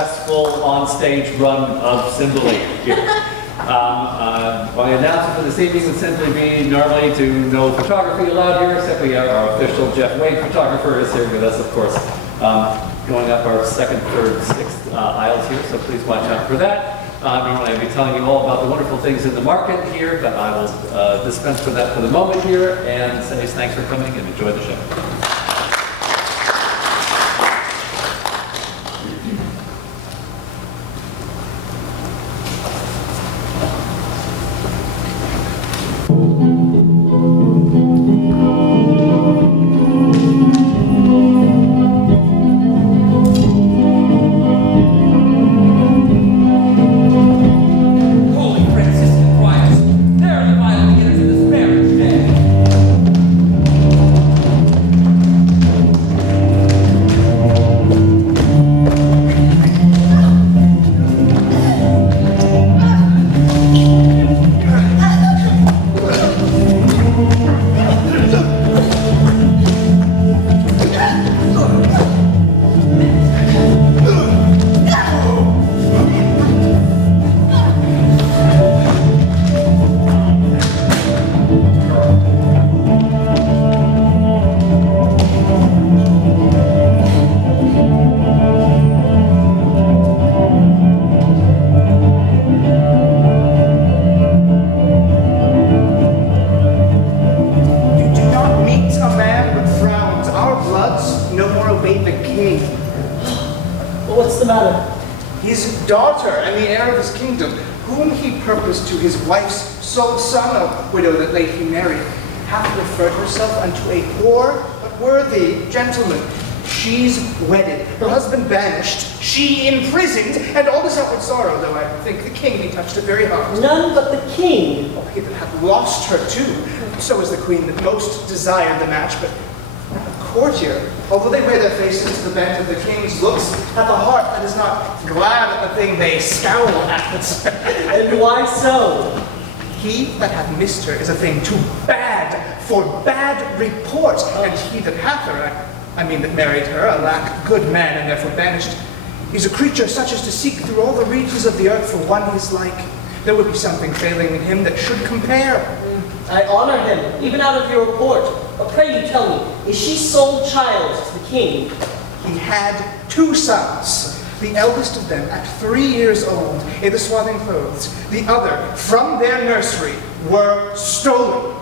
last full on-stage run of Cymbeline here. My announcement for this evening would simply be normally to no photography allowed here, except we have our official Jeff Wade photographer is here with us, of course, going up our second, third, sixth aisles here, so please watch out for that. Normally I'll be telling you all about the wonderful things in the market here, but I will dispense with that for the moment here and say thanks for coming and enjoy the show. To his wife's sole son, a widow that late he married, hath referred herself unto a poor but worthy gentleman. She's wedded, her husband banished, she imprisoned, and all this outward sorrow, though I think the king he touched it very hard. None but the king. Oh, he that hath lost her too. So is the queen that most desired the match, but a courtier, although they wear their faces to the bent of the king's looks, hath a heart that is not glad at the thing they scowl at. And why so? He that hath missed her is a thing too bad for bad report, and he that hath her, I mean that married her, alack, good man, and therefore banished, is a creature such as to seek through all the regions of the earth for one his like. There would be something failing in him that should compare. I honor him, even out of your report. But pray you tell me, is she sole child to the king? He had 2 sons. The eldest of them, at 3 years old, in the swaddling clothes. The other, from their nursery, were stolen.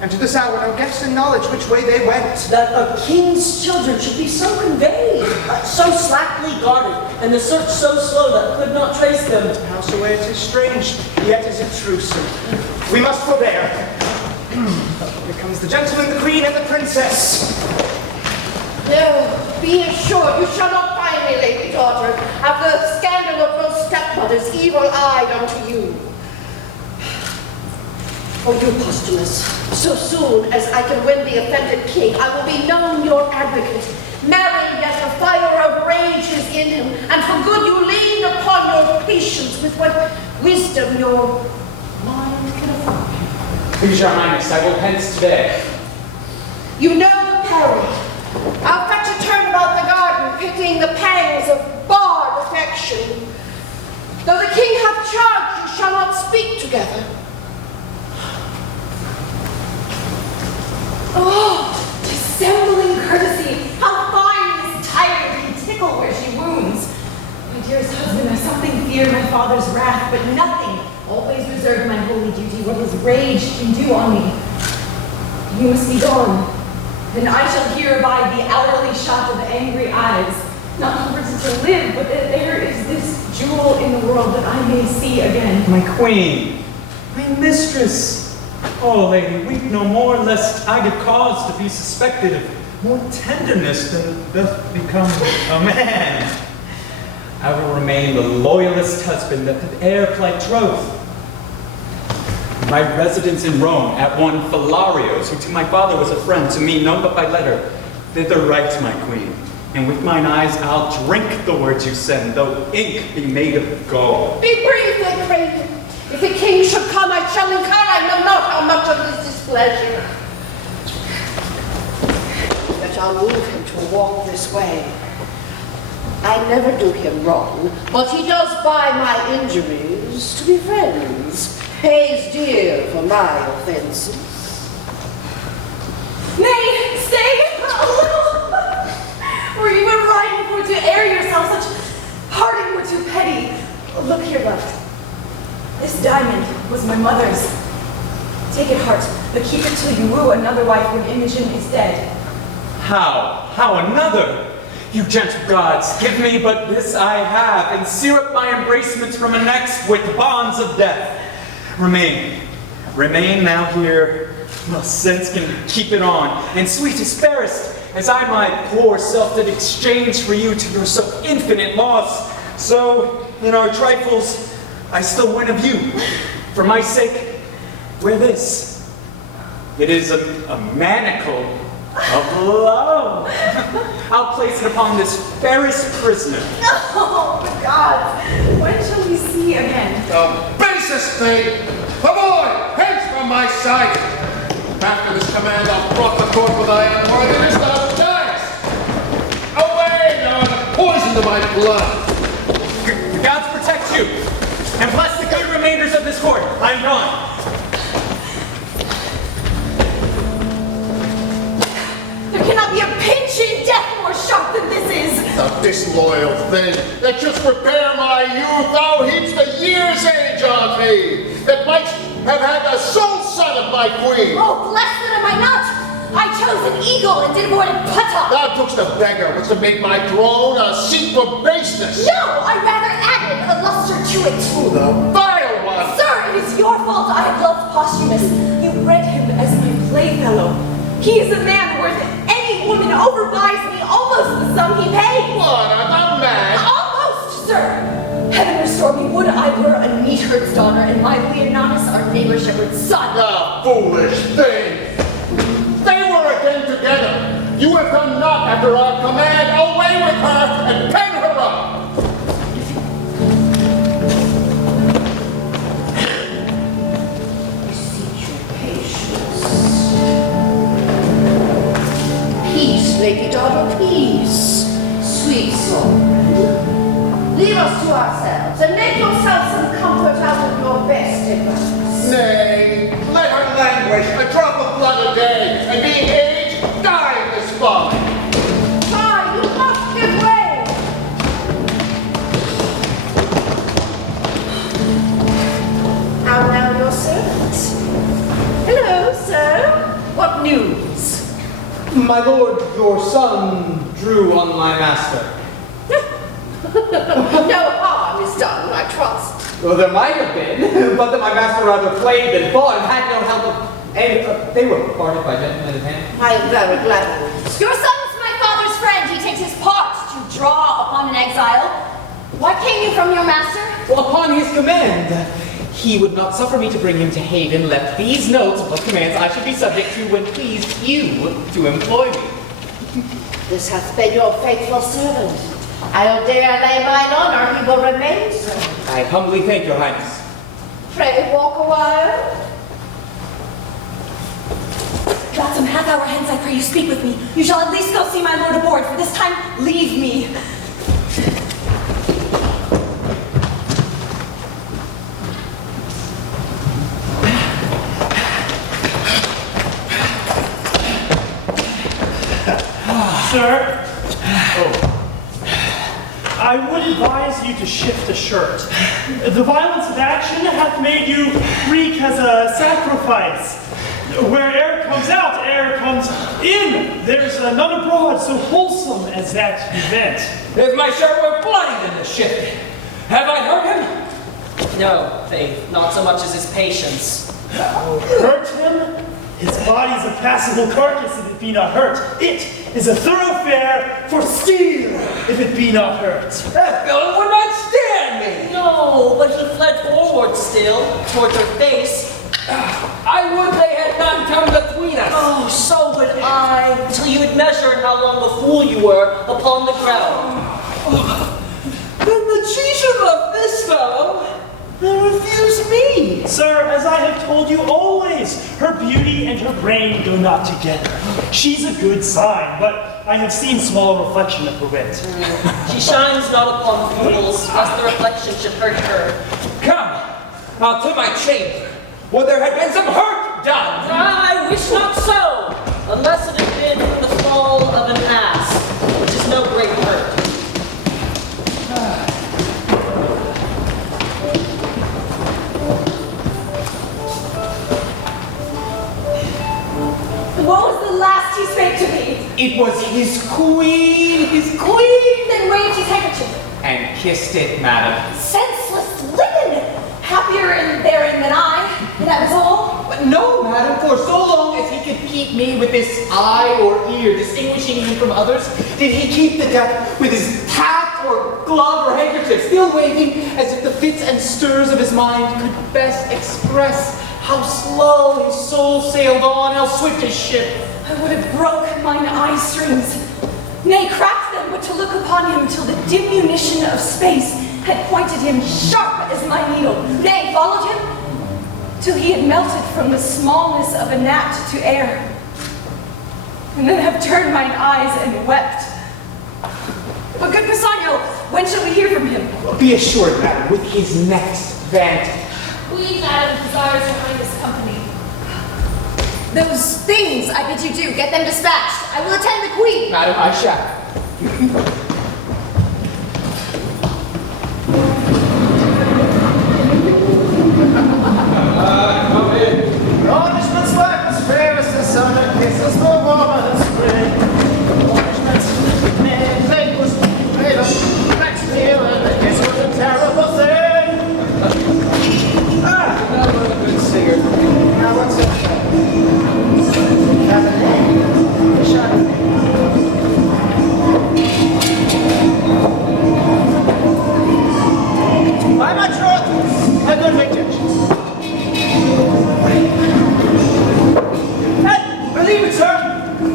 And to this hour, no guess in knowledge which way they went. That a king's children should be so conveyed, so slackly guarded, and the search so slow that could not trace them. Howsoever it is strange, yet is it true, sir. We must forbear. Here comes the gentleman, the queen, and the princess. No, be assured you shall not find me, lady daughter, after the scandal of those stepmothers evil-eyed unto you. O you, Posthumus, so soon as I can win the offended king, I will be known your advocate. Marry, yet the fire of rage is in him, and for good you lean upon your patience with what wisdom your mind can afford. Please, your highness, I will hence today. You know the parry. I'll fetch a turn about the garden, pitying the pangs of barred affection. Though the king hath charged, you shall not speak together. Oh, dissembling courtesy! How fine this tyrant can tickle where she wounds! My dearest husband, I something fear my father's wrath, but nothing. Always reserve my holy duty what his rage can do on me. You must be gone. Then I shall hear by the hourly shot of angry eyes, not comforted to live, but that there is this jewel in the world that I may see again. My queen, my mistress. Oh, lady, weep no more, lest I get cause to be suspected of more tenderness than doth become a man. I will remain the loyalist husband that did e'er plight troth. My residence in Rome at one Philario's, who to my father was a friend, to me known but by letter, thither writes my queen. And with mine eyes I'll drink the words you send, though ink be made of gold. Be brief, I pray you. If the king should come, I shall incur, I know not how much of his displeasure. But I'll move him to walk this way. I never do him wrong, but he does buy my injuries to be friends. Pays dear for my offenses. Nay, stay a little. Were you were riding for to air yourself, such parting were too petty. Look here, love. This diamond was my mother's. Take it, heart, but keep it till you woo another wife when Imogen is dead. How? How another? You gentle gods, give me but this I have, and sear up my embracements from a next with bonds of death. Remain now here, while sense can keep it on, and sweetest, fairest, as I my poor self did exchange for you to your so infinite loss, so in our trifles I still win of you. For my sake, wear this. It is a manacle of love. I'll place it upon this fairest prisoner. Oh, my God. When shall we see again? The basest thing! Avoid! Hence from my sight! After this command, I'll brought the court with thy unworthiness, thou diest! Away, thou art poison to my blood! The gods protect you, and bless the good remainders of this court. I am gone. There cannot be a pinch in death more sharp than this is. The disloyal thing that shouldst repair my youth, thou heapst a year's age on me, that mightst have had the sole son of my queen. Oh, blessed am I not! I chose an eagle and did more than put up. Thou tookst a beggar, which to make my throne a seat for baseness. No, I rather added a luster to it. Oh, the vile one! Sir, it is your fault I have loved Posthumus. You bred him as my playfellow. He is a man worth any woman overbuys me almost the sum he paid. What, art thou mad? Almost, sir. Heaven restore me, would I were a neatherd's daughter, and my Leonatus our neighbor shepherd's son. The foolish thing! They were again together. You have done naught after our command. Away with her and pen her up! Beseech your patience. Peace, lady daughter, peace. Sweet sovereign. Leave us to ourselves, and make yourself some comfort out of your best advice. Nay, let her languish, a drop of blood a day, and being aged, die of this folly. Fine, you must give way. How now, your servant? Hello, sir. What news? My lord, your son drew on my master. No harm is done, I trust. Well, there might have been, but that my master rather played than fought and had no help of any. They were parted by gentlemen in hand. I am very glad. Your son's my father's friend. He takes his part to draw upon an exile. What came you from your master? Well, upon his command, he would not suffer me to bring him to haven, left these notes of what commands I should be subject to when pleased you to employ me. This hath been your faithful servant. I'll dare lay mine honor he will remain so. I humbly thank your highness. Pray walk a while. Not some half hour hence, I pray you speak with me. You shall at least go see my lord aboard, for this time leave me. Sir, I would advise you to shift a shirt. The violence of action hath made you reek as a sacrifice. Where air comes out, air comes in. There's none abroad so wholesome as that event. If my shirt were bloody than the shifting, have I hurt him? No, Faith, not so much as his patience. Hurt him? His body's a passable carcass if it be not hurt. It is a thoroughfare for steel if it be not hurt. That villain would not stand me! No, but he fled forward still, towards her face. I would they had not come between us. Oh, so would I, until you had measured how long a fool you were upon the ground. Then the cheater of this fellow Then refuse me. Sir, as I have told you always, her beauty and her brain go not together. She's a good sign, but I have seen small reflection of her wit. She shines not upon fools, lest the reflection should hurt her. Come, I'll to my chamber, where there had been some hurt done. I wish not so, unless it had been from the fall of an ass, which is no great hurt. What was the last he spake to me? It was his queen, his queen! Then waved his handkerchief. And kissed it, madam. Senseless women! Happier in therein than I, and that was all? But no, madam, for so long as he could keep me with this eye or ear, distinguishing him from others, did he keep the death with his hat or glove or handkerchief, still waving as if the fits and stirs of his mind could best express how slow his soul sailed on, how swift his ship. I would have broke mine eye strings, nay, cracked them, but to look upon him till the diminution of space had pointed him sharp as my needle, nay, followed him till he had melted from the smallness of a gnat to air, and then have turned mine eyes and wept. But good Pisanio, when shall we hear from him? Be assured, madam, with his next vantage. Queen Madam desires your highness company. Those things I bid you do, get them dispatched. I will attend the queen. Madam, I shall. Come in. Punishment's life is fairest as summer kisses no warmer than spring. Punishment's men they was made of next meal and the kiss was a terrible thing. Now what a good singer. Now what's it? Has a name. A shining name. By my troth, a good vintage. And believe it, sir,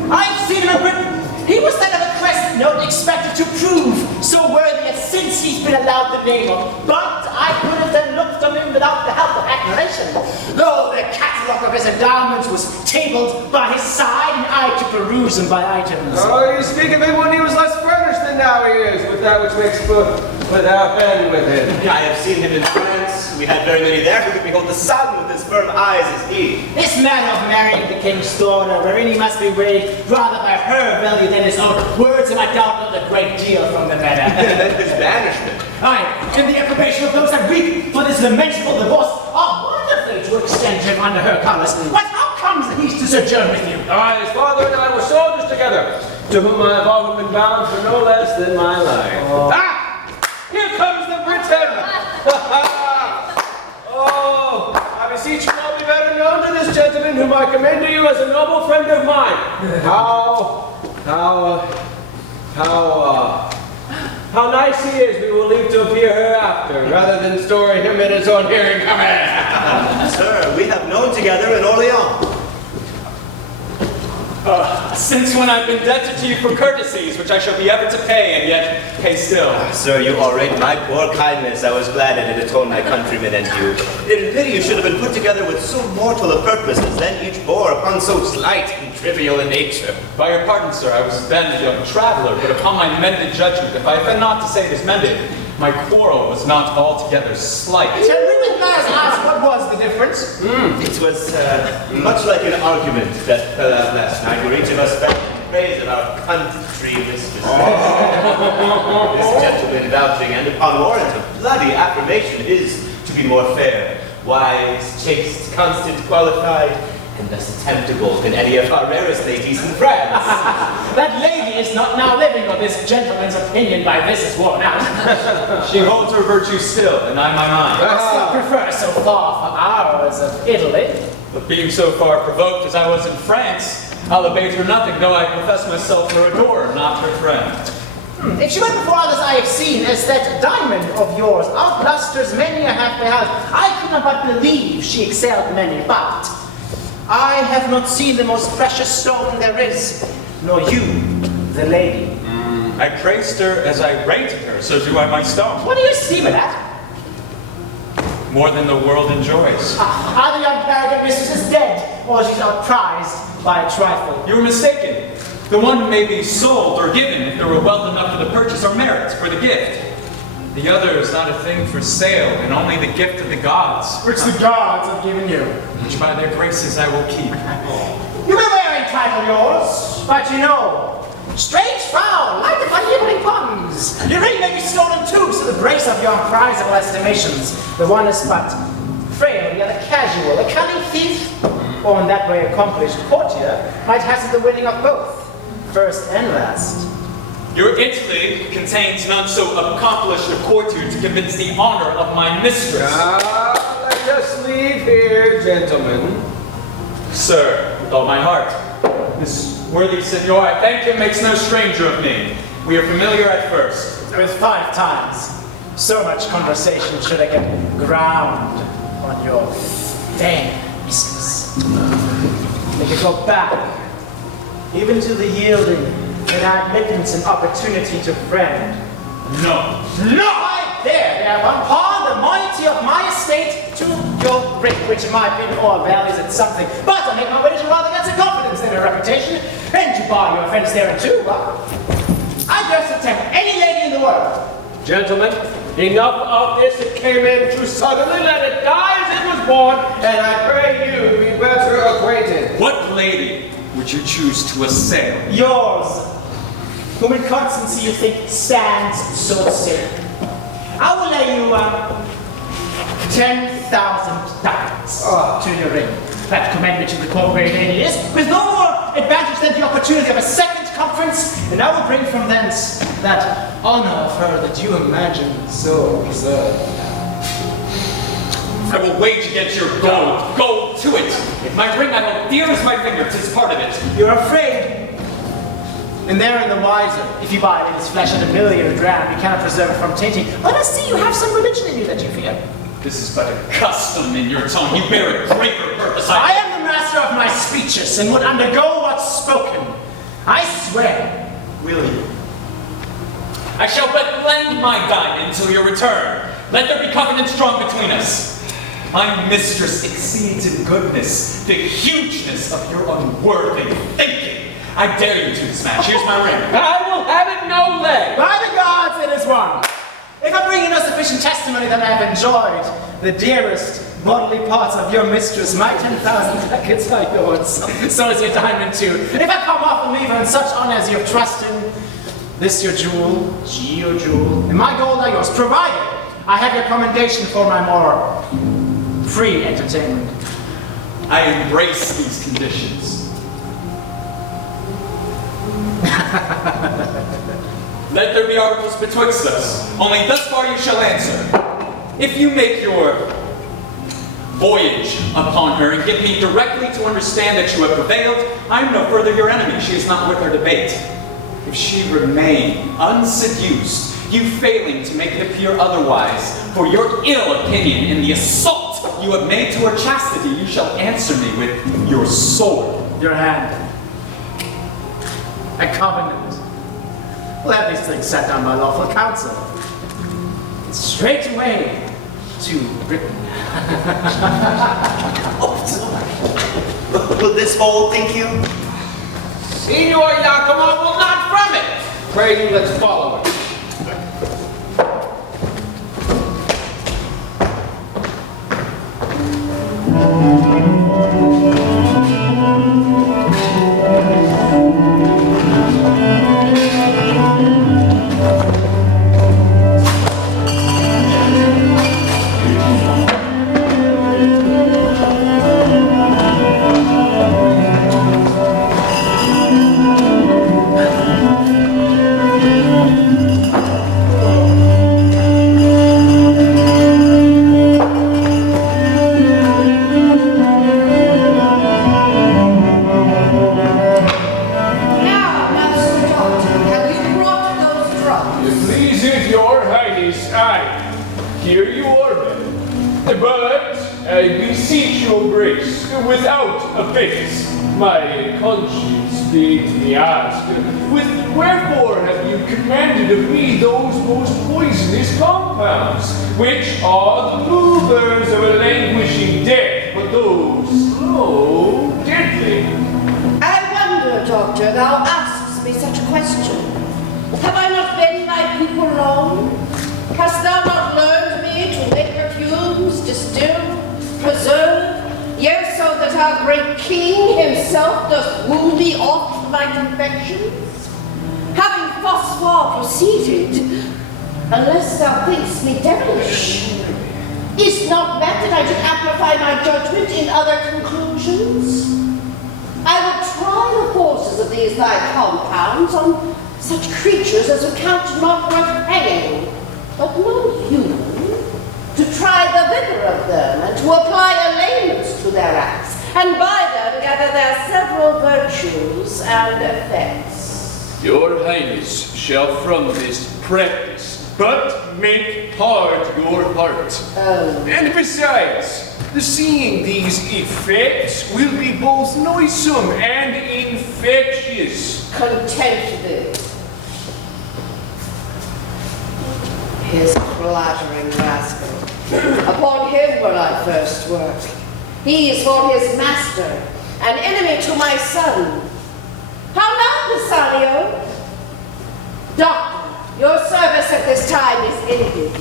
I've seen him in Britain. He was that of a crest not expected to prove so worthy as since he's been allowed the name of. But I could have then looked on him without the help of admiration. Though the catalogue of his endowments was tabled by his side, and I to peruse them by items. Oh, you speak of him when he was less furnished than now he is, with that which makes foot without end with him. I have seen him in France. We had very many there who could behold the sun with as firm eyes as he. This matter of marrying the king's daughter, wherein he must be weighed rather by her value than his own words, and I doubt not a great deal from the matter. His banishment. Aye, and the approbation of those that weep for this lamentable divorce are wonderfully to extend him under her colours. But how comes he to sojourn with you? His father and I were soldiers together, to whom I have often been bound for no less than my life. Ah! Here comes the Briton! Oh, I beseech you all be better known to this gentleman, whom I commend to you as a noble friend of mine. How nice he is, we will leave to appear hereafter, rather than story him in his own hearing. Come in. Sir, we have known together in Orleans. Since when I've been indebted to you for courtesies, which I shall be ever to pay, and yet pay still. Sir, you all rate my poor kindness. I was glad I did atone my countrymen and you. In pity you should have been put together with so mortal a purpose as then each bore upon so slight and trivial a nature. By your pardon, sir, I was then a young traveler, but upon my mended judgment, if I offend not to say it is mended, my quarrel was not altogether slight. Tell me with Mass ask what was the difference? It was much like an argument that fell out last night, where each of us felt in praise of our country mistress. This gentleman vouching, and upon warrant of bloody affirmation, is to be more fair, wise, chaste, constant, qualified, and thus attemptable than any of our rarest ladies in France. That lady is not now living, or this gentleman's opinion by this is worn out. She holds her virtue still, and I my mind. I still prefer so far for ours of Italy. But being so far provoked as I was in France, I'll abate her nothing, though I profess myself her adorer, not her friend. If she went before others I have seen, as that diamond of yours outlusters many I have beheld, I could not but believe she excelled many, but I have not seen the most precious stone there is, nor you, the lady. I praised her as I rated her, so do I my stone. What do you esteem it at? more than the world enjoys. Either young Paragon mistress is dead, or she's outprized by a trifle. You were mistaken. The one may be sold or given if there were wealth enough for the purchase or merit for the gift. The other is not a thing for sale, and only the gift of the gods. Which the gods have given you. Which by their graces I will keep. You may wear a title yours, but you know, strange fowl, light upon evening ponds. Your ring may be stolen too, so the grace of your prizable estimations. The one is but frail, the other casual, a cunning thief, or in that way accomplished courtier, might hazard the winning of both, first and last. Your Italy contains none so accomplished a courtier to convince the honor of my mistress. Let us leave here, gentlemen. Sir, with all my heart. This worthy senor, I thank him, makes no stranger of me. We are familiar at first. With 5 times, so much conversation should I get ground on your fair mistress. Make it go back, even to the yielding, and admittance and opportunity to friend. No. No! I dare have upon the moiety of my estate to your ring, which in my opinion all values at something. But I make my wager rather against a confidence than a reputation, and to buy your offense therein too, well, I just attempt any lady in the world. Gentlemen, enough of this. It came in too suddenly. Let it die as it was born, and I pray you be better acquainted. What lady would you choose to assail? Yours, whom in constancy you think stands so safe. I will lay you $10,000 to your ring. That commended to the court where lady is, with no more advantage than the opportunity of a second conference, and I will bring from thence that honor of her that you imagine so reserved. I will wage against your gold. Gold to it. My ring I hold dear as my finger, 'tis part of it. You're afraid. And therein the wiser. If you buy it in its flesh at $1,000,000 a dram, you cannot preserve it from tainting. Let us see you have some religion in you that you fear. This is but a custom in your tongue. You bear a greater purpose. I am the master of my speeches and would undergo what's spoken. I swear, will you? I shall but lend my diamond till your return. Let there be covenant strong between us. My mistress exceeds in goodness the hugeness of your unworthy thinking. I dare you to this match. Here's my ring. I will have it no less. By the gods, it is one. If I bring you no sufficient testimony that I have enjoyed the dearest bodily parts of your mistress, my 10,000 ducats are yours. So is your diamond too. And if I come off and leave her in such honor as you have trusted, this your jewel, she your jewel, and my gold are yours, provided I have your commendation for my more free entertainment. I embrace these conditions. Let there be articles betwixt us. Only thus far you shall answer. If you make your voyage upon her and get me directly to understand that you have prevailed, I am no further your enemy. She is not worth our debate. If she remain unseduced, you failing to make it appear otherwise, for your ill opinion in the assault you have made to her chastity, you shall answer me with your sword. Your hand. A covenant. We'll have these things set down by lawful counsel. Straight away to Britain. Will this hold, think you? Signor Giacomo will not from it. Pray you, let's follow it. I beseech your grace, without offense, my conscience bids me ask, wherefore have you commanded of me those most poisonous compounds, which are the movers of a languishing death, but those slow, deadly? I wonder, Doctor, thou askest me such a question. Have I not been thy people long? Hast thou not learned me to make perfumes, distill, preserve, yea, so that our great king himself doth woo me oft with my confections? Having thus far proceeded, unless thou thinkst me devilish, is not meant that I should amplify my judgment in other conclusions? I will try the forces of these thy compounds on such creatures as account not worth hanging, but non-human, to try the vigor of them, and to apply allurements to their acts, and by them gather their several virtues and effects. Your Highness shall from this practice, but make hard your heart. And besides, seeing these effects will be both noisome and infectious. Content this. His flattering rascal. Upon him will I first work. He is for his master, an enemy to my son. How now, Pisanio? Doctor, your service at this time is ended.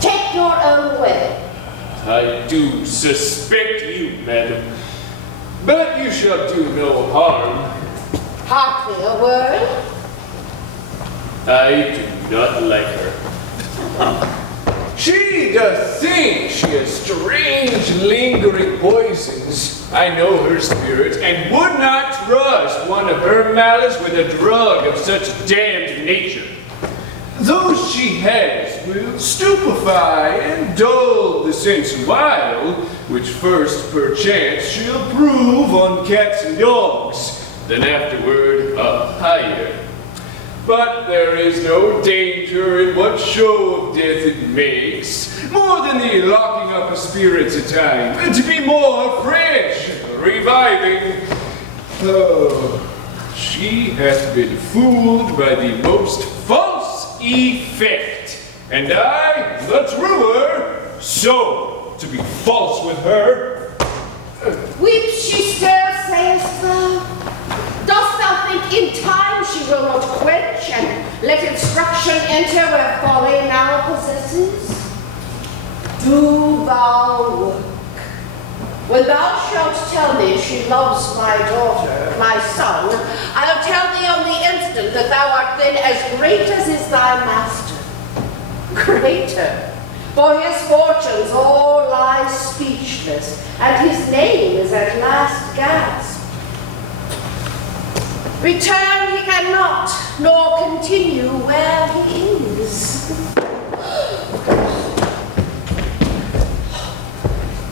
Take your own way. I do suspect you, madam, but you shall do no harm. Hark me a word. I do not like her. She doth think she has strange, lingering poisons. I know her spirit, and would not trust one of her malice with a drug of such damned nature. Those she has will stupefy and dull the sense awhile, which first perchance she'll prove on cats and dogs, then afterward up higher. But there is no danger in what show of death it makes, more than the locking up of spirits at time, and to be more fresh, reviving. Oh, she hath been fooled by the most false effect, and I, the truer, so to be false with her. Weep she still, sayest thou? Dost thou think in time she will not quench and let instruction enter where folly now possesses? Do thou work. When thou shalt tell me she loves my daughter, my son, I'll tell thee on the instant that thou art then as great as is thy master. Greater. For his fortunes all lie speechless, and his name is at last gasped. Return he cannot, nor continue where he is.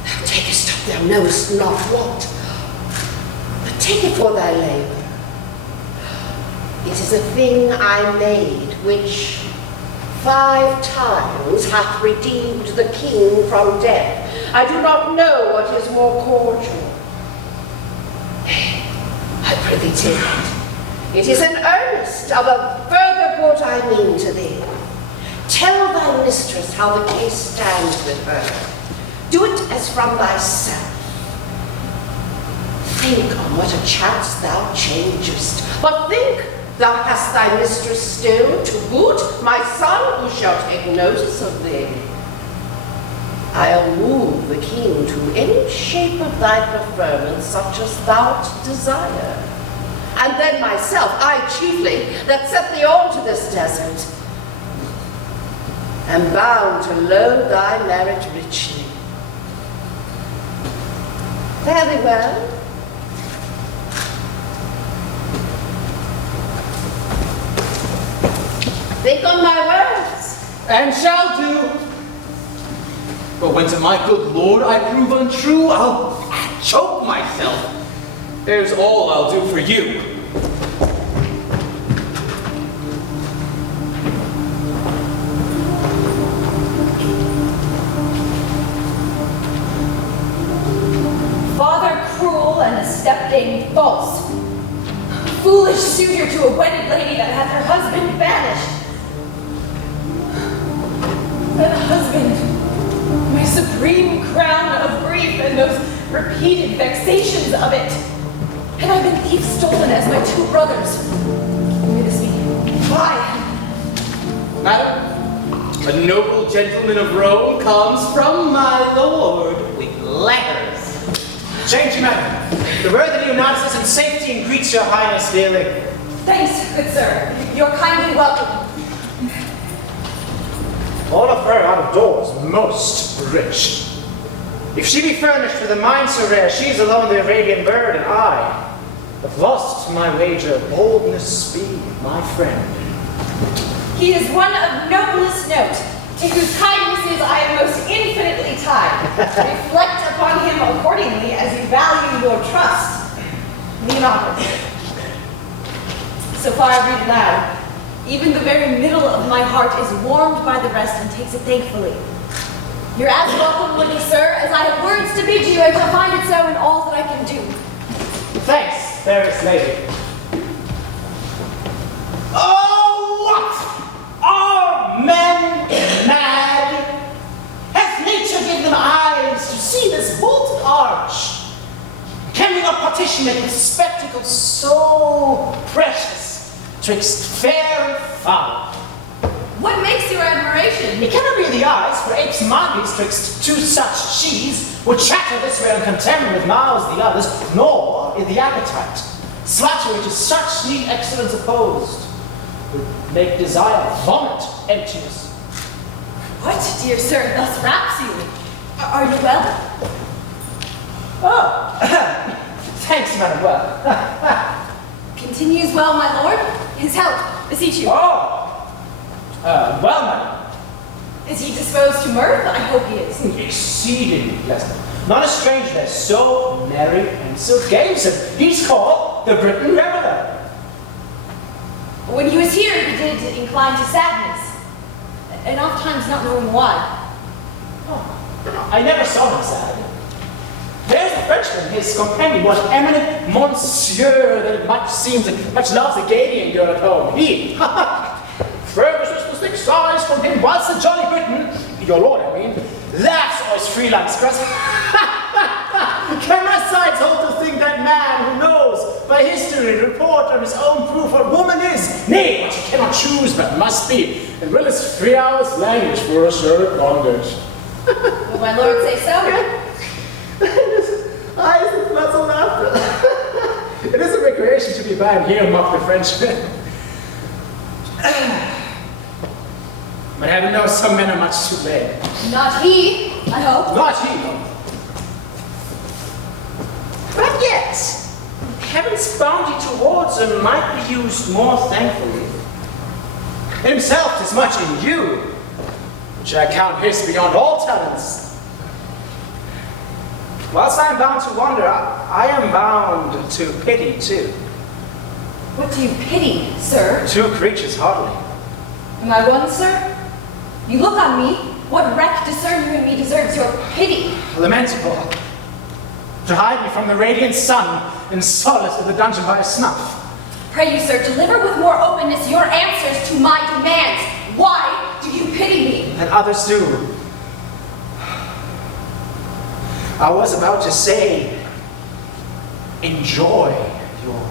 Thou takest up thou knowest not what, but take it for thy labor. It is a thing I made, which 5 times hath redeemed the king from death. I do not know what is more cordial. I prithee take it. It is an earnest of a further good I mean to thee. Tell thy mistress how the case stands with her. Do it as from thyself. Think on what a chance thou changest, but think thou hast thy mistress still, to boot, my son, who shall take notice of thee. I'll move the king to any shape of thy preferment, such as thou'lt desire. And then myself, I chiefly, that set thee on to this desert, am bound to load thy marriage richly. Fare thee well. Think on my words. And shall do. But when to my good lord I prove untrue, I'll choke myself. There's all I'll do for you. Father cruel and a step-dame false. Foolish suitor to a wedded lady that hath her husband banished. That husband, my supreme crown of grief and those repeated vexations of it. Had I been thief stolen as my two brothers? May this be. Why? Madam, a noble gentleman of Rome comes from my lord with letters. Change you, madam. The word that he announces in safety and greets your highness daily. Thanks, good sir. You're kindly welcome. All of her out of doors most rich. If she be furnished with a mind so rare, she's alone the Arabian bird, and I have lost my wager. Boldness speed, my friend. He is one of noblest note, to whose kindnesses I am most infinitely tied. Reflect upon him accordingly as you value your trust. Lean onward. So far I read aloud. Even the very middle of my heart is warmed by the rest and takes it thankfully. You're as welcome with me, sir, as I have words to bid you, and shall find it so in all that I can do. Thanks, fairest lady. Oh, what? Are men mad? Hath nature given them eyes to see this vaulted arch? Can we not partition it with spectacles so precious twixt fair and foul? What makes your admiration? It cannot be the eyes, for apes monkeys twixt two such cheese would chatter this way and contemn with mouths the others, nor in the appetite. Flattery to such neat excellence opposed would make desire vomit emptiness. What, dear sir, thus raps you? Are you well? Oh, thanks, madam, well. Continues well, my lord? His health, beseech you. Oh, well, madam. Is he disposed to mirth? I hope he is. Exceedingly pleasant. Not a stranger, so merry and so gamesome. He's called the Briton Reveller. When he was here, he did incline to sadness, and oftentimes not knowing why. Oh, I never saw him sad. There's the Frenchman, his companion, one eminent monsieur that much seems and much loves a Gadian girl at home. He, furthest the thick sighs from him, whilst the jolly Briton, your lord, I mean, laughs at his freelance crust. Can my sides hold to think that man who knows by history and report on his own proof what woman is, nay, what he cannot choose but must be, and will his 3 hours language for a sure bondage? Will my lord say so? Eyes and floods of laughter. It is a recreation to be by and hear mock the Frenchman. But heaven knows some men are much too late. Not he, I hope. Not he. But yet, heaven's bounty towards him might be used more thankfully. Himself is much in you, which I count his beyond all talents. Whilst I am bound to wonder, I am bound to pity too. What do you pity, sir? Two creatures hardly. Am I one, sir? You look on me. What wreck discern you in me deserves your pity? Lamentable. To hide me from the radiant sun in solace of the dungeon by a snuff. Pray you, sir, deliver with more openness your answers to my demands. Why do you pity me? And others do. I was about to say, enjoy your...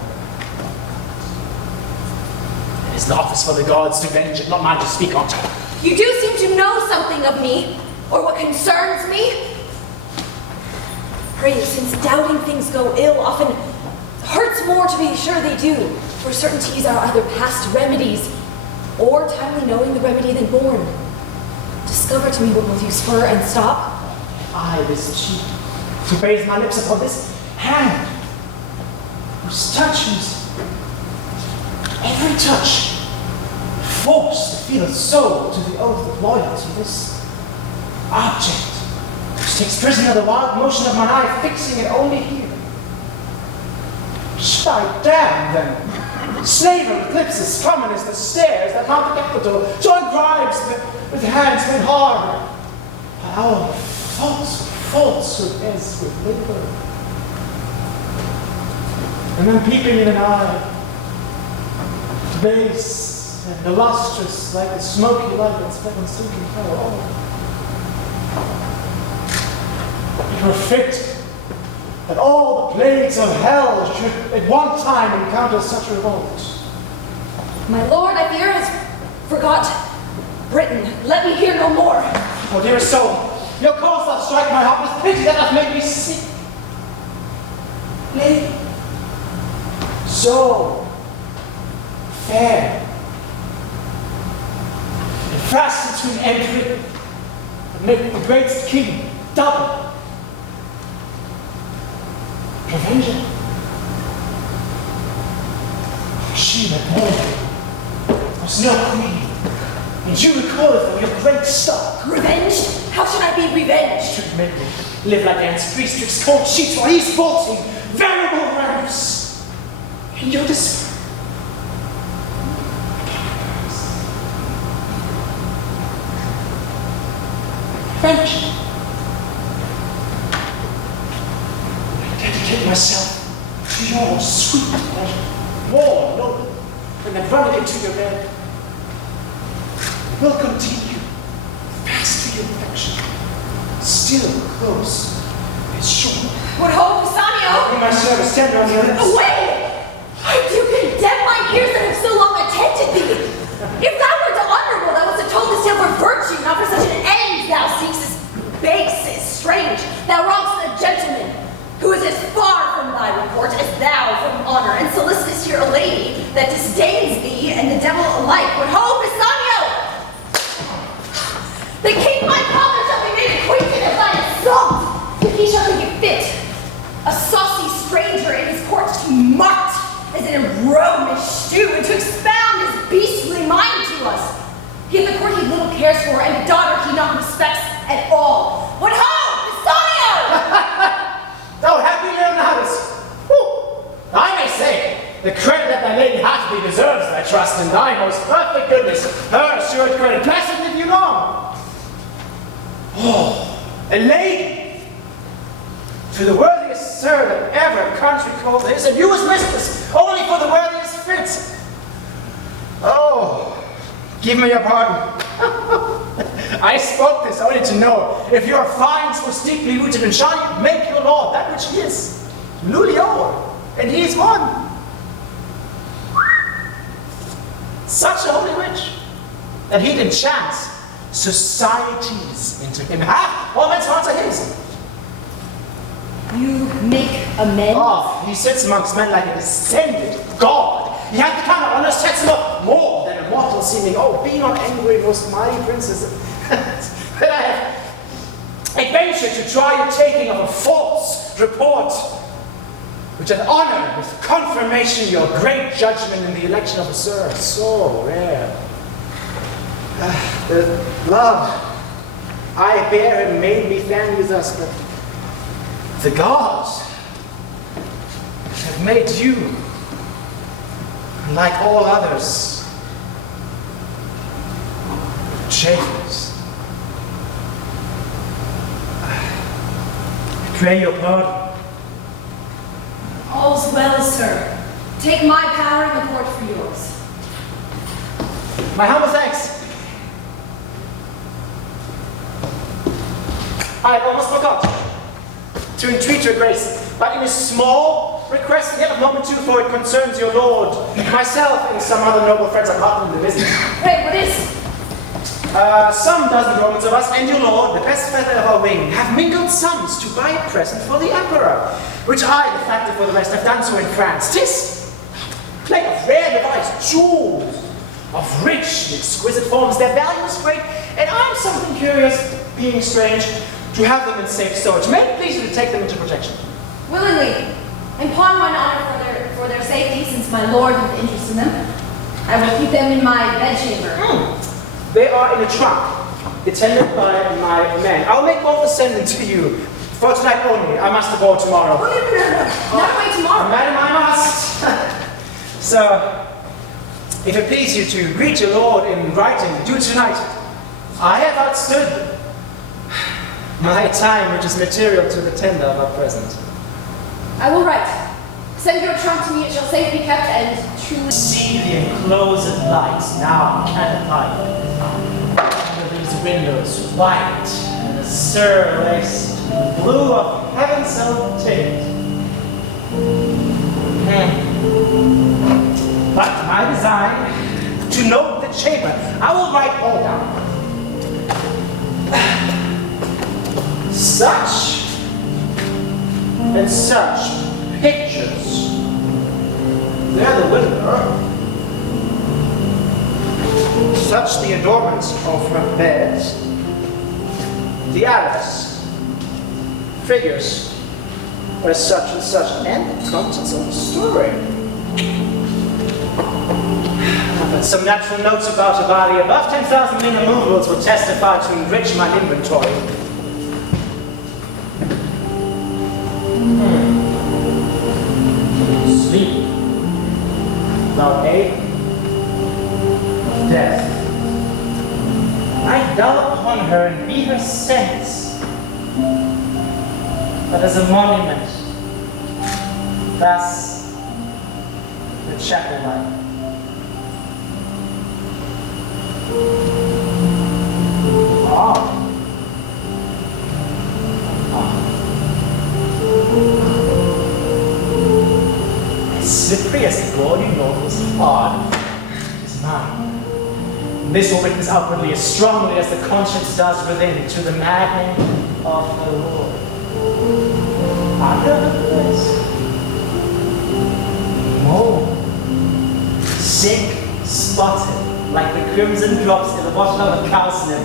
It is the office for the gods to venge and not mine to speak onto. You do seem to know something of me, or what concerns me. Pray you, since doubting things go ill often hurts more to be sure they do, for certainties are either past remedies, or timely knowing the remedy than born. Discover to me what will you spur and stop. I, this cheek, to bathe my lips upon this hand, whose touches, every touch, force to feel a soul to the oath of loyalty. This object, which takes prisoner the wild motion of mine eye, fixing it only here. Should I damn them? Slave of eclipses, common as the stairs that mount the Capitol, join bribes with hands made hard. Our falsehood ends with labor. And then peeping in an eye, base and illustrious like the smoky light that's fed on sinking hell. Oh. It were fit that all the plagues of hell should at one time encounter such revolt. My lord, I fear, has forgot Britain. Let me hear no more. Oh, dearest soul, your cause doth strike my heart with pity that hath made me sick. Lady, so fair, and fast into an entry, and make the great king double. Revenge it. She that born was no queen, and you recall it for your great stock. Revenge? How should I be revenged? To make me live like ants, priest twixt cold sheets while he's vaulting variable ramps in your despair. Revenge. I dedicate myself to your sweet pleasure, more noble than then running into your bed. Will continue fast to your affection, still close and sure. What hope, Pisanio? In my service, tender on your lips. Away! Do you condemn my ears that have so long attended thee? If thou wert honorable, thou wouldst have told this tale for virtue, not for such an end thou seekst. Base is strange. Thou wrongst a gentleman who is as far from thy report as thou from honor, and solicitous here a lady that disdains thee and the devil alike. What hope, Pisanio? The king my father shall be made acquainted of thy assault, if he shall think it fit. A saucy stranger in his court to mart as in a Romish stew, and to expound his beastly mind to us. Yet the court he little cares for, and the daughter he not respects at all. What ho, Pisanio! Thou happy Leonidas! I may say, the credit that thy lady Hatby deserves, I trust, in thy most perfect goodness, her assured credit, blessed live you long. Oh, a lady! To the worthiest sir that ever country called his, and you as mistress, only for the worthiest fit. Oh, give me your pardon. I spoke this only to know if your fines was deeply rooted in shall you make your lord that which he is, Lulior, and he is one. Such a holy witch, that he'd enchant societies into him. Half all men's hearts are his. You make amends? Oh, he sits amongst men like a descended god. He hath the kind of honor sets him up more than a mortal seeming. Oh, be not angry, most mighty princes, that I have adventured to try your taking of a false report, which hath honored with confirmation your great judgment in the election of a sir so rare. The love I bear him made me fan you thus, but the gods have made you, like all others, chafers. I pray your pardon. All's well, sir. Take my power in the court for yours. My humble thanks. I had almost forgot to entreat your grace, but in a small request, yet of moment too, for it concerns your lord, myself, and some other noble friends are caught in the business. Pray, what is? Some dozen Romans of us and your lord, the best feather of our wing, have mingled sums to buy a present for the emperor, which I, the factor for the rest, have done so in France. 'Tis plate of rare device, jewels of rich and exquisite forms, their value is great, and I'm something curious, being strange, to have them in safe storage. May it please you to take them into protection. Willingly. And pawn mine honor for their safety, since my lord hath interest in them. I will keep them in my bedchamber. They are in a trunk, attended by my men. I'll make both send them to you. For tonight only. I must go tomorrow. Oh, no. Not wait tomorrow. Madam, I must. So, if it please you to greet your lord in writing, do tonight. I have outstood my time, which is material to the tender of our present. I will write. Send your trunk to me, it shall safe be kept and truly... See the enclosed lights now candlelight. Under these windows, white and azure laced, blue of heaven's own tint. But my design, to note the chamber, I will write all down. Such and such pictures. They're the window. Such the adornments of her beds. The arras, figures, where such and such, and it comes its own story. But some natural notes about a body above 10,000 linear movables will testify to enrich my inventory. Sleep, without aid of death. I dwell upon her and be her sense, but as a monument, thus the chapel light. As slippery as the gaudy nobles hard is mine. This will witness outwardly as strongly as the conscience does within to the maddening of the Lord. Under the place, mold, sick, spotted, like the crimson drops in the bottom of a cowslip.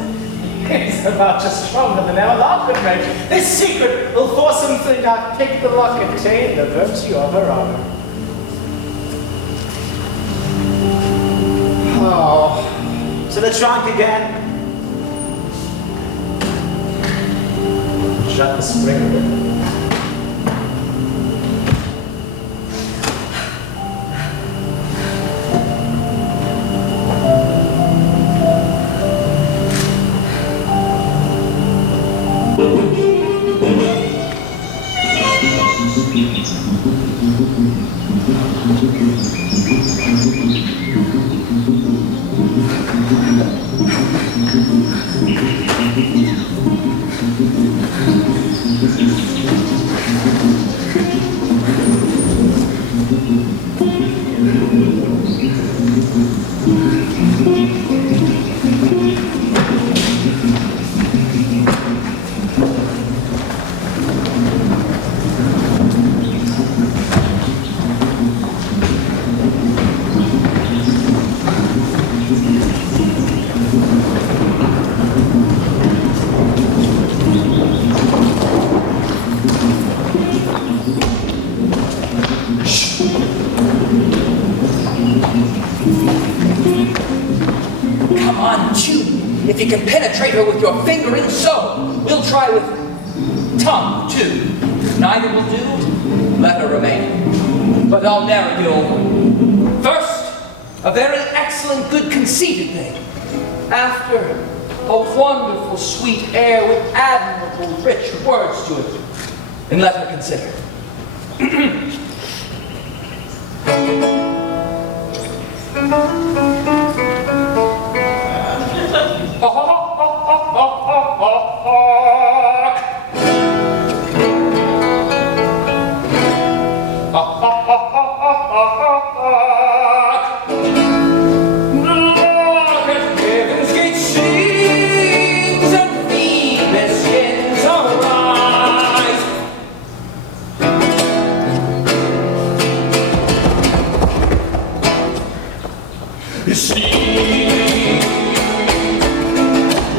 It's about as stronger than ever love could make. This secret will force him to not pick the lock and contain the virtue of her honor. Oh, to the trunk again. Shut the spring. Come on, chew. If you can penetrate her with your fingering, so. We'll try with tongue, too. Neither will do. Let her remain. But I'll narrow you over. First, a very excellent, good, conceited thing. After, a wonderful, sweet air with admirable, rich words to it. And let her consider.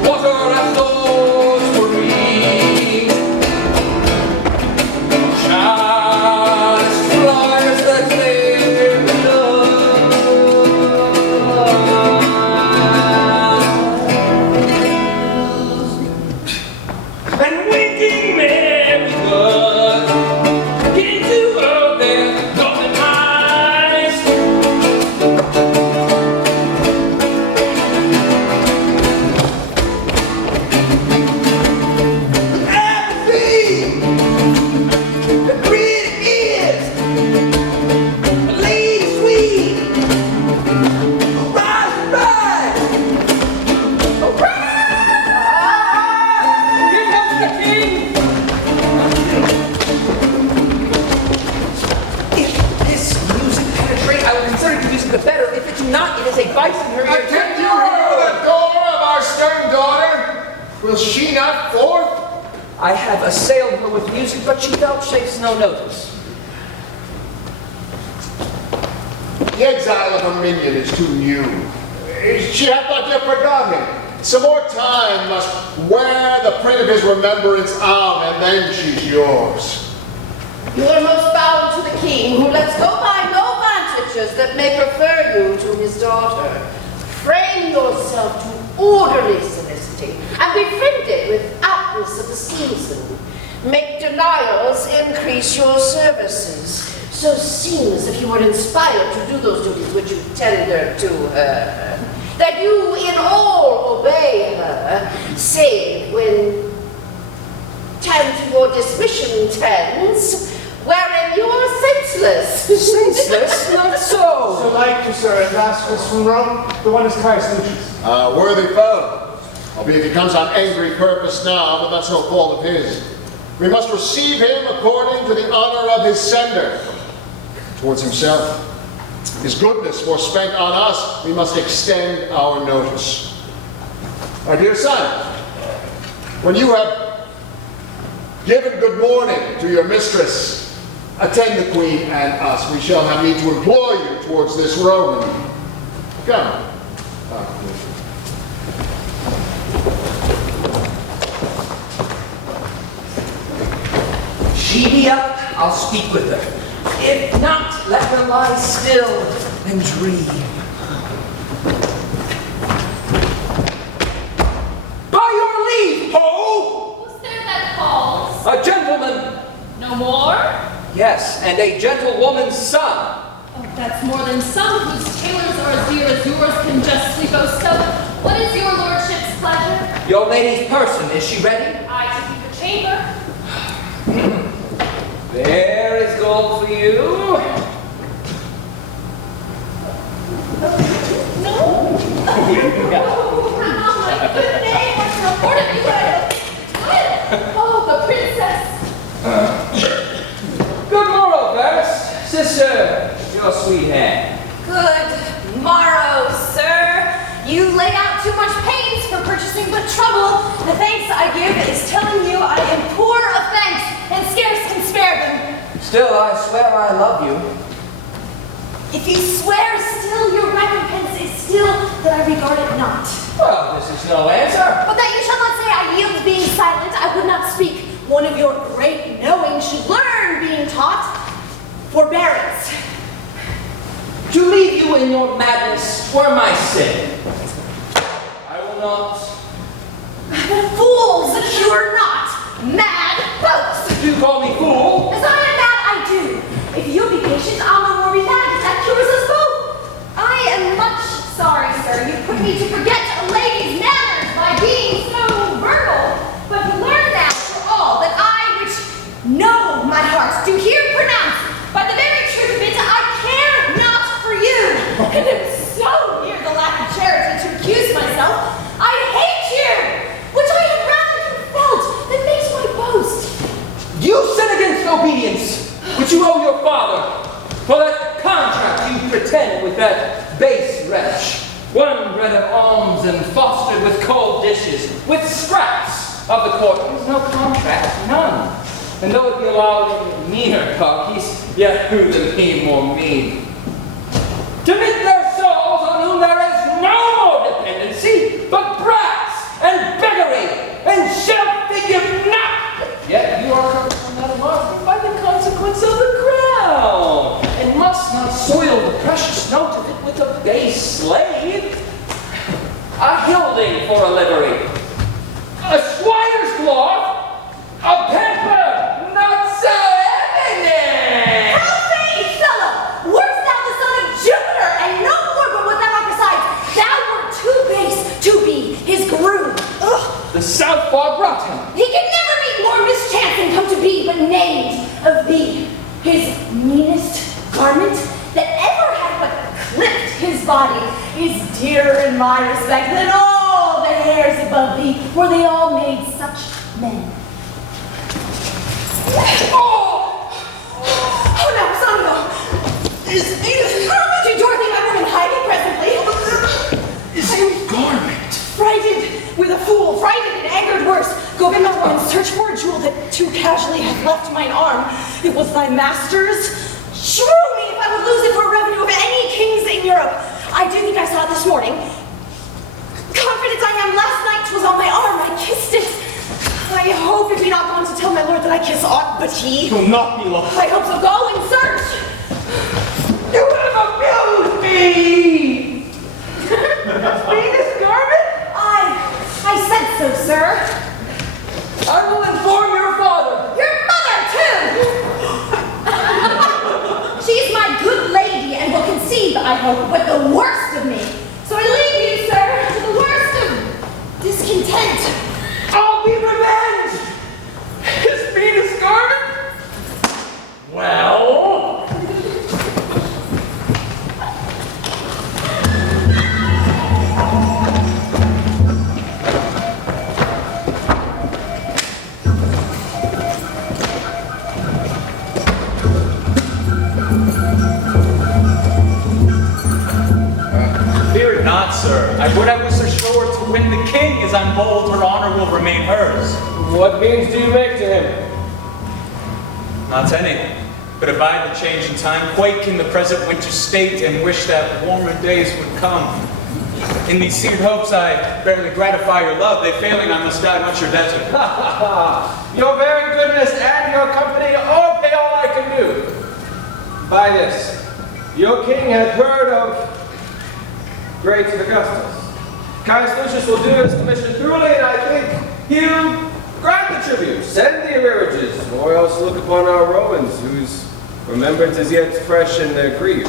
Water and those free. music, but she vouchsafes no notice. The exile of her minion is too new. She hath not yet forgotten. Some more time must wear the print of his remembrance on, and then she's yours. You are most bound to the king, who lets go by no vantages that may prefer you to his daughter. Frame yourself to orderly solicity, and befriend it with aptness of the season. Make denials increase your services. So seem as if you were inspired to do those duties which you tender to her. That you in all obey her, save when time to your dismission tends, wherein you are senseless. Senseless? Not so. So like you, sir, ambassadors from Rome, the one is Caius Lucius. Worthy fellow. Albeit he comes on angry purpose now, but that's no fault of his. We must receive him according to the honor of his sender. Towards himself. His goodness forespent on us, we must extend our notice. My dear son, when you have given good morning to your mistress, attend the queen and us. We shall have need to employ you towards this Roman. Come. She be up, I'll speak with her. If not, let her lie still and dream. By your leave, ho! Who's there that calls? A gentleman. No more? Yes, and a gentlewoman's son. Oh, that's more than some whose tailors are as dear as yours can justly boast of. What is your lordship's pleasure? Your lady's person, is she ready? I to keep the chamber. There is gold for you. No? Oh, my good name, what's the report of you? Oh, the princess. Good morrow, first. Sister, your sweet hand. Good morrow, sir. You lay out too much pains for purchasing but trouble. The thanks I give is telling you I am poor of thanks and scarce can spare them. Still, I swear I love you. If you swear still, your recompense is still that I regard it not. Well, this is no answer. But that you shall not say I yield being silent. I would not speak. One of your great knowing should learn being taught. Forbearance. To leave you in your madness were my sin. I will not. Fools that you are not. Mad folks. You call me fool? As I am mad, I do. If you'll be patient, I'll no more be mad. That cures us both. I am much sorry, sir. You put me to forget a lady's manners by being so verbal. But learn now for all that I, which know my heart, do here pronounce, by the very truth of it, I care not for you. And am so near the lack of charity to accuse myself. I hate you, which I had rather have felt than makes my boast. You sin against obedience, which you owe your father, for that contract you pretend with that base wretch. One bred of alms and fostered with cold dishes, with scraps of the court. There's no contract, none. And though it be allowed meaner cockies, yet who than he more mean? To meet their souls on whom there is no more dependency, but brass and beggary, and shall figure not. Yet you are not alarmed by the consequence of the crown, and must not soil the precious note of it with a base slave. A gilding for a livery, a squire's cloth, a pamper, not so eminent. Profane fellow! Wert thou the son of Jupiter, and no more but what thou art besides? Thou wert too base to be his groom. Ugh. The south fog brought him. He can never meet more mischance than come to be, but named of thee, his meanest garment that ever had but clipped his body is dearer in my respect than all the hairs above thee, for they all made such men. Oh! Oh no, Sango! Is garment to Dorothy, my woman, hiding presently? Is it garment? Frighted with a fool, frighted and angered worse. Go Wogan no one search for a jewel that too casually hath left mine arm. It was thy master's. Shrew me if I would lose it for a revenue of any kings in Europe. I do think I saw it this morning. Confident I am, last night 'twas on my arm, I kissed it. I hope it be not gone to tell my lord that I kiss aught but he. Will not be lost. I hope so. Go and search. You have abused me! Venus garment? I said so, sir. I will inform your father. Your mother, too! She is my good lady and will conceive, I hope, but the worst of me. So I leave you, sir, to the worst of discontent. I'll be revenged! His Venus garment? Well? Fear not, sir. I would I was assured to win the king, as I'm bold her honor will remain hers. What means do you make to him? Not any, but abide the change in time, quake in the present winter state, and wish that warmer days would come. In these seared hopes I barely gratify your love, they failing I must die much your debtor. Your very goodness and your company all pay all I can do. By this, your king hath heard of great Augustus. Caius Lucius will do his commission truly, and I think he'll grant the tribute, send the arrearages, or else look upon our Romans, whose remembrance is yet fresh in their grief.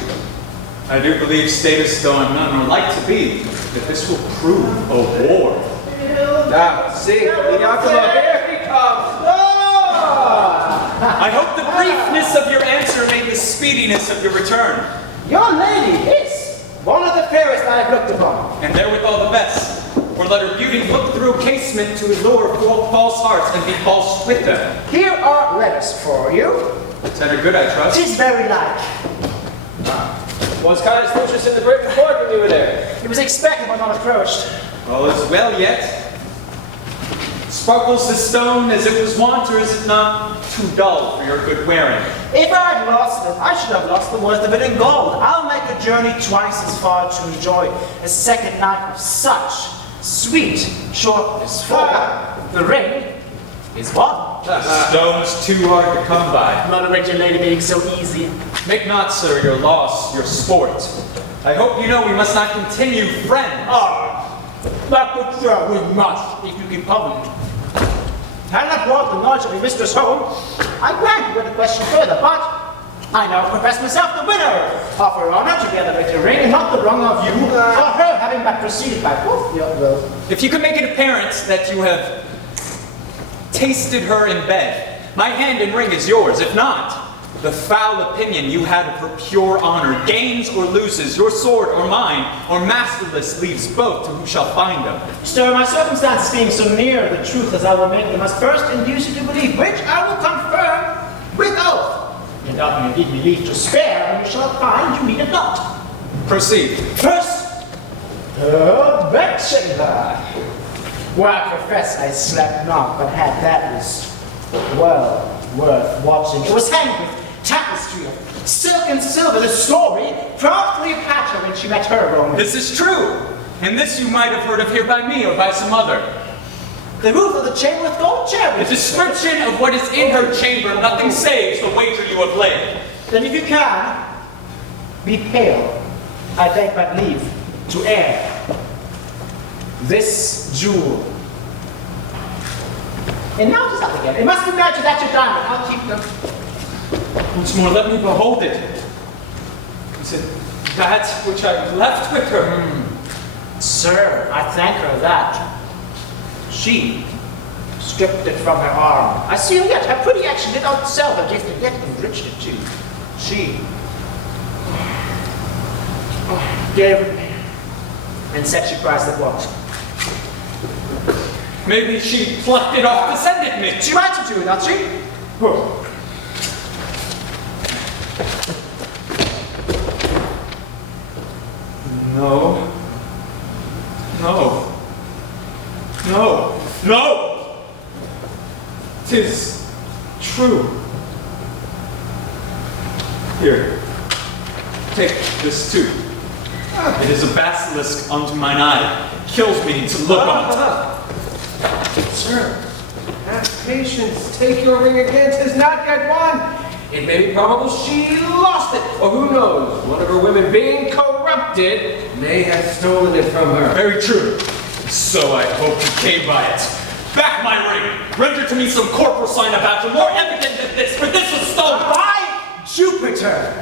I do believe, status though I'm none or like to be, that this will prove a war. Now, see, Iacoma, here he comes! I hope the briefness of your answer made the speediness of your return. Your lady is one of the fairest I have looked upon. And therewithal the best. For let her beauty look through casement to allure false hearts and be false with them. Here are letters for you. Send her good, I trust. Tis very like. Was Caius Lucius in the great report when you were there? It was expected but not approached. All is well yet. Sparkles the stone as it was wont, or is it not too dull for your good wearing? If I had lost it, I should have lost the worth of it in gold. I'll make a journey twice as far to enjoy a second night of such sweet shortness. For the ring is one. Stones too hard to come by. Not a regular lady being so easy. Make not, sir, your loss your sport. I hope you know we must not continue friends. That good sir, we must, if you keep public. Had I brought the knowledge of your mistress home, I grant you would have questioned further, but I now profess myself the winner of her honor together with the ring, and not the wrong of you, or her having been preceded by both your will. If you can make it apparent that you have tasted her in bed, my hand and ring is yours. If not, the foul opinion you had of her pure honor gains or loses your sword or mine, or masterless leaves both to who shall find them. Sir, my circumstances being so near the truth as I will make them, must first induce you to believe, which I will confirm with oath. And that you give me leave to spare, and you shall find you need it not. Proceed. First, the bedchamber. Where I profess I slept not, but had that was well worth watching. It was hanged with tapestry of silk and silver. The story, proud Cleopatra when she met her Roman. This is true, and this you might have heard of here by me or by some other. The roof of the chamber with gold cherries. The description of what is in her chamber, nothing saves the wager you have laid. Then if you can, be pale. I beg but leave to air this jewel. And now it is up again. It must be magic that your diamond. I'll keep them. Once more, let me behold it. Is it that which I left with her? Sir, I thank her that. She stripped it from her arm. I see her yet. How pretty yet. She did not sell the gift and yet enriched it too. She gave it me and said she prized it once. Maybe she plucked it off to send it me. She might have to, not she? No. No. No. No! Here, take this too. It is a basilisk unto mine eye. Kills me to look on it. Sir, have patience. Take your ring again. 'Tis not yet won. It may be probable she lost it, or who knows, one of her women being corrupted may have stolen it from her. Very true. So I hope you came by it. Back my ring. Render to me some corporal sign about you, more evident than this, for this was stolen. By Jupiter!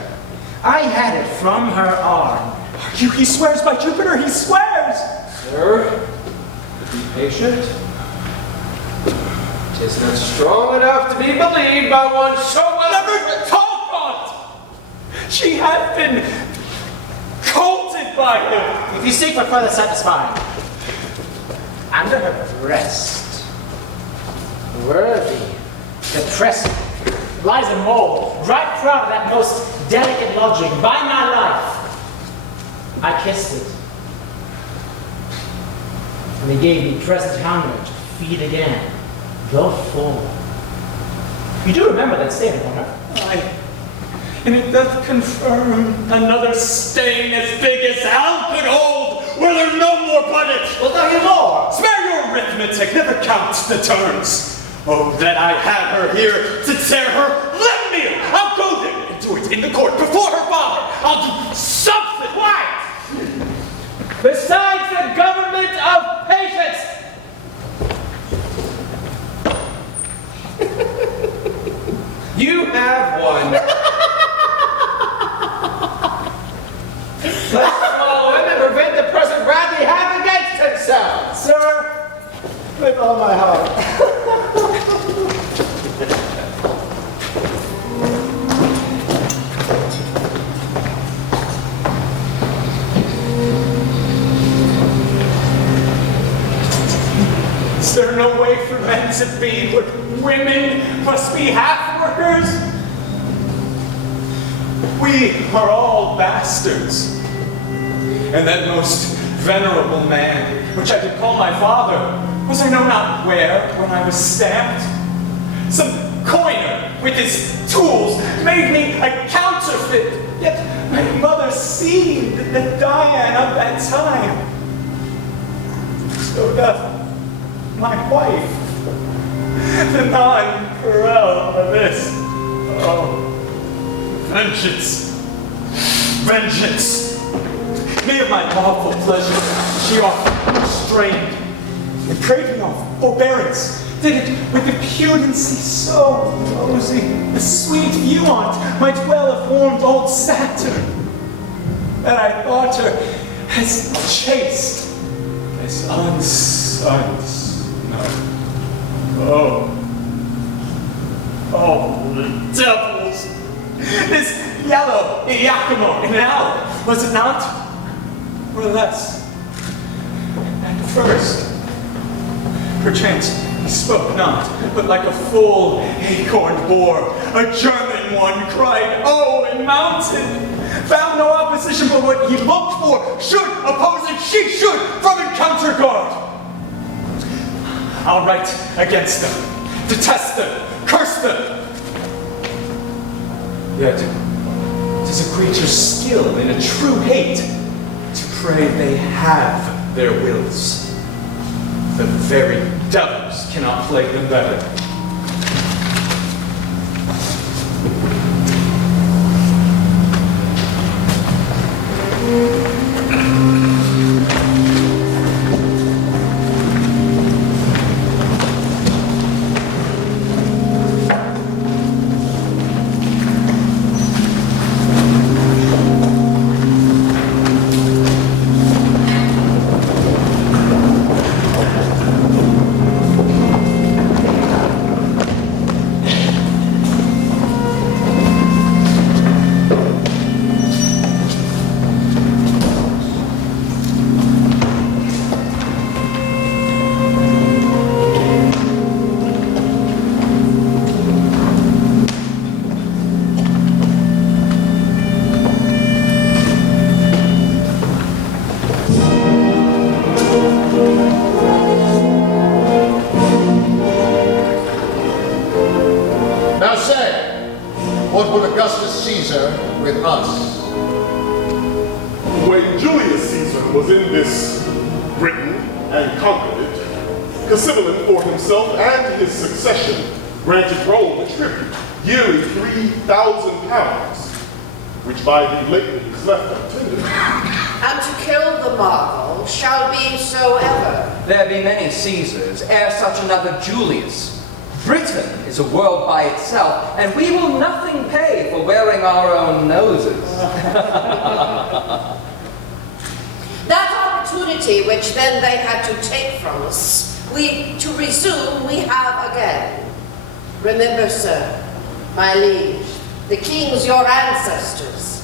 I had it from her arm. He swears by Jupiter, he swears! Sir, be patient. 'Tis not strong enough to be believed by one so well. Never talk on! She hath been colted by him. If you seek for further satisfying, under her breast, worthy, depressing, lies a mole, right proud of that most delicate lodging. By my life, I kissed it. And he gave me present hunger to feed again, though full. You do remember that statement, Honor? Aye. And it doth confirm another stain as big as hell could hold. Were there no more but it? Well, tell you more. Spare your arithmetic, never count the turns. Oh, that I had her here to tear her limb me! I'll go there and do it in the court before her father. I'll do something. Quiet! Besides the government of patience, You have won. Let's follow him and prevent the present wrath he hath against himself. sir, with all my heart. Is there no way for men to be what women must be half-workers? We are all bastards. And that most venerable man, which I did call my father, was I know not where when I was stamped. Some coiner with his tools made me a counterfeit, yet my mother seemed the Diane of that time. So doth my wife, the non-Perel of this. Oh, vengeance, vengeance. Me of my lawful pleasure, she oft restrained, and prayed me of forbearance. Did it with impudency so rosy, the sweet view on't might well have formed old Saturn, that I thought her as chaste as unsuns. No. Oh, the devils! This yellow Iachimo in an hour, was it not? Or less? At first, perchance he spoke not, but like a full acorn boar, a German one cried, oh, and mounted, found no opposition but what he looked for, should oppose it, she should, from encounter guard. I'll write against them, detest them, curse them. Yet, 'tis a creature's skill in a true hate to pray they have their wills. The very devils cannot plague them better. what would Augustus Caesar with us? When Julius Caesar was in this Britain and conquered it, Cymbeline for himself and his succession granted Rome a tribute, yearly 3,000 pounds, which by thee lately is left untended. And to kill the marvel shall be so ever. There be many Caesars, ere such another Julius. Britain is a world by itself, and we will nothing pay for wearing our own noses. That opportunity which then they had to take from us, to resume we have again. Remember, sir, my liege, the kings your ancestors.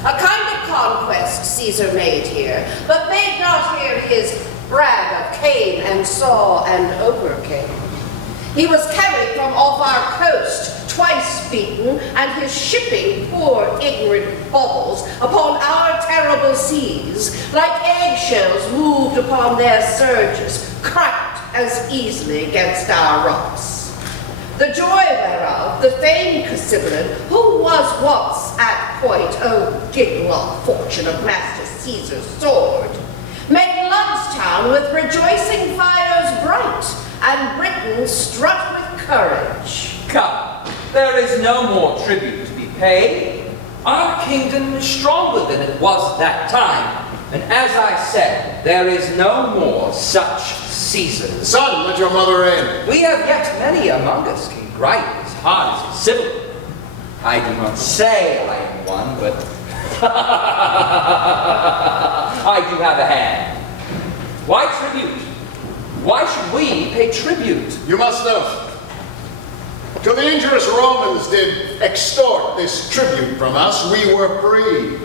A kind of conquest Caesar made here, but made not here his brag of Cain and Saul and overcame. He was carried from off our coast, twice beaten, and his shipping poor ignorant baubles upon our terrible seas, like eggshells moved upon their surges, cracked as easily against our rocks. The joy whereof, the famed Cymbeline, who was once at point, oh, giglock fortune of Master Caesar's sword, made Lundstown with rejoicing fires bright, and Britain strut with courage. Come, there is no more tribute to be paid. Our kingdom is stronger than it was that time. And as I said, there is no more such Caesars. Son, let your mother in. We have yet many among us can gripe as hard as Cymbeline. I do not say I am one, but I do have a hand. Why tribute? Why should we pay tribute? You must know. Till the injurious Romans did extort this tribute from us, we were free.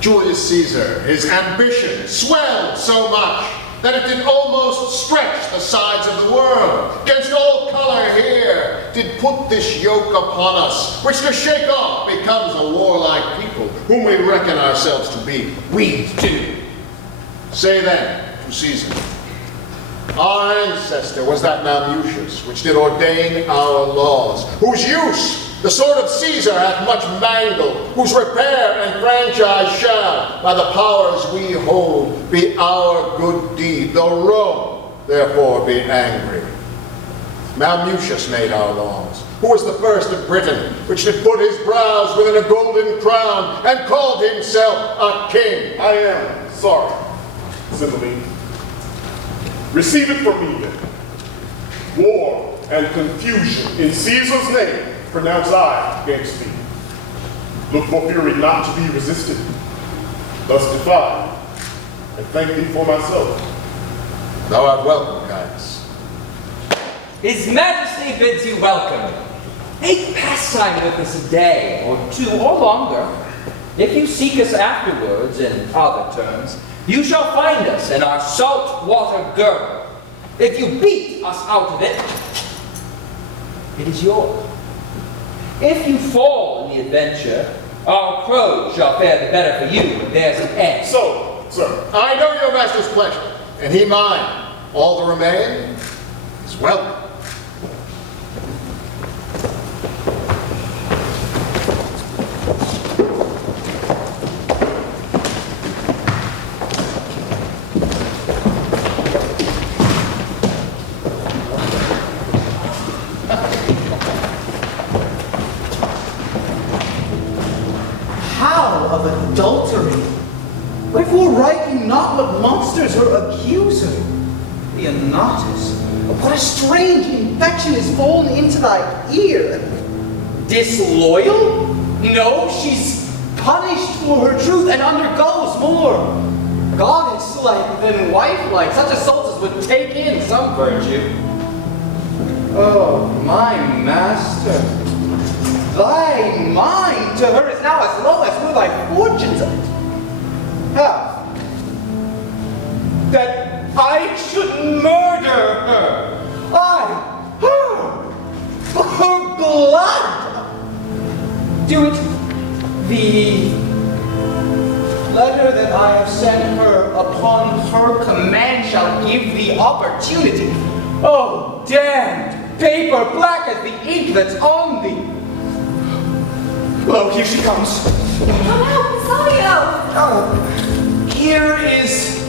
Julius Caesar, his ambition swelled so much that it did almost stretch the sides of the world. Against all color here did put this yoke upon us, which to shake off becomes a warlike people, whom we reckon ourselves to be. We do. Say then to Caesar, our ancestor was that Mamucius, which did ordain our laws, whose use the sword of Caesar hath much mangled, whose repair and franchise shall, by the powers we hold, be our good deed, though Rome therefore be angry. Mamucius made our laws, who was the first of Britain, which did put his brows within a golden crown, and called himself a king. I am sorry, Cymbeline. Receive it from me then. War and confusion in Caesar's name pronounce I against thee. Look for fury not to be resisted. Thus defy, and thank thee for myself. Thou art welcome, Caius. His Majesty bids you welcome. Make pastime with us a day, or two, or longer. If you seek us afterwards, in other terms, you shall find us in our salt water girdle. If you beat us out of it, it is yours. If you fall in the adventure, our crows shall fare the better for you when there's an end. So, sir, I know your master's pleasure, and he mine. All the remain is welcome. Of adultery. Wherefore write you not what monsters are accuser? Leonatus, what a strange infection is fallen into thy ear. Disloyal? No, she's punished for her truth and undergoes more. Goddess-like than wife-like, such assaults as would take in some virtue. Oh, my master. Thy mind to her is now as low as were thy fortunes. How? That I should murder her. I, her, for her blood. Do it. The letter that I have sent her upon her command shall give thee opportunity. Oh, damned paper black as the ink that's on thee. Lo, here she comes. Come out, Pisanio! Oh, here is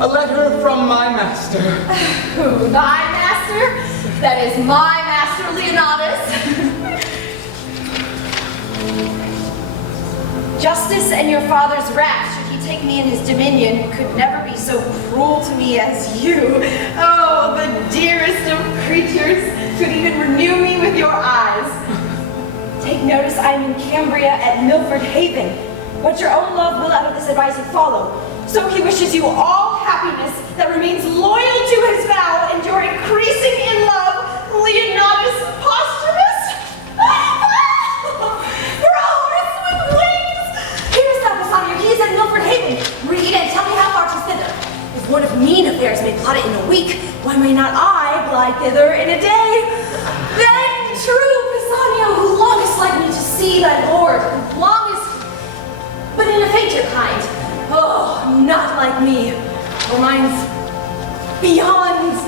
a letter from my master. Who, thy master? That is my master, Leonatus. Justice and your father's wrath, should he take me in his dominion, could never be so cruel to me as you. Oh, the dearest of creatures, could even renew me with your eyes. Take notice I am in Cambria at Milford Haven. What your own love will out of this advising follow. So he wishes you all happiness that remains loyal to his vow, and you're increasing in love, Leonatus Posthumus. For all earth with wings! Here is thou, Pisanio, he is at Milford Haven. Read and tell me how far 'tis thither. If one of mean affairs may plot it in a week, why may not I glide thither in a day? Then, true Pisanio, who longest like me to see thy lord, longest, but in a fainter kind. Oh, not like me, for mine's beyond.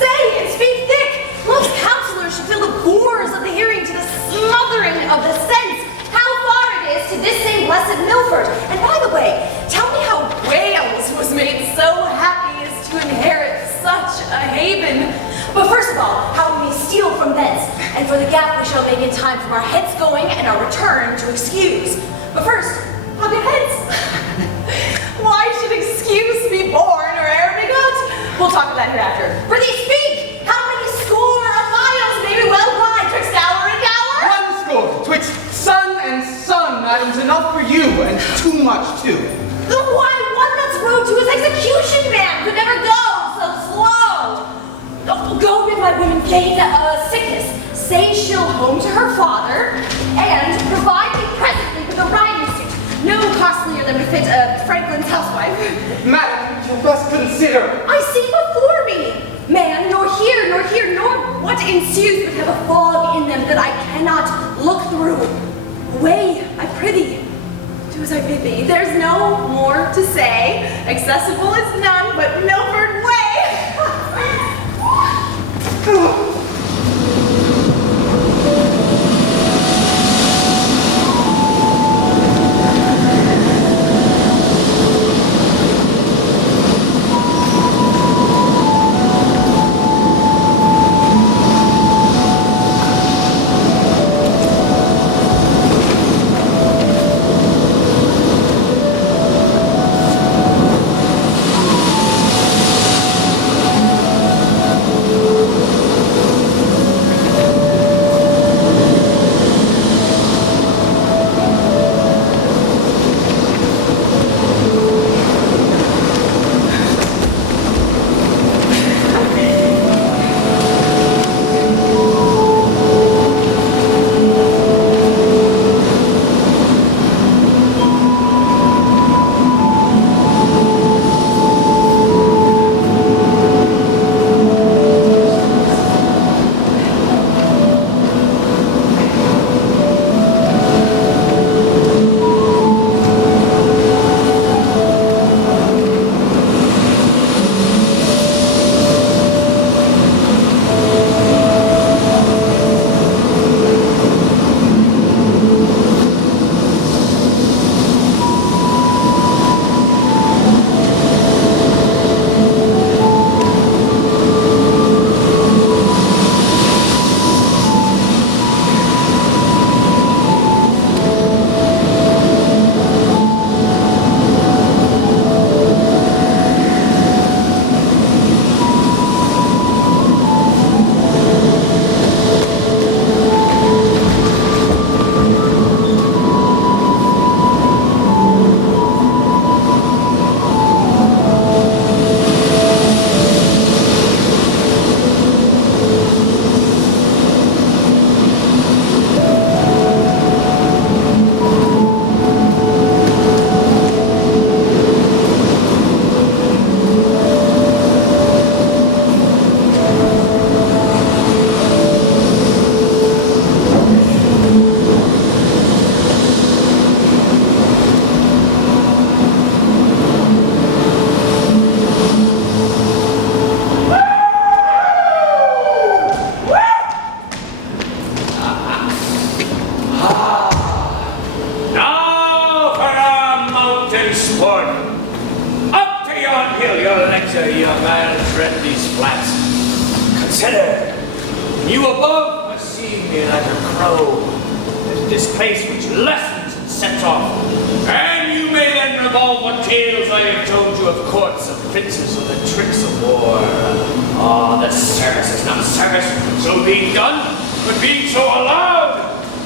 Say and speak thick. Love's counselors should fill the bores of the hearing to the smothering of the sense. How far it is to this same blessed Milford. And by the way, tell me how Wales was made so happy as to inherit such a haven. But first of all, how we may steal from thence, and for the gap we shall make in time from our heads going and our return to excuse. But first, how get hence? Why should excuse be born or e'er begot? We'll talk of that hereafter. Prithee speak! How many score of miles may we well glide twixt hour and hour? 1 score, twixt sun and sun, madam's enough for you, and too much too. Why, one that's rode to his execution, man, could never go so slow. Go with my women feign sickness. Say she'll home to her father, and provide me presently with a riding suit, no costlier than befit a Franklin's housewife. Madam, you must consider. I see before me, man, nor hear, nor what ensues but have a fog in them that I cannot look through. Away, I prithee, do as I bid thee. There's no more to say. Accessible is none but Milford way. sinner! You above have seen me like a crow at this place which lessens and sets off. And you may then revolve what tales I have told you of courts of princes or the tricks of war. Ah, the service is not service, so being done, but being so allowed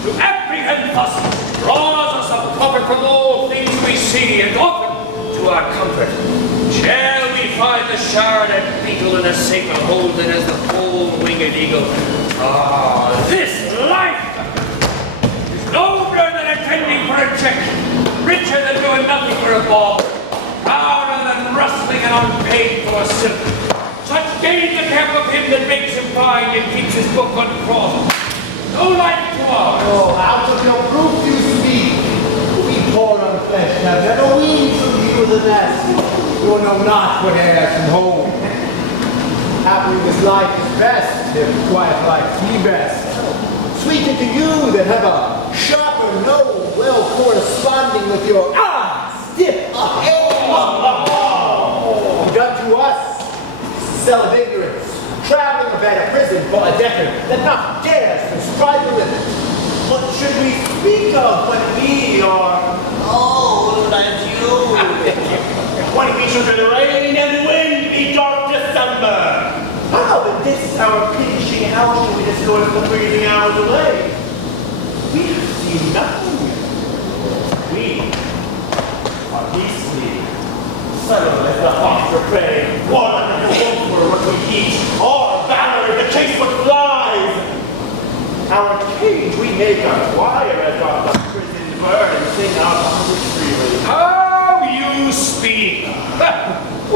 to apprehend us, draws us a profit from all things we see, and often to our comfort. Shall we find the sharded beetle in a safer hold than as the full-winged eagle? Ah, this life is nobler than attending for a check, richer than doing nothing for a ball, prouder than rustling an unpaid for silk. Such gain the cap of him that makes him find and keeps his book uncrossed. No life to ours. Oh, out of your proof you speak. We poor unfleshed have never weaned from you the nest. You know not what heirs from home. Happily this life is best, if quiet life be best. Sweeter to you that have a sharper nose, well corresponding with your stiff head. Done to us, cell of ignorance, traveling about a prison for a debtor that not dares to strive with it. What should we speak of when we are old as you? When we should rain and wind be dark December. How in this our pinching house shall we discourse the freezing hours away? We have seen nothing. We are beastly. Subtle as the hawk for prey, warm as the wolf for what we eat, or valor in the chase with flies. Our cage we make our wire as our prison burn, sing our bondage freely. How you speak!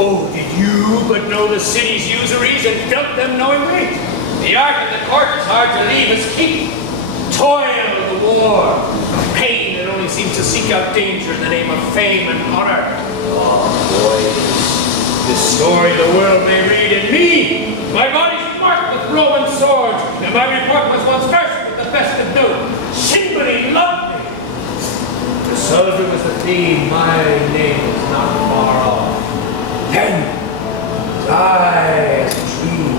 Oh, did you but know the city's usuries and felt them knowingly? The ark and the court is hard to leave as keep. Toil of the war, pain that only seems to seek out danger in the name of fame and honor. Oh, boys, this story the world may read in me. My body's marked with Roman swords, and my report was once first with the best of note. Cymbeline loved me. The soldier was the theme, my name was not far off. Then, I, as a tree,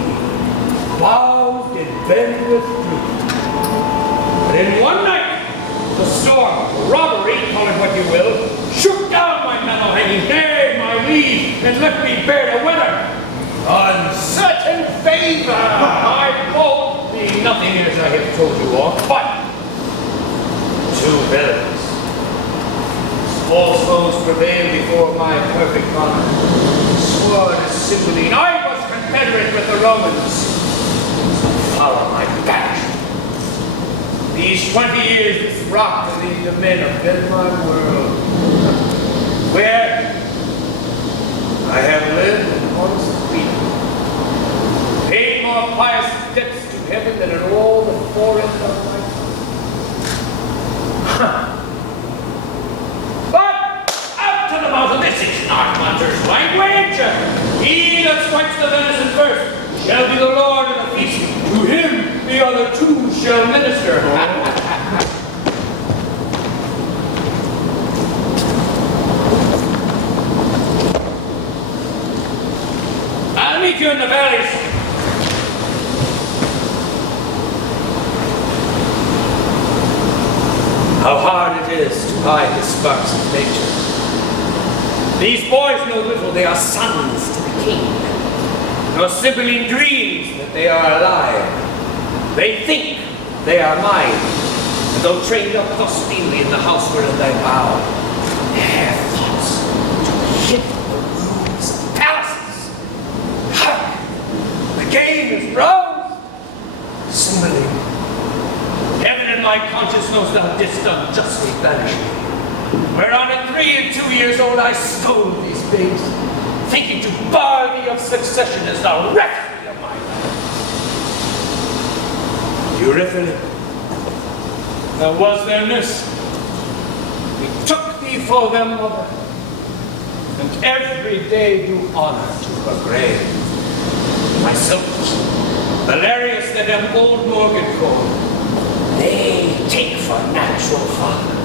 bowed and bent with truth. But in one night, the storm, robbery, call it what you will, shook down my metal hanging, nay, my leave, and left me bare to weather. Uncertain favor! I bold, being nothing as I have told you all, but two villains. False foes prevailed before my perfect honor. Sworn as Cymbeline, I was confederate with the Romans. Follow my back. These 20 years, this rock and these men have been my world. Where I have lived in honest freedom, paid more pious debts to heaven than in all the forest of my time. To the mouth of this is not hunter's language. He that strikes the venison first shall be the lord of the feast. To him the other two shall minister. I'll meet you in the valleys. How hard it is to hide the sparks of nature. These boys know little, they are sons to the king. Nor Cymbeline dreams that they are alive. They think they are mine, and though trained up thus meanly in the house wherein they bow, their thoughts to hit the rooms of palaces. Hark! The game is roused. Cymbeline, heaven in my conscience knows thou didst unjustly banish me. Whereon at 3 and 2 years old I stole these babes, thinking to bar thee of succession as thou reft me of my life. Euryphile, thou was their nurse. We took thee for their mother, and every day do honor to her grave. Myself, Valerius that am old Morgan called, they take for natural father.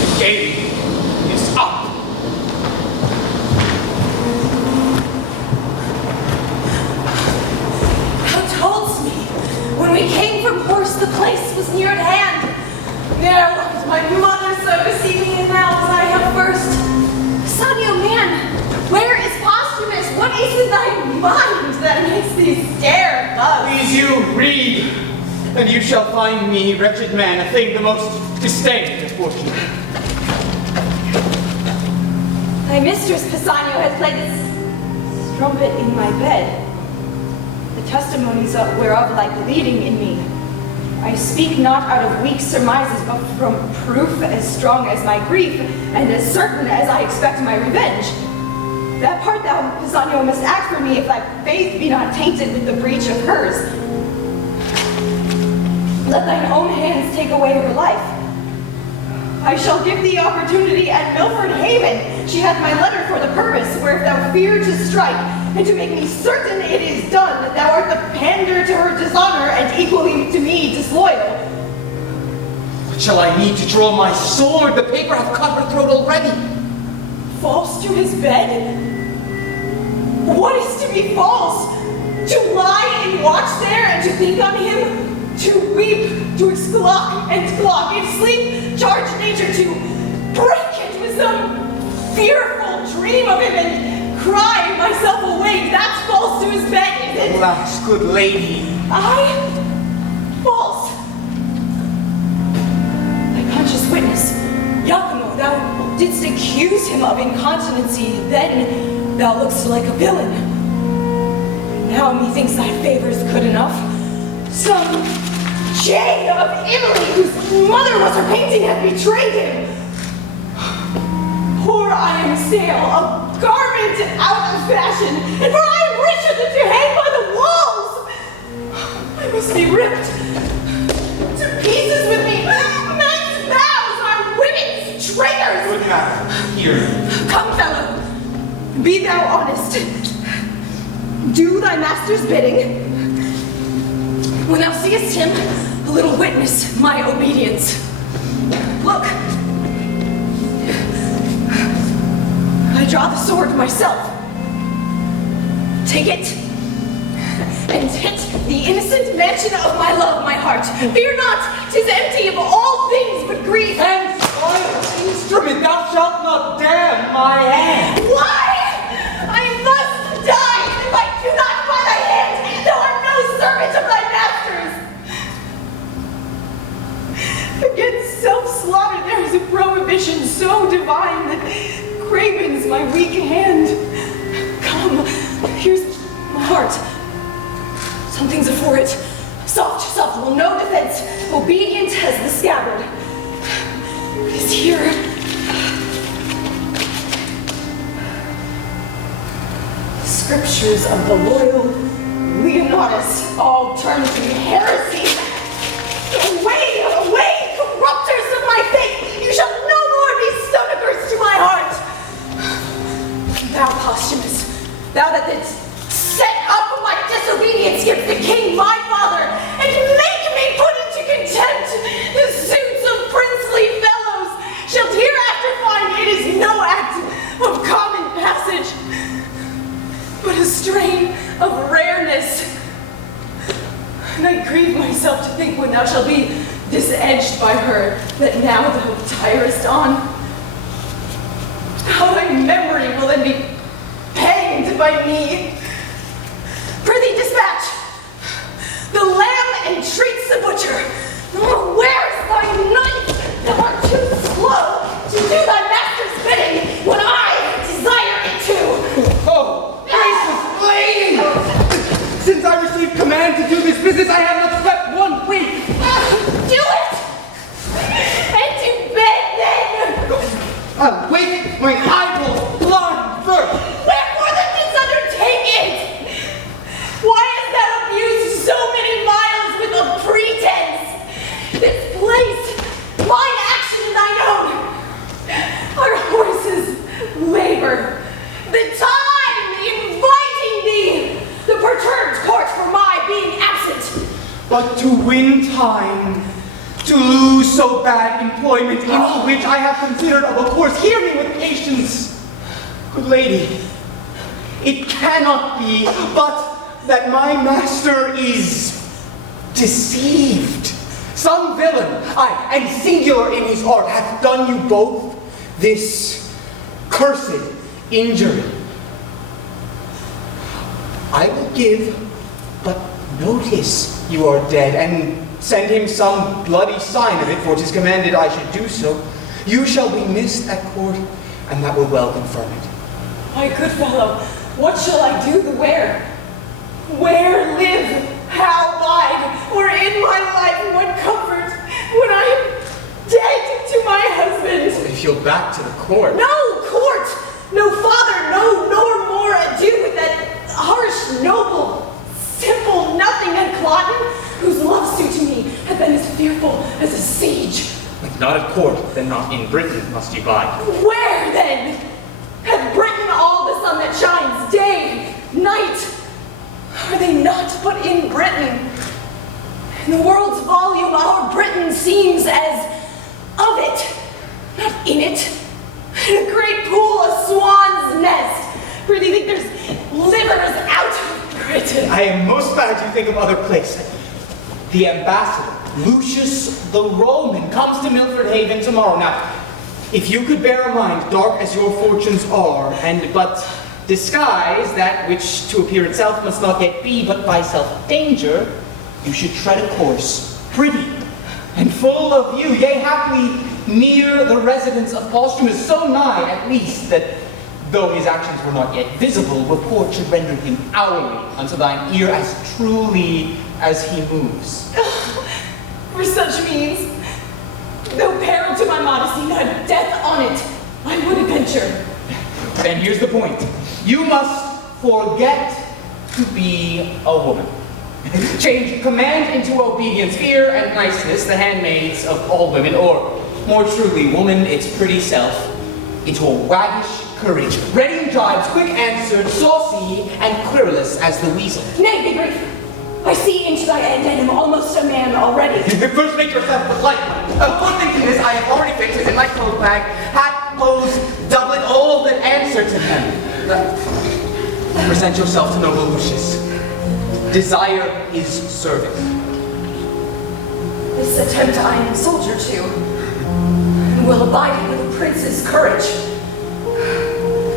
The game is up. you, read, and you shall find me, wretched man, a thing the most disdained of fortune. Thy mistress Pisanio has played this strumpet in my bed, the testimonies whereof lie bleeding in me. I speak not out of weak surmises, but from proof as strong as my grief, and as certain as I expect my revenge. That part thou, Pisanio, must act for me if thy faith be not tainted with the breach of hers. Let thine own hands take away her life. I shall give thee opportunity at Milford Haven. She hath my letter for the purpose, where if thou fear to strike, and to make me certain it is done, thou art the pander to her dishonor, and equally to me disloyal. What shall I need to draw my sword? The paper hath cut her throat already. False to his bed? What is to be false? To lie and watch there and to think on him? To weep, to exclock and clock in sleep, charge nature to break into some fearful dream of him and cry myself awake. That's false to his bed, is it? Alas, good lady. False. Thy conscious witness, Iachimo, thou didst accuse him of incontinency, then thou lookst like a villain. Now methinks thy favors good enough. Some jade of Italy, whose mother was her painting, hath betrayed him. Poor I am stale, a garment out of fashion, and for I am richer than to hang by the walls. I must be ripped to pieces with me. Men's vows are women's traitors. Good matter. Here. Come, fellow, be thou honest. Do thy master's bidding. When thou seest him, a little witness my obedience. Look, I draw the sword myself. Take it, and hit the innocent mansion of my love, my heart. Fear not, 'tis empty of all things but grief. And spoil instrument, thou shalt not damn my hand. Why? I must die if I do not by thy hand. Thou art no servant of thy master's. Against self-slaughter there is a prohibition so divine that cravens my weak hand. Come, here's my heart. Something's afore it. Soft, soft, will no defense. Obedient as the scabbard. It is here. Scriptures of the loyal Leonatus all turned to heresy. Away, away, corrupters of my faith! You shall no more be stomachers to my heart! Thou, Posthumus, thou that didst set up my disobedience against the king, my father, and make me put into contempt the suits of princely fellows, shalt hereafter find it is no act of common passage, but a strain of rareness. And I grieve myself to think when thou shalt be disedged by her, that now thou tirest on. How thy memory will then be panged by me. Prithee, dispatch. The lamb entreats the butcher. Where's thy knife? Thou art too slow to do thy master's bidding when I desire it to. Oh, gracious lady! Since I received command to do this business, I have not slept 1 week. Do it! And to bed then! Wake my eyeballs blind first! Wherefore then didst undertake it? Why hast thou abused so many miles with a pretense? This place, mine action and thine own, our horses labor. The time inviting thee, the perturbed court for my being absent. But to win time, to lose so bad employment, into which I have considered of a course, hear me with patience. Good lady, it cannot be but that my master is deceived. Some villain, aye, and singular in his heart, hath done you both this cursed injury. I will give but notice you are dead, and send him some bloody sign of it, for 'tis commanded I should do so, you shall be missed at court, and that will well confirm it. My good fellow, what shall I do? The where? Where live? How abide? Or in my life what comfort when I am dead to my husband? If you'll back to the court. No court! No father, no, nor more ado with that harsh, noble, simple nothing at Cloten, whose love suit to me had been as fearful as a siege. If not at court, then not in Britain must you bide. Where then? Hath Britain all the sun that shines, day, night? Are they not but in Britain? In the world's volume, our Britain seems as of it, not in it. In a great pool, a swan's nest. Where do you think there's livers out of Britain? I am most glad you think of other places. The ambassador, Lucius the Roman, comes to Milford Haven tomorrow. Now, if you could bear in mind, dark as your fortunes are, and but disguise that which to appear itself must not yet be, but by self-danger, you should tread a course pretty and full of view, yea, haply near the residence of Posthumus, so nigh at least that though his actions were not yet visible, report should render him hourly unto thine ear as truly as he moves. For such means, no peril to my modesty, not death on it, I would adventure. And here's the point. You must forget to be a woman. Change command into obedience, fear and niceness, the handmaids of all women, or more truly, woman its pretty self, into a waggish courage, ready in jibes, quick answered, saucy, and querulous as the weasel. Nay, be brief. I see into thy end and am almost a man already. First make yourself the light. Good thing to this, I have already fixed it in my coat bag, hat, hose, doublet, all that answer to him. Present yourself to noble Lucius. Desire his service. This attempt I am soldier to, and will abide with a prince's courage.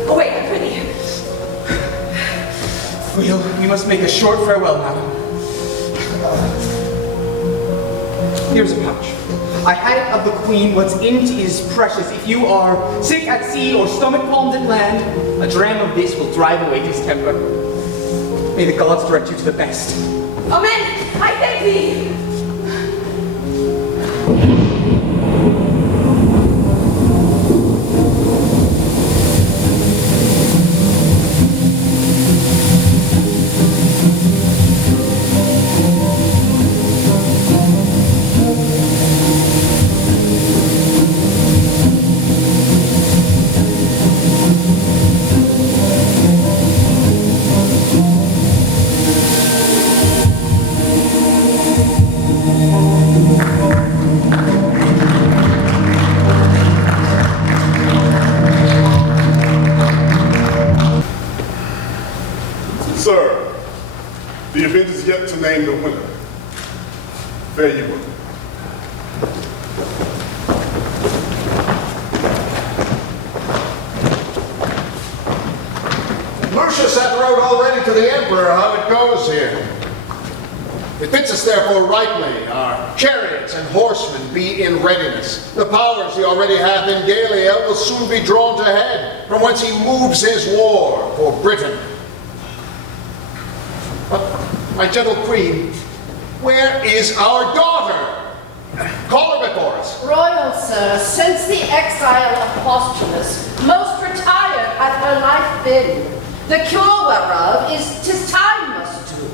Away, I prithee. We must make a short farewell, madam. Here's a pouch. I had it of the queen. What's in't is precious. If you are sick at sea or stomach palmed at land, a dram of this will drive away distemper. May the gods direct you to the best. Amen. I thank thee. Sir, the event is yet to name the winner. Fare you well. Lucius hath wrote already to the emperor how it goes here. It fits us therefore rightly, our chariots and horsemen be in readiness. The powers he already hath in Gallia will soon be drawn to head, from whence he moves his war for Britain. But, my gentle queen, where is our daughter? Call her before us. Royal sir, since the exile of Posthumus, most retired hath her life been. The cure whereof is 'tis time must do.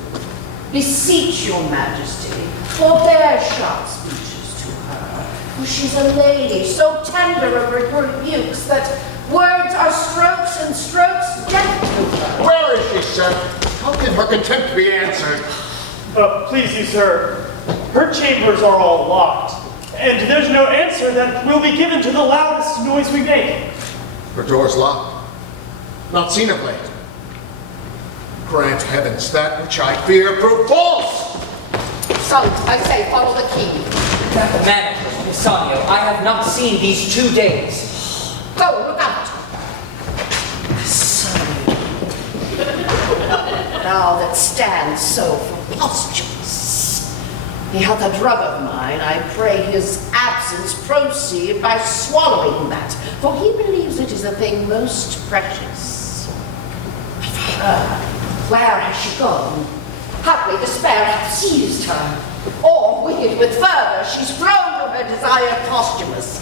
Beseech your majesty, forbear sharp speeches to her, for she's a lady so tender of rebukes that words are strokes and strokes death to her. Where is she, sir? How can her contempt be answered? Please you, sir, her chambers are all locked, and there's no answer that will be given to the loudest noise we make. Her door's locked. Not seen of late. Grant heavens that which I fear prove false! Son, I say, follow the king. Manager, Pisanio, I have not seen these 2 days. Go, look out. Thou that stands so for posthumous. He hath a drug of mine. I pray his absence proceed by swallowing that, for he believes it is a thing most precious. But for her, where has she gone? Haply despair hath seized her, or wicked with fervor, she's flown to her desired posthumous.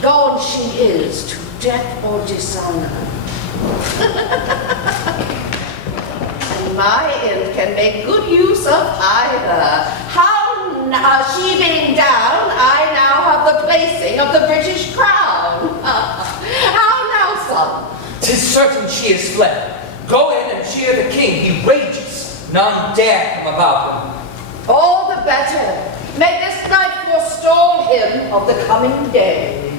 Gone she is to death or dishonor. And my end can make good use of either. She being down, I now have the placing of the British crown. How now, son? 'Tis certain she is fled. Go in and cheer the king. He rages. None dare come about him. All the better. May this night forestall him of the coming day.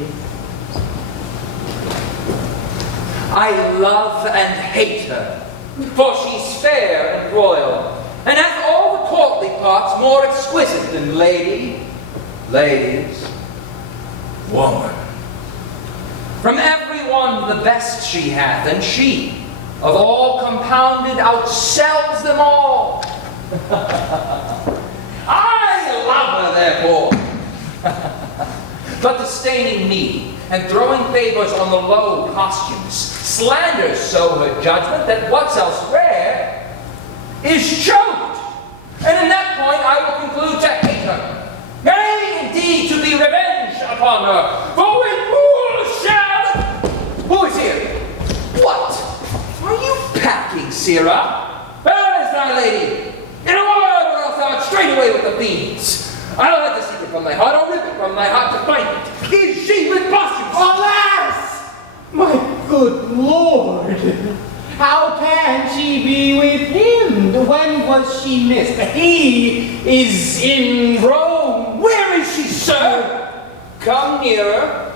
I love and hate her, for she's fair and royal, and hath all the courtly parts more exquisite than ladies, woman. From every one the best she hath, and she, of all compounded, outsells them all. I love her, therefore. But disdaining me, and throwing favors on the low costumes, slanders so her judgment that what's else rare is choked. And in that point I will conclude to hate her. Nay, indeed, to be revenged upon her. For when fools shall... Who is here? What? Are you packing, Sirrah? Where is thy lady? In a word, or else thou art straight away with the fiends. I'll let the secret from thy heart, I'll rip it from thy heart to find it. Is she with posthumous? Alas! My good lord! How can she be with him? When was she missed? He is in Rome. Where is she, sir? Come nearer.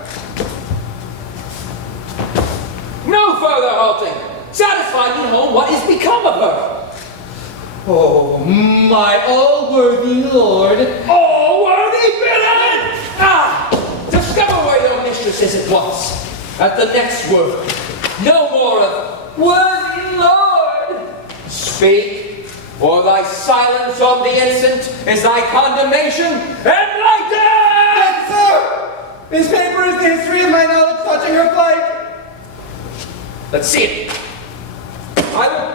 No further halting. Satisfy me home what is become of her. Oh, my all-worthy lord. All-worthy villain! Ah! Discover where your mistress is at once. At the next word. No more of worthy lord. Speak, or thy silence on the instant is thy condemnation and thy death! Sir! This paper is the history of my knowledge touching her flight. Let's see it. I will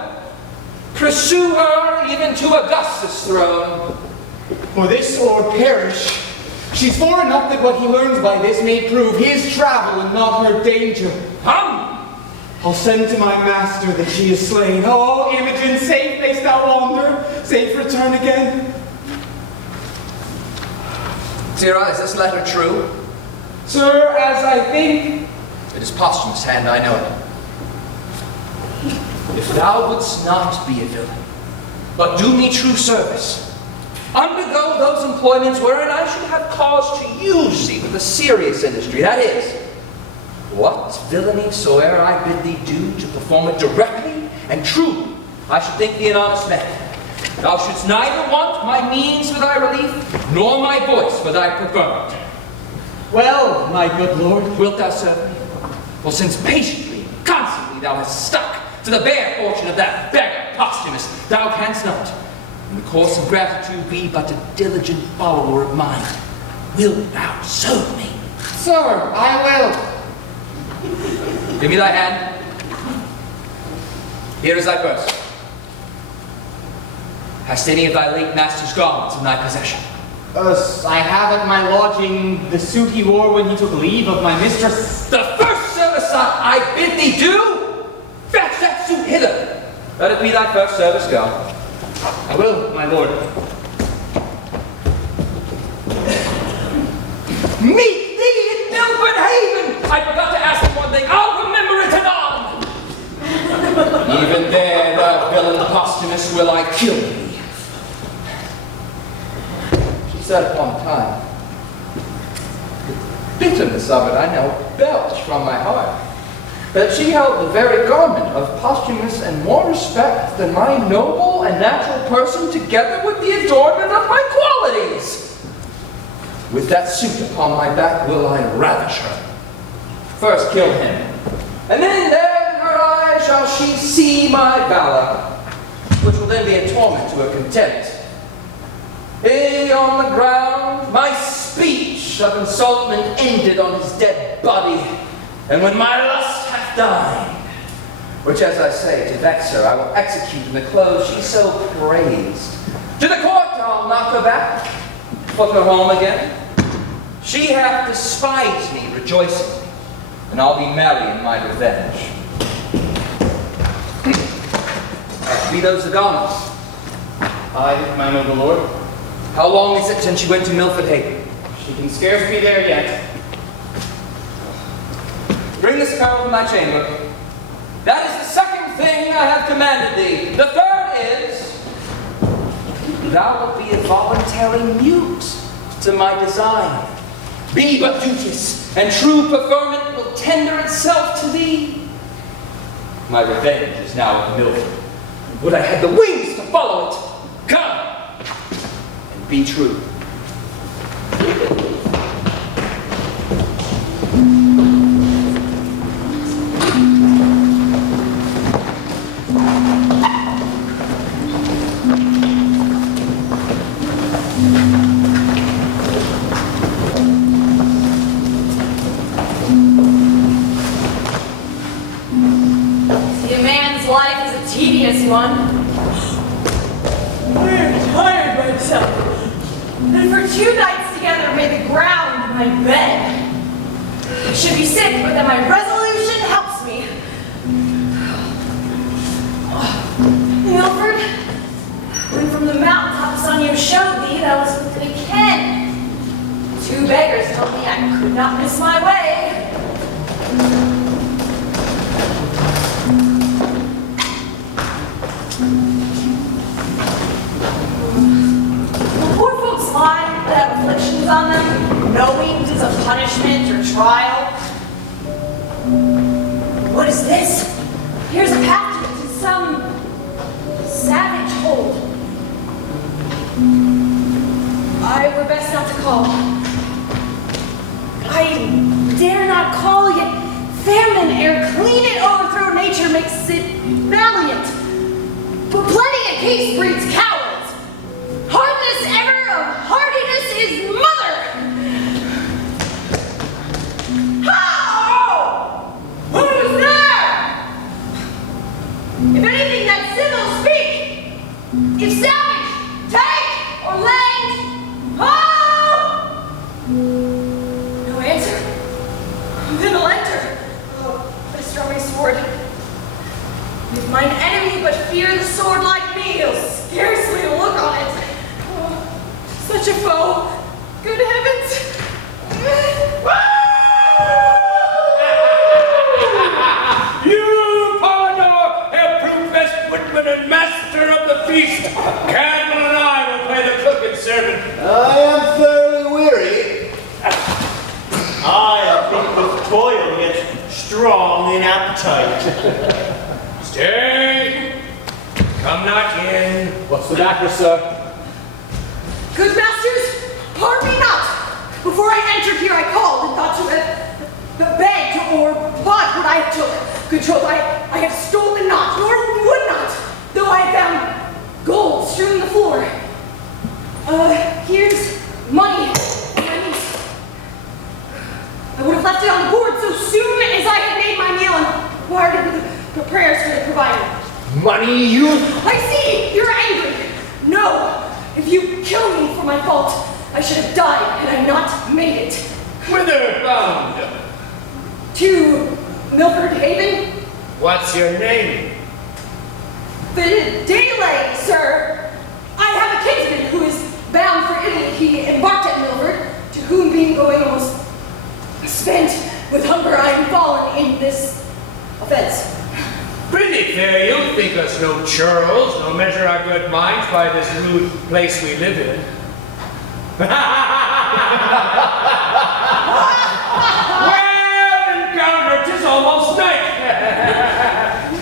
pursue her even to Augustus' throne. For this or perish. She's far enough that what he learns by this may prove his travel and not her danger. Come! I'll send to my master that she is slain. Oh, Imogen, safe mayst thou wander, safe return again. Sirrah, is this letter true? Sir, as I think... It is posthumous hand, I know it. If thou wouldst not be a villain, but do me true service, undergo those employments wherein I should have cause to use thee with a serious industry, that is, what villainy soe'er I bid thee do, to perform it directly and truly, I should think thee an honest man. Thou shouldst neither want my means for thy relief, nor my voice for thy preferment. Well, my good lord. Wilt thou serve me? For since patiently, constantly thou hast stuck to the bare fortune of that beggar Posthumus, thou canst not, in the course of gratitude, be but a diligent follower of mine. Wilt thou serve me? Sir, I will. Give me thy hand. Here is thy purse. Hast any of thy late master's garments in thy possession? I have at my lodging the suit he wore when he took leave of my mistress. The first service I bid thee do, fetch that suit hither. Let it be thy first service, go. I will, my lord. Meet thee in Milford Haven! I forgot to ask you one thing. I'll remember it anon. Even there, thou villain Posthumus, will I kill thee. She said upon time, the bitterness of it I now belch from my heart, that she held the very garment of Posthumus and more respect than my noble and natural person, together with the adornment of my qualities. With that suit upon my back will I ravish her. First kill him, and then there in her eyes shall she see my valor, which will then be a torment to her contempt. He on the ground, my speech of insultment ended on his dead body, and when my lust hath died, which as I say, to vex her, I will execute in the clothes she so praised. To the court I'll knock her back, put her home again. She hath despised me rejoicingly, and I'll be merry in my revenge. Be those the garments? Aye, my noble lord. How long is it since she went to Milford Haven? She can scarce be there yet. Bring this apparel from my chamber. That is the second thing I have commanded thee. The third is, thou wilt be a voluntary mute to my design. Be but duteous, and true preferment will tender itself to thee. My revenge is now at Milford. Would I had the wings to follow it! Come, and be true. One. I'm tired myself. And for 2 nights together made the ground my bed. I should be sick, but then my resolution helps me. Milford, when from the mountaintop the sun you showed thee, thou was with me ken. 2 beggars told me I could not miss my way. That have afflictions on them, knowing it is a punishment or trial. What is this? Here's a path to some savage hold. I were best not to call. I dare not call, yet famine ere clean it overthrow nature makes it valiant. But plenty of case breeds cowards. Hardness ever of hardiness is mother! How? Who's there? If anything, that civil speak! If savage, take or lend! Oh! No answer. Then I'll enter. Oh, best draw my sword. If mine enemy but fear the sword like me, he'll scarcely look on it. Such a foe! Good heavens! You, Polydor, have proved best footman and master of the feast. Campbell and I will play the cook and servant. I am thoroughly weary. I am thick with toil, yet strong in appetite. Stay. Come not in. What's the matter, sir? Good masters, harm me not! Before I entered here, I called and thought to have begged or bought what I took. Good troth, I have stolen not, nor would not, though I found gold strewn the floor. Here's money. I would have left it on the board so soon as I had made my meal and wired the prayers for the provider. Money, you... I see! You're angry! No! If you kill me for my fault, I should have died had I not made it. Whither bound? To Milford Haven? What's your name? Delay, sir. I have a kinsman who is bound for Italy. He embarked at Milford, to whom being going almost spent with hunger I am fallen in this offense. Pretty fair, you think us no churls, nor measure our good minds by this rude place we live in. Well encountered, 'tis almost night.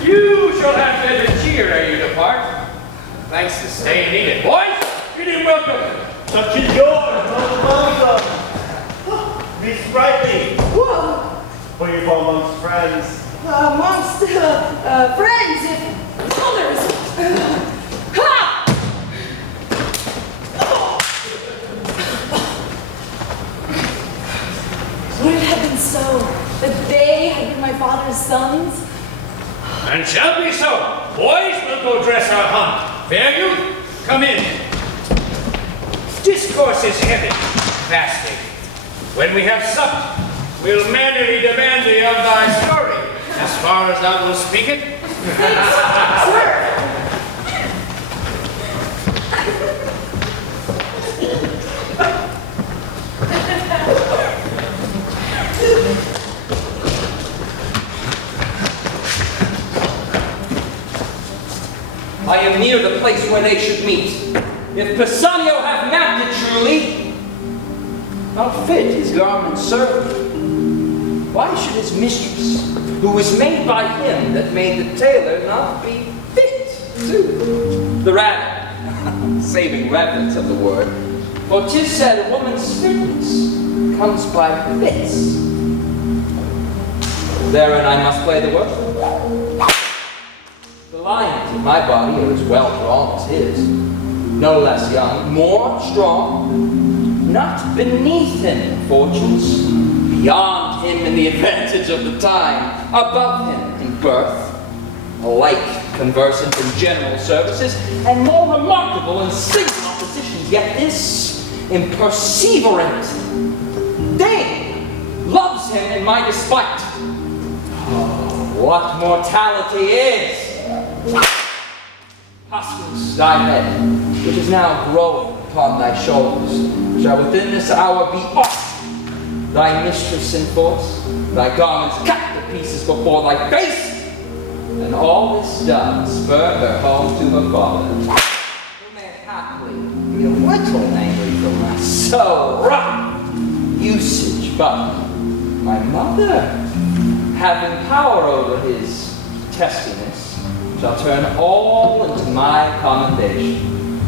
You shall have better cheer ere you depart. Thanks to stay and eat it. Boys, good and welcome. Such is yours, most welcome. Be sprightly. Whoa! For you go amongst friends. Amongst friends, if others. Ha! So, that they have been my father's sons? And shall be so. Boys, we'll go dress our hunt. Fair youth, come in. Discourse is heavy, fasting. When we have supped, we'll mannerly demand thee of thy story, as far as thou wilt speak it. Sir! I am near the place where they should meet. If Pisanio have mapped it truly, how fit his garments serve. Why should his mistress, who was made by him that made the tailor, not be fit too? The rather, saving reverence of the word, for 'tis said a woman's fitness comes by fits. Therein I must play the word. The lions of my body are as well drawn as his, no less young, more strong, not beneath him in fortunes, beyond him in the advantage of the time, above him in birth, alike conversant in general services, and more remarkable in single oppositions, yet this imperseverant thing loves him in my despite. Oh, what mortality is! Huskus, thy head, which is now growing upon thy shoulders, shall within this hour be off, thy mistress in force, thy garments cut to pieces before thy face, and all this done, spur her home to her father, who may happily be a little angry for my so rough usage, but my mother, having power over his testiness, shall turn all into my commendation.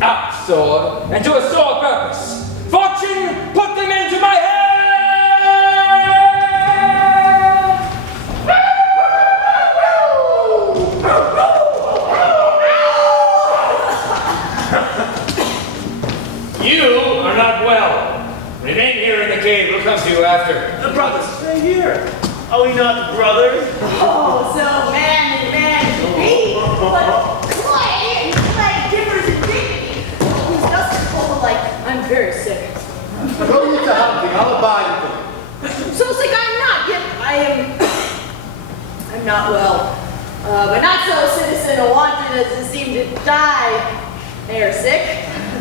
Out, sword, and to a sore purpose. Fortune, put them into my hand! You are not well. Remain here in the cave. We'll come to you after. Brothers, stay here. Are we not brothers? Oh, so man and man to be. But clay and clay differs in dignity. He's just full like, I'm very sick. Go with the hunting. I'll abide with you. So sick I'm not, yet I'm not well. But not so citizen or wanted as to seem to die. They are sick.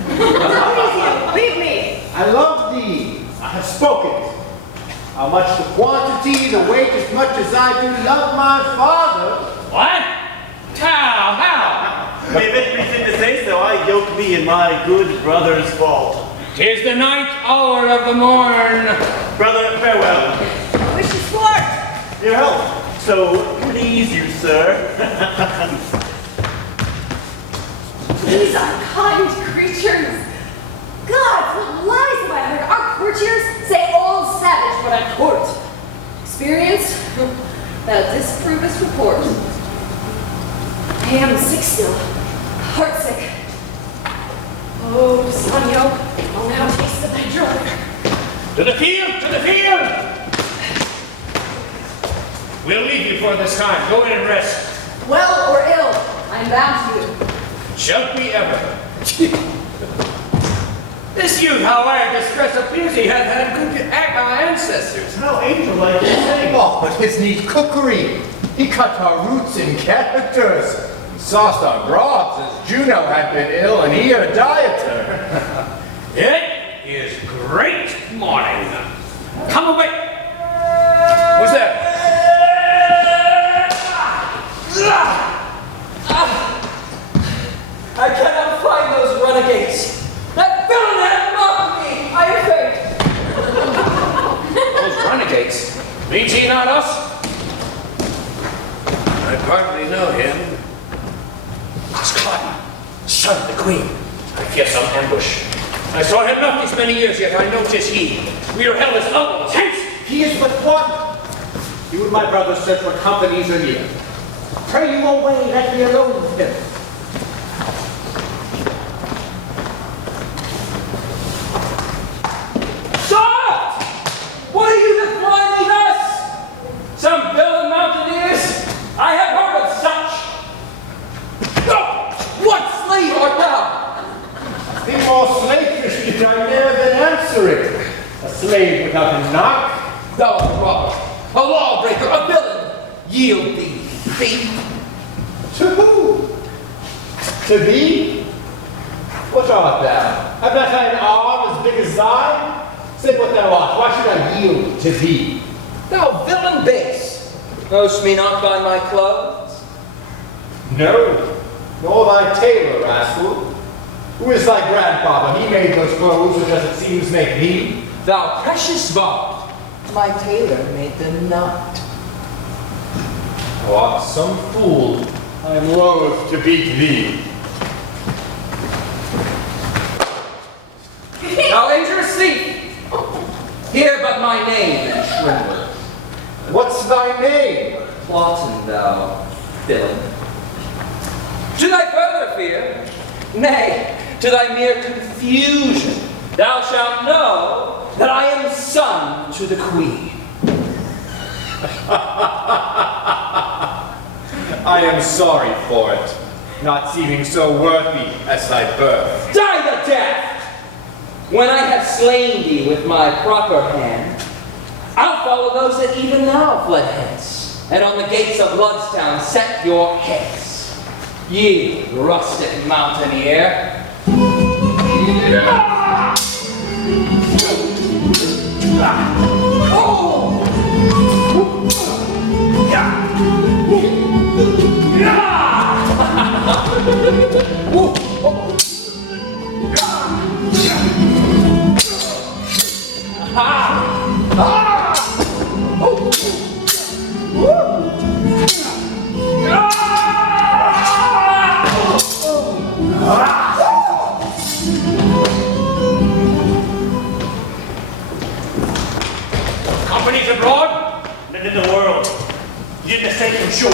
So easy, leave me. I love thee. I have spoken. How much the quantity, the weight, as much as I do love my father. What? How? If it reason to say so, I yoke me in my good brother's fault. 'Tis the ninth hour of the morn. Brother, farewell. Wish you sport. Your health. So please you, sir. These are kind creatures. God, what lies have I heard? Our courtiers say all savage but at court. Experience? Thou disprovest report. I am sick still. Heartsick. Oh, Pisanio, I'll now taste of thy drug. To the field! To the field! We'll leave you for this time. Go in and rest. Well or ill, I am bound to you. Shall we ever? This youth, however, distress appears he hath had good ancestors. How angel-like you say. Oh, but his neat cookery. He cut our roots in characters. He sauced our broths as Juno had been ill and he a dieter. It is great morning. Come away. Who's there? I cannot find those renegades. That villain hath mocked me. I am faint. Those renegades? Means he not us? I partly know him. It's Clyde, son of the queen. I fear some ambush. I saw him not these many years, yet I know 'tis he. We are held as outlaws. Hence! He is but one. You and my brother search for companies a year. Pray you away, let me alone with him. What are you that fly answering. A slave without a knock. Thou art a robber, a lawbreaker, a villain. Yield thee, thief. To who? To thee? What art thou? Have not I an arm as big as thine? Say what thou art. Why should I yield to thee? Thou villain base, knowest me not by my clothes? No, nor thy tailor, rascal. Who is thy grandfather? He made those clothes which, as it seems, make thee. Thou precious bard, my tailor made them not. Thou art some fool. I am loath to beat thee. Thou injurious thief! Hear but my name, swindler. What's thy name? Plotting, thou villain. To thy further fear, nay, to thy mere confusion, thou shalt know that I am son to the queen. I am sorry for it, not seeming so worthy as thy birth. Die the death! When I have slain thee with my proper hand, I'll follow those that even now fled hence, and on the gates of Bloodstown set your heads. Ye rustic mountaineer. Companies abroad and in the world. You didn't escape from shore.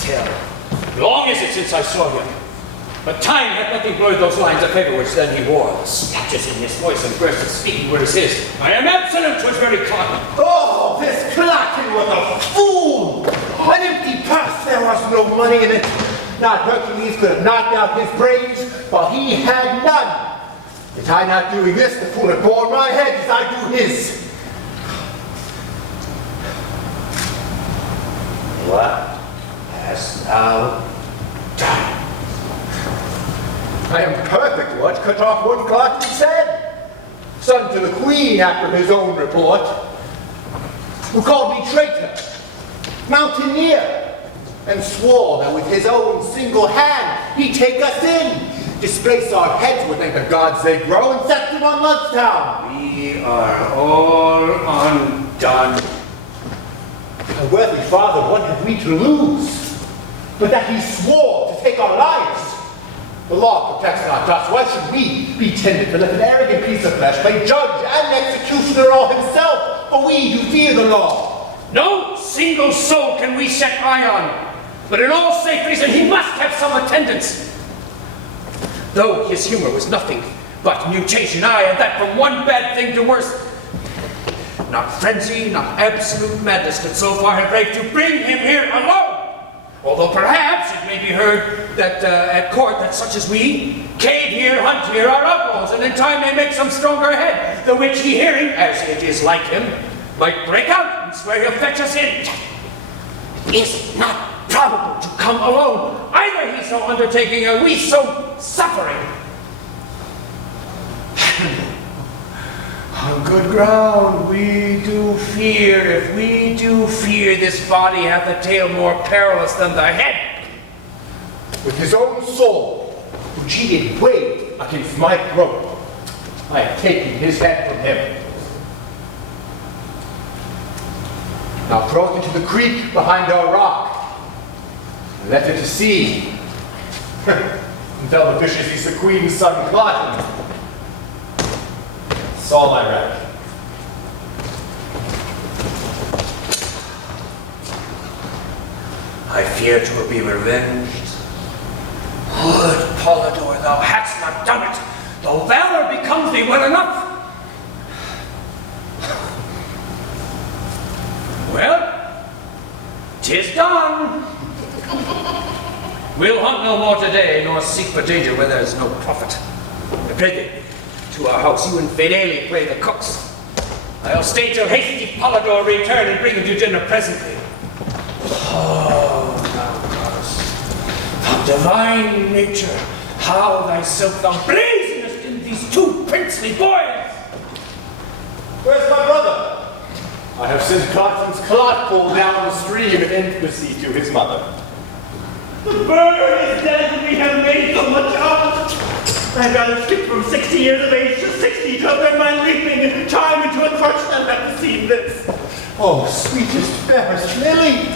Tell. Long is it since I saw him. But time hath nothing blurred those lines of favor which then he wore. Snatches in his voice and bursts of speaking where is his. I am absent to his very cotton. Oh, this Clacton was a fool! An empty purse, there was no money in it. Not Hercules could have knocked out his brains, for he had none. Yet I not doing this, the fool had borne my head as I do his. What hast thou done? I am perfect, what? Cut off one Clarkson's head. Son to the queen after his own report. Who called me traitor, mountaineer, and swore that with his own single hand he'd take us in, displace our heads with the gods they grow, and set them on Ludstown. We are all undone. My worthy father, what have we to lose? But that he swore to take our lives. The law protects not us. Why should we be tended to let an arrogant piece of flesh play judge and executioner all himself? For we do fear the law. No single soul can we set eye on, but in all safe reason he must have some attendance. Though his humor was nothing but mutation, aye, and that from one bad thing to worse. Not frenzy, not absolute madness could so far have raved to bring him here alone. Although perhaps it may be heard that at court that such as we, cave here, hunt here, are outlaws, and in time may make some stronger head, the which he hearing, as it is like him, might break out and swear he'll fetch us in. It is not probable to come alone, either he so undertaking or we so suffering. On good ground, we do fear, if we do fear, this body hath a tale more perilous than the head. With his own soul, which he did wage against my throat, I have taken his head from him. Now throw it into the creek behind our rock, and let it to sea. And tell the fishes he's the queen's son Clyde. That's all I reckon. I fear to be revenged. Would, Polydor, thou hadst not done it, though valor becomes thee well enough. Well, 'tis done. We'll hunt no more today, nor seek for danger where there is no profit. I pray thee, to to our house. You and Fidele play the cooks. I'll stay till hasty Polydor return and bring him to dinner presently. Oh, thou goddess, thou divine nature, how thyself thou blazonest in these two princely boys! Where's my brother? I have sent Constance Clotpool down the stream in intimacy to his mother. The bird is dead that we have made so much of. I'd rather skip from 60 years of age to 60 to have my leaping and chime into a crutch than have to see this. Oh, sweetest, fairest Lily!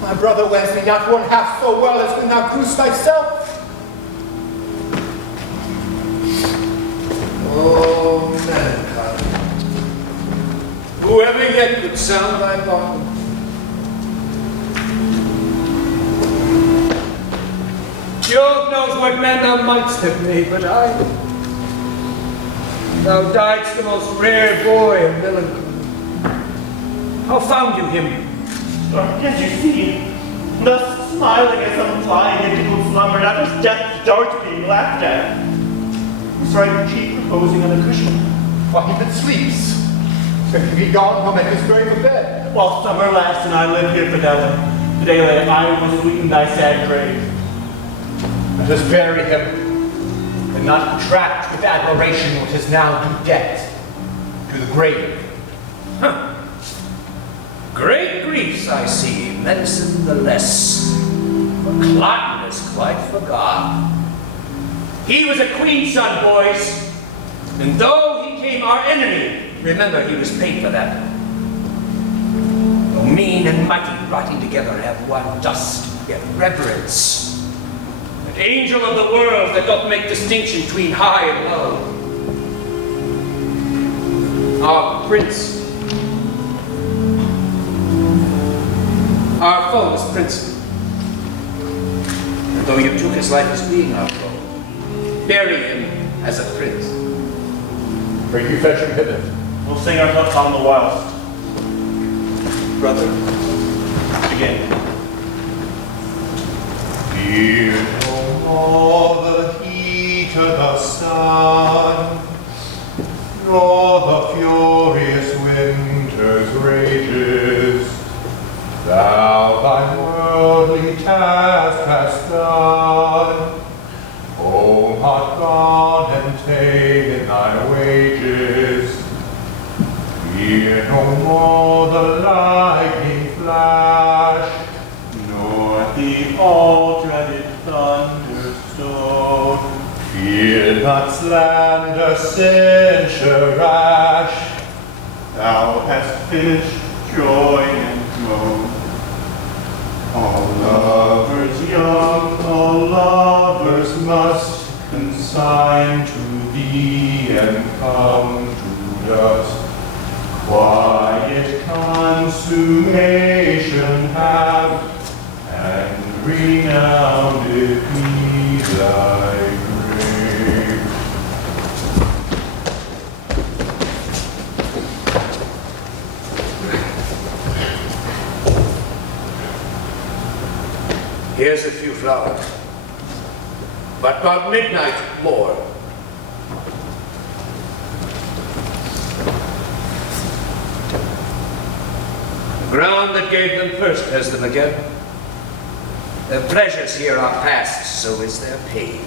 My brother wears me not one half so well as when thou grew thyself. Oh, mankind. Whoever yet could sound thy bottom. Jove knows what man thou mightst have made, but thou diedst the most rare boy and melancholy. How found you him? As you see, thus smiling as some flying into good slumber, not as death's dart being laughed at. His right cheek reposing on a cushion. While he but sleeps. If he be gone, he'll make his grave a bed. While summer lasts and I live here, Fidele, I will sweeten thy sad grave. Let us bury him, and not contract with admiration what is now due debt to the grave. Huh. Great griefs, I see, medicine the less. But Cloten is quite forgot. He was a queen's son, boys, and though he came our enemy, remember he was paid for that. Though mean and mighty rotting together have one dust, yet reverence. An angel of the world that doth make distinction between high and low. Our prince. Our foe is princely. And though you took his life as being our foe, bury him as a prince. Bring you fetch him hither. We'll sing our love song the whilst. Brother, begin. Fear no more the heat of the sun, nor the furious winter's rages. Thou thy worldly task hast done. Home art gone and taken thy wages. Fear no more the lightning flash, nor the all-dreaded thunderstone. Fear not slander, censure rash. Thou hast finished joy and moan. All lovers young, all lovers must consign to thee and come to dust. Quiet consummation have, and renowned be thy grave. here's a few flowers. But about midnight, more. The ground that gave them first has them again. Their pleasures here are past, so is their pain.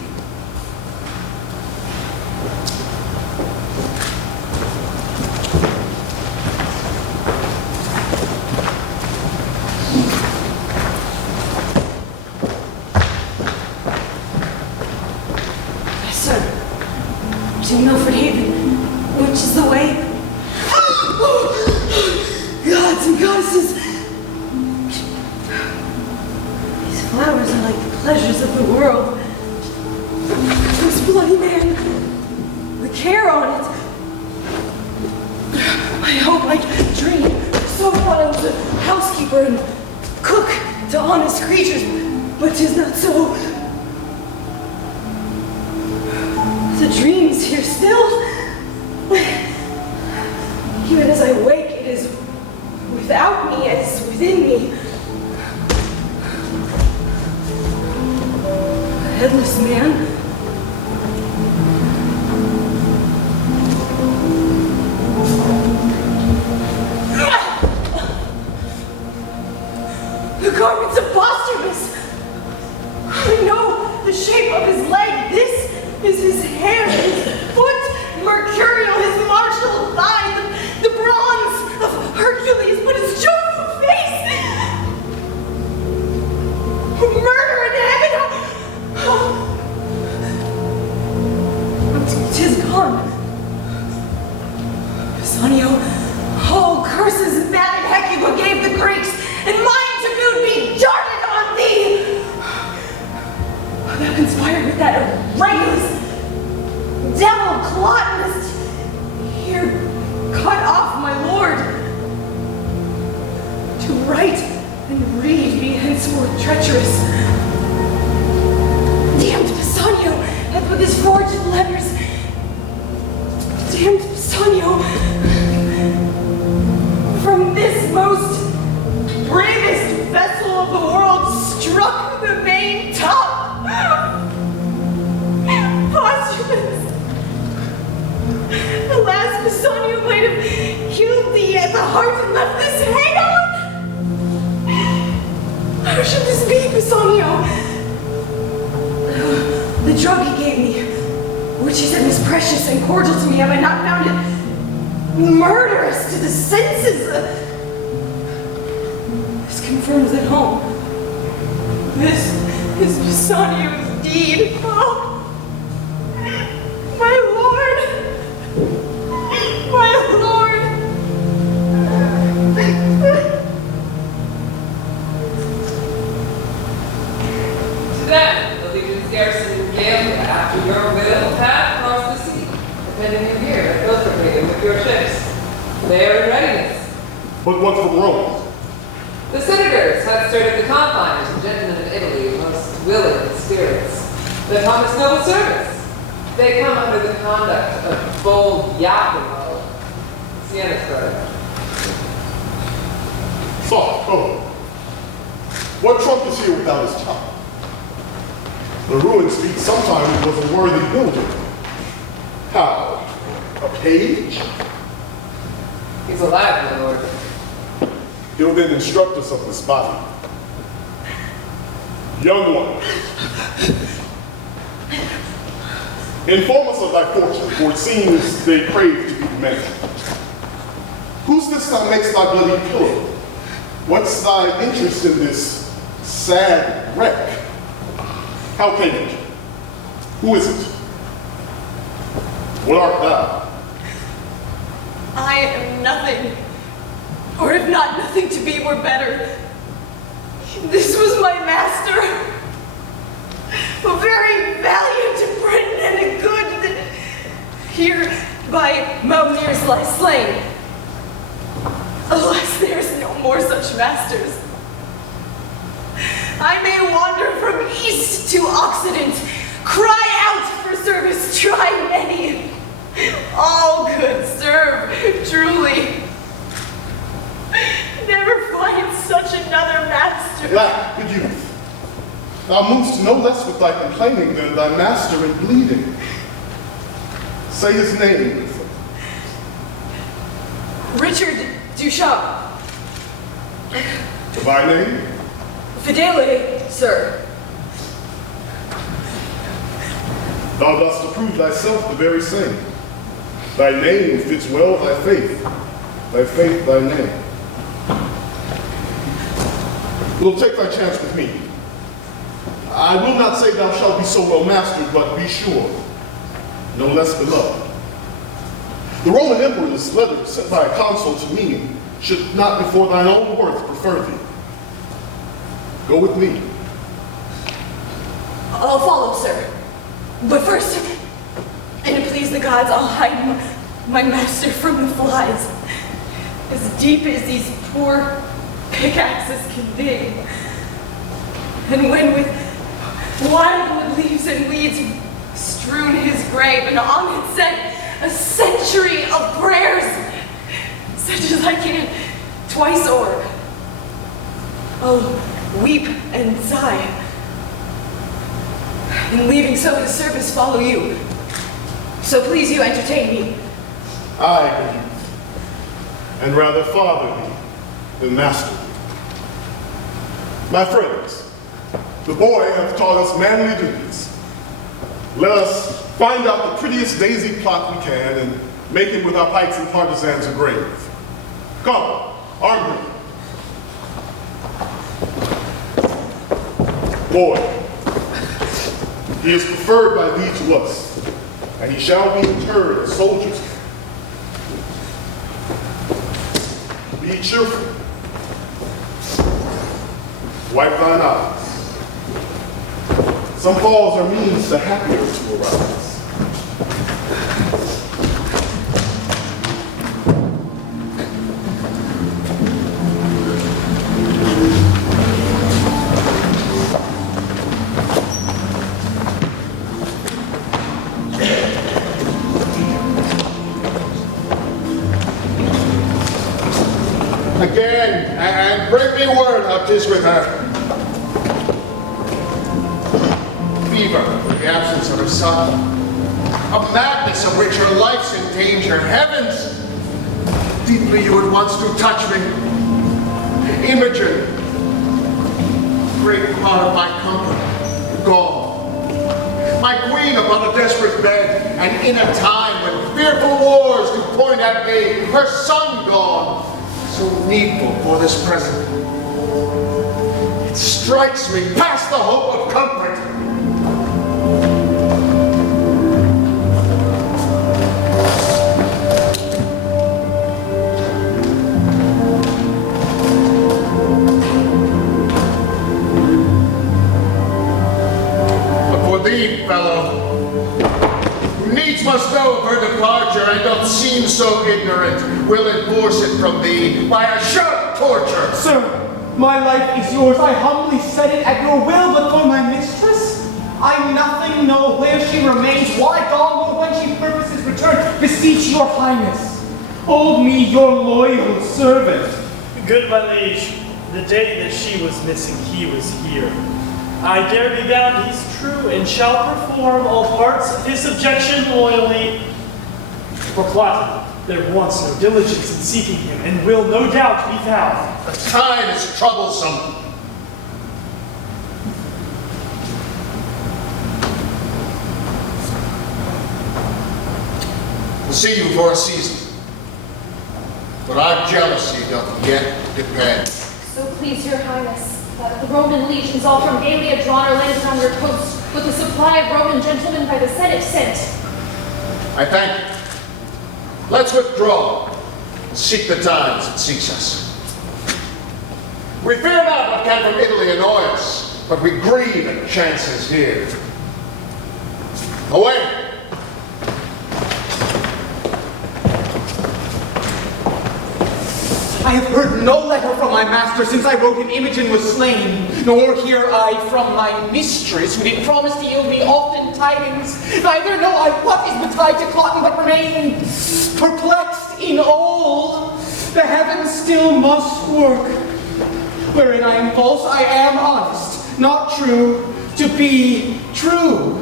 To Milford Haven, which is the way. Gods and goddesses! These flowers are like the pleasures of the world. This bloody man, the care on it. I hope I dream. So thought I was a housekeeper and cook to honest creatures, but 'tis not so. The dream's here still. Even as I wake, it is without me as within me. A headless man. Bassanio, oh, curses, mad and Hecuba gave the Greeks, and mine to boot be darted on thee! Thou conspired with that Regulus, devil Clotinus, here cut off my lord. To write and read be henceforth treacherous. Damned Bassanio hath with his forged letters. Damned Bassanio, from this most bravest vessel of the world struck the main top. Posthumous. Alas, Bassanio might have killed thee at the heart and left this head on. How should this be, Bassanio? The drug he gave me, which he said was precious and cordial to me, have I not found it murderous to the senses? This confirms at home. This is Bassanio's deed. Oh, my lord! My lord! To them, the Legion's garrison Gambia, after your will, have crossed the sea, defending you here and infiltrating with your ships. They are in readiness. But what from Rome? The senators have stirred the confines and gentlemen of Italy, most willing in spirits. They promise noble service. They come under the conduct of bold Jacopo, Siena's brother. Oh. What trunk is here without his top? The ruin speaks sometime it was a worthy builder. How? A page? He's alive, my lord. He'll then instruct us of this body. Young one, inform us of thy fortune, for it seems they crave to be mentioned. Who's this that makes thy bloody pillow? What's thy interest in this sad wreck? How came it? Who is it? What art thou? I am nothing. Or if not nothing to be were better. This was my master. A very valiant to Britain and a good that here by mountaineers lie slain. Alas, there is no more such masters. I may wander from east to occident, cry out for service, try many. All could serve, truly. Never find such another master. Lack, good youth. Thou movest no less with thy complaining than thy master in bleeding. Say his name. Richard Duchamp. Thy name? Fidelity, sir. Thou dost approve thyself the very same. Thy name fits well thy faith thy name. Wilt take thy chance with me. I will not say thou shalt be so well mastered, but be sure, no less beloved. The Roman emperor's letter sent by a consul to me should not before thine own worth prefer thee. Go with me. I'll follow, sir. But first, and to please the gods, I'll hide my master from the flies. As deep as these poor pickaxes can dig. And when with wildwood leaves and weeds strewn his grave, and on it set a century of prayers, such as I can twice o'er. I'll weep and sigh, and leaving so his service follow you. So please you entertain me. I, good youth, and rather father thee than master thee. My friends, the boy hath taught us manly duties. Let us find out the prettiest daisy plot we can and make it with our pikes and partisans a grave. Come, arm him. Boy, he is preferred by thee to us, and he shall be interred at soldiers' camp. cheerful. Wipe thine eyes. Some falls are means the happier to arise. Again, and bring me word how 'tis with her. Fever, the absence of her son. A madness of which her life's in danger. Heavens! Deeply you would once do touch me. Imogen, great part of my comfort, gone. My queen upon a desperate bed, and in a time when fearful wars do point at me, her son gone. So needful for this present. It strikes me past the hope of comfort. But for thee, fellow, who needs must know of her departure and doth seem so ignorant, will enforce it from thee by a sharp torture. Sir, my life is yours. I humbly set it at your will, but for my mistress, I nothing know where she remains, why gone, nor when she purposes return. Beseech your highness, hold me your loyal servant. Good my liege, the day that she was missing, he was here. I dare be bound he's true, and shall perform all parts of his subjection loyally. For Cloten, there wants no diligence in seeking him, and will no doubt be found. The time is troublesome. We'll see you for a season, but our jealousy doth yet depend. So please your highness, that the Roman legions all from Gallia drawn are landed on your coast, with a supply of Roman gentlemen by the Senate sent. I thank you. Let's withdraw and seek the times that seeks us. We fear not what can from Italy annoy us, but we grieve at chances here. Away! I have heard no letter from my master since I wrote him Imogen was slain, nor hear I from my mistress, who did promise to yield me often tidings. Neither know I what is betide to Cloten, but remain perplexed in all. The heavens still must work. Wherein I am false, I am honest, not true, to be true.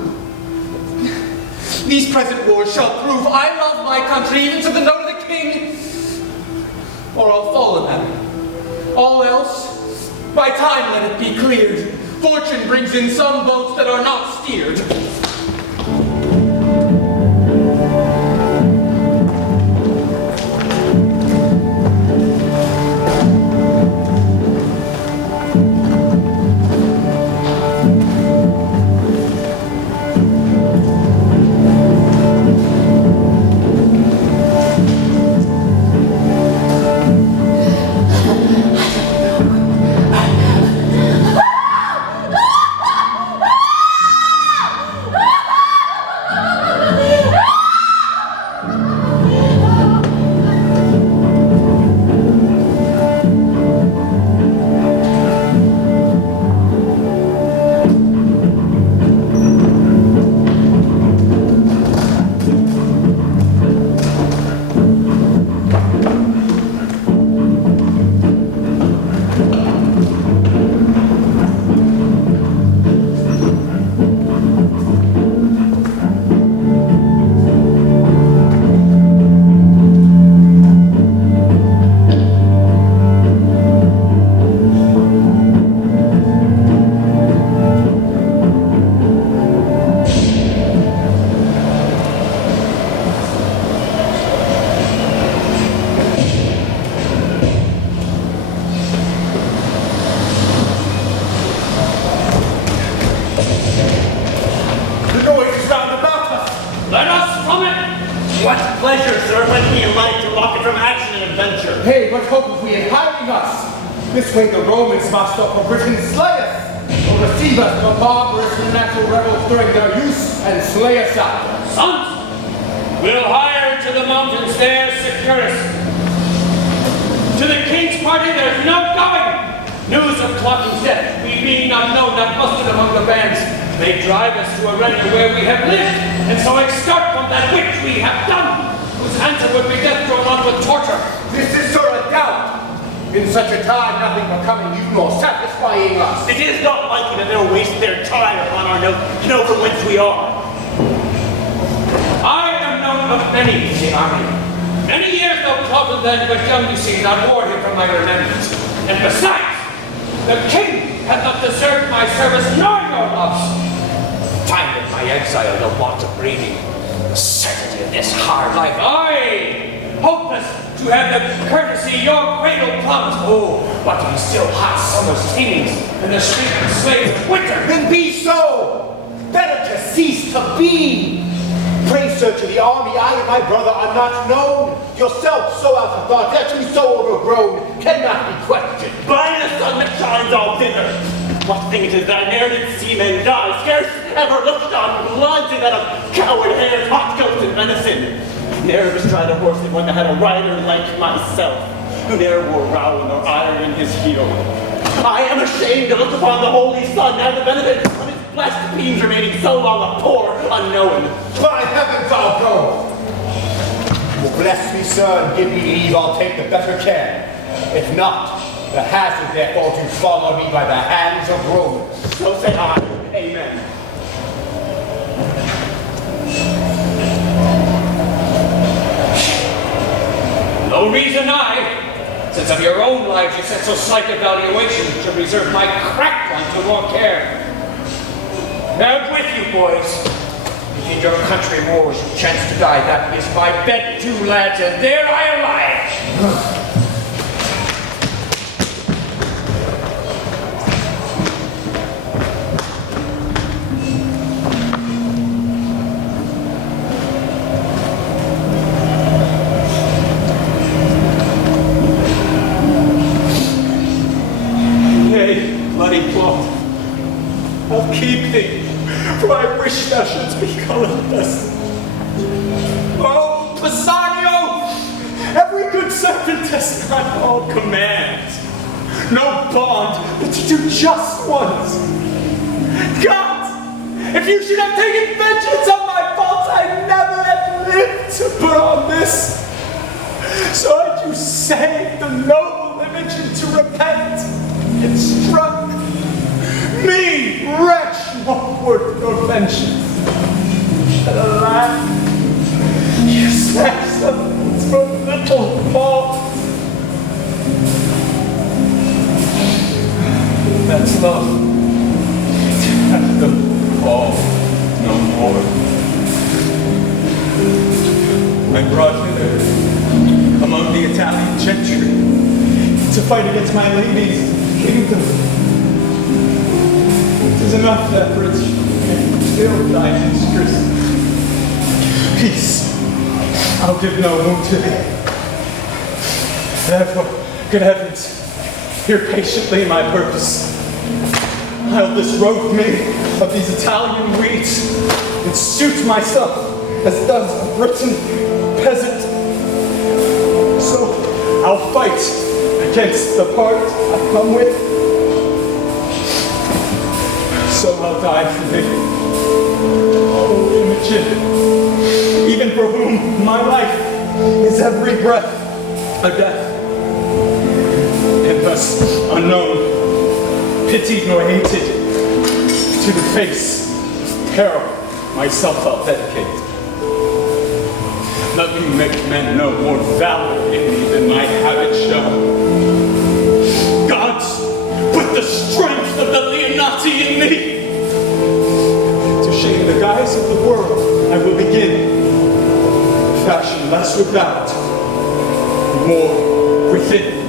These present wars shall prove I love my country, even to the note of the king, or I'll fall in them. All else, by time let it be cleared. Fortune brings in some boats that are not steered. sir, when he alight to rocket from action and adventure. Hey, what hope have we in hiding us? This way the Romans must up for Britain slay us, or receive us for barbarous and natural rebels during their use and slay us out. Sons, we'll hire to the mountains there securest. To the king's party there's no going. News of Clotting's death, we being unknown, not mustered among the bands, may drive us to a render where we have lived, and so extort from that which we have done, whose answer would be death thrown on with torture. This is, sir, a doubt. In such a time, nothing becoming you nor satisfying us. It is not likely that they'll waste their time upon our note to know from whence we are. I am known of many in the army. Many years though Cloten then, but young you see, not wore him from my remembrance. And besides, the king hath not deserved my service nor your loves. Find in my exile the want of breeding, the certainty of this hard life. I, hopeless to have the courtesy your cradle promised. Oh, but to be still hot summer's teens, and the shrieking slaves of winter. Then be so! Better to cease to be! Pray, sir, to the army, I and my brother are not known. Yourself so out of thought, yet you so overgrown, cannot be questioned. By the sun that shines all thither, what thing it is that merited seamen die, scarce ever looked on, blinded that of coward hares, hot goats, and venison. Ne'er bestride a horse that one that had a rider like myself, who ne'er wore rowel nor iron in his heel. I am ashamed to look upon the holy sun, now the benefit of his blessed beams remaining so long a poor unknown. By heavens, I'll go! Well, bless me, sir, and give me leave, I'll take the better care. If not, the hazard therefore to follow me by the hands of Romans. So say I, amen. No reason I, since of your own lives you set so slight a valuation, to reserve my cracked one to more care. Now with you, boys. If in your country wars you chance to die, that is my bed too, lads, and there I lie. Bloody plot, I'll keep thee, for I wish thou shouldst be colorless. Oh, Pisanio! Every good servant has not all commands, no bond, but to do just ones. God, if you should have taken vengeance on my faults, I never had lived to put on this. So had you saved the noble image into repent, it struck me, wretch, what worth your vengeance. And alas, you snatched something from little fault. That's love. That's the fall no more. I'm brought hither among the Italian gentry to fight against my lady's kingdom. It is enough that Fritz may still thy mistress. Peace. I'll give no wound to thee. Therefore, good heavens, hear patiently my purpose. I'll disrobe me of these Italian weeds and suit myself as does a Briton peasant. So I'll fight against the part I come with. So I'll die for thee. Oh, Imogen, even for whom my life is every breath a death. And thus, unknown, pitied nor hated, to the face of peril myself I'll dedicate. Let me make men know more valor in me than my habits show. Gods, put the strength of the Leonati in me. To shame the guise of the world, I will begin. Fashion less without, more within.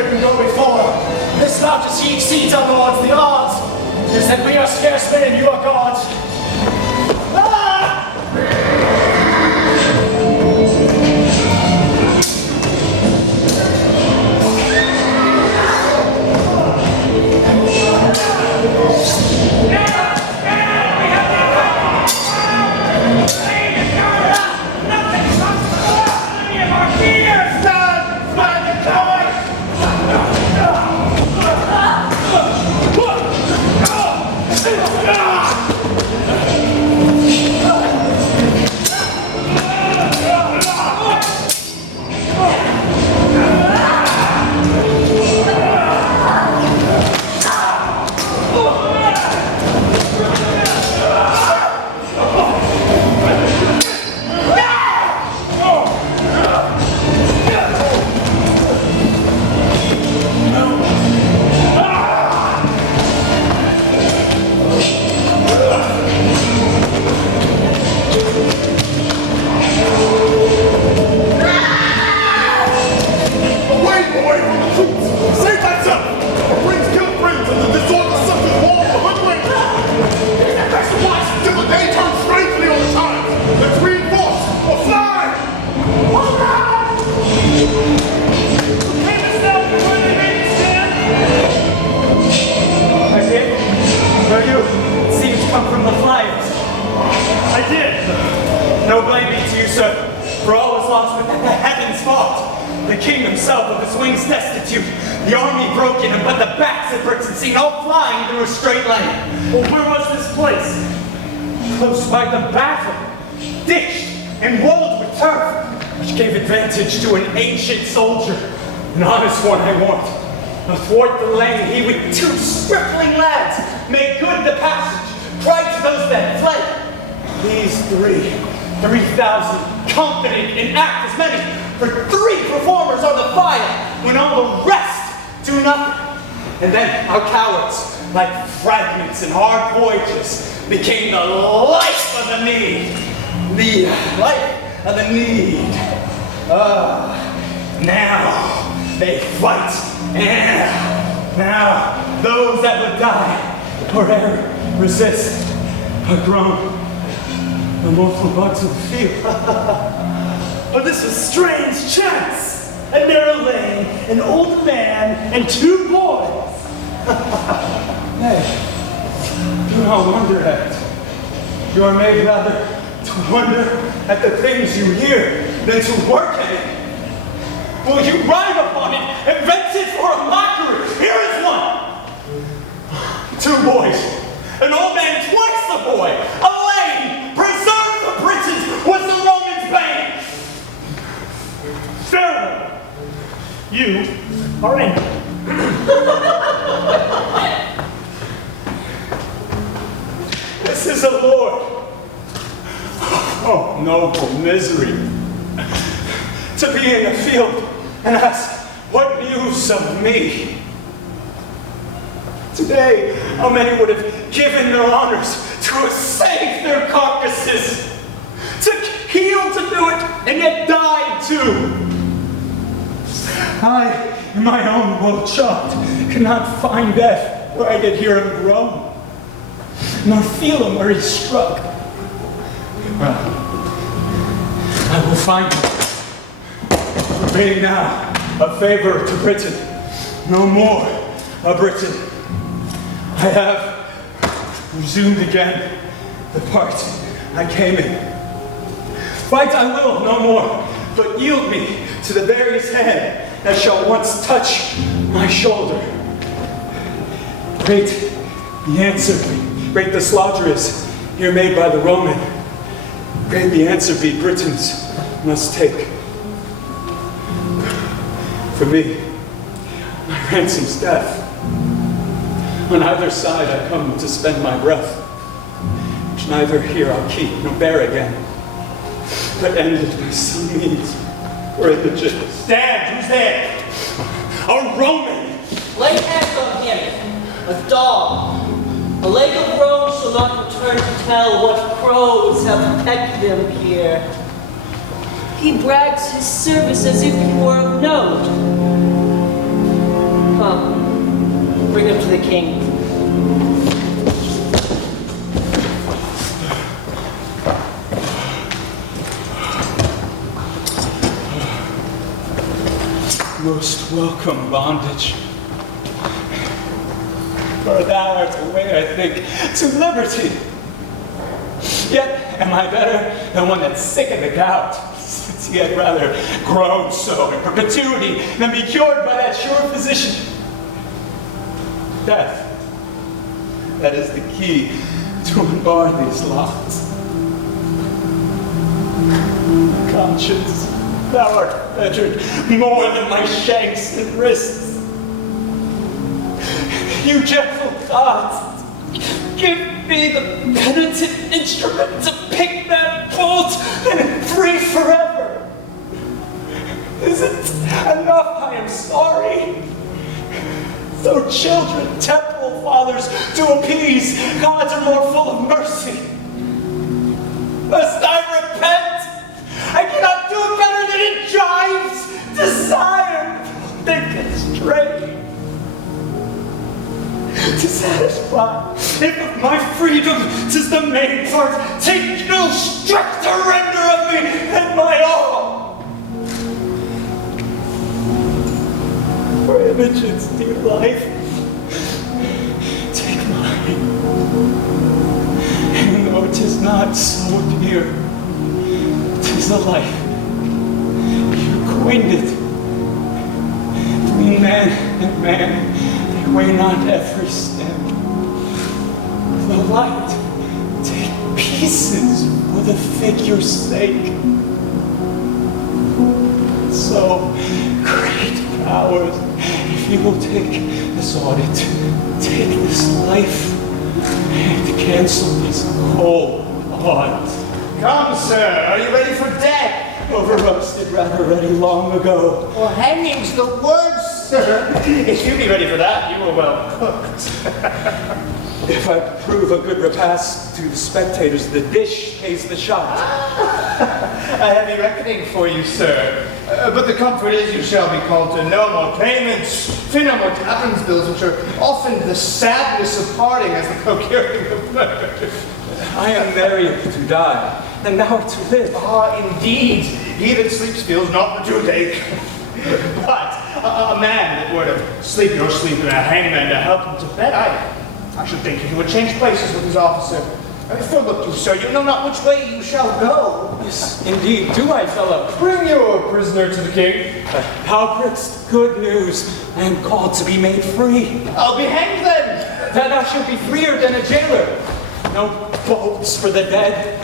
Britain go before. This much as he exceeds our lords, the odds is that we are scarce men and you are gods. No blame be to you, sir, for all was lost but that the heavens fought. The king himself with his wings destitute, the army broken, but the backs of Britain seen all flying through a straight line. Well, where was this place? Close by the battle, ditched and walled with turf, which gave advantage to an ancient soldier, an honest one I warrant. Athwart the lane, he with 2 stripling lads made good the passage, cried to those that fled. These 3,000, confident in act as many, for 3 performers are the file, when all the rest do nothing. And then our cowards, like fragments in hard voyages, became the life of the need. The life of the need. Now they fight, and now those that would die or ever resist are grown the mortal gods of the field. But this was strange chance. A narrow lane, an old man, and 2 boys. Nay, do not wonder at it. You are made rather to wonder at the things you hear than to work at it. Will you rhyme upon it, invented for a mockery? Here is one. 2 boys, an old man twice the boy, a lane, preserved the Britons, was the Romans' bane. Farewell. You are angry. This is a lord. Oh, noble misery. To be in the field and ask, what news of me? Today, how many would have given their honors to have saved their carcasses, to heal to do it, and yet died too? I, in my own wool chopped, could not find death where I did hear him groan, nor feel him where he struck. Well, I will find him. Forbidding now a favor to Britain, no more a Briton. I have resumed again the part I came in. Fight I will no more, but yield me to the various hand that shall once touch my shoulder. Great the answer be, great the slaughter is here made by the Roman. Great the answer be Britons must take. For me, my ransom's death. On either side I come to spend my breath, which neither here I'll keep nor bear again, but ended by some means or indigent. Stand, who's there? A Roman! Lay hands on him, a dog. A leg of Rome shall not return to tell what crows have pecked them here. He brags his service as if he were of note. Come, bring him to the king. Most welcome bondage. For thou art the way, I think, to liberty. Yet am I better than one that's sick of the gout, since he had rather grown so in perpetuity than be cured by that sure physician. Death, that is the key to unbar these locks. Conscience, thou art fettered more than my shanks and wrists. You gentle gods, give me the penitent instrument to pick that bolt and free forever. Is it enough I am sorry? So children, temporal fathers, to appease, gods are more full of mercy. Must I repent? I cannot do better than it jives desire, think and stray. To satisfy, if of my freedom 'tis the main part, take no stricter render of me than my all. For Imogen's dear life, take mine. And though 'tis not so dear, 'tis a life you coined it. Between man and man, they weigh not every stem. The light, take pieces for the figure's sake. So, great powers, if you will take this audit, take this life, and cancel this whole odds. Come, sir, are you ready for death? Over roasted rather ready long ago. Well, hanging's the worst, sir. If you be ready for that, you are well cooked. If I prove a good repast to the spectators, the dish pays the shot. A heavy reckoning for you, sir. But the comfort is you shall be called to no more payments, to no more taverns bills, which are often the sadness of parting as the procuring of murder. I am merry to die, and thou art to live. Ah, indeed. He that sleeps feels not the toothache. But a man that were to sleep your sleep and a hangman to help him to bed, I should think he would change places with his officer. For look you, sir, you know not which way you shall go. Yes, indeed, do I, fellow. Bring your prisoner to the king. Thou bringst good news. I am called to be made free. I'll be hanged then. Then I shall be freer than a jailer. No bolts for the dead.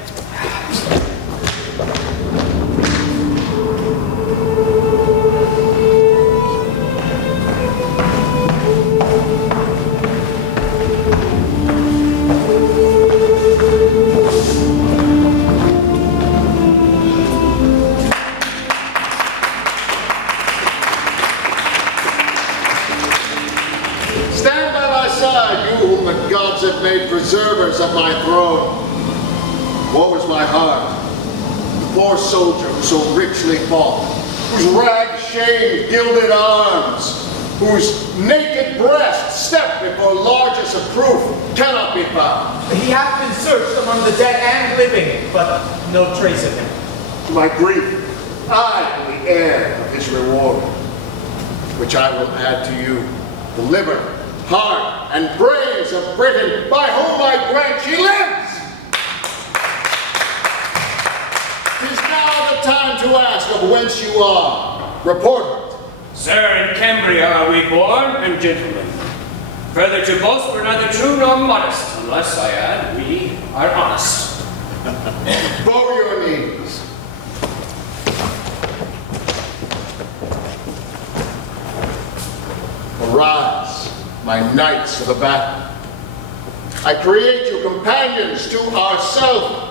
Stand by my side, you whom the gods have made preservers of my throne. Woe is my heart, the poor soldier who so richly fought, whose rag shame gilded arms, whose naked breast stepped before largesse of proof cannot be found. He hath been searched among the dead and living, but no trace of him. To my grief, I am the heir of his reward, which I will add to you, the liver, heart, and brains of Britain, by whom I grant she lives! 'Tis now the time to ask of whence you are. Report it. Sir, in Cambria are we born, and gentlemen. Further to boast, we're neither true nor modest, unless, I add, we are honest. Bow your knees. Arise, my knights of the battle. I create you companions to ourselves,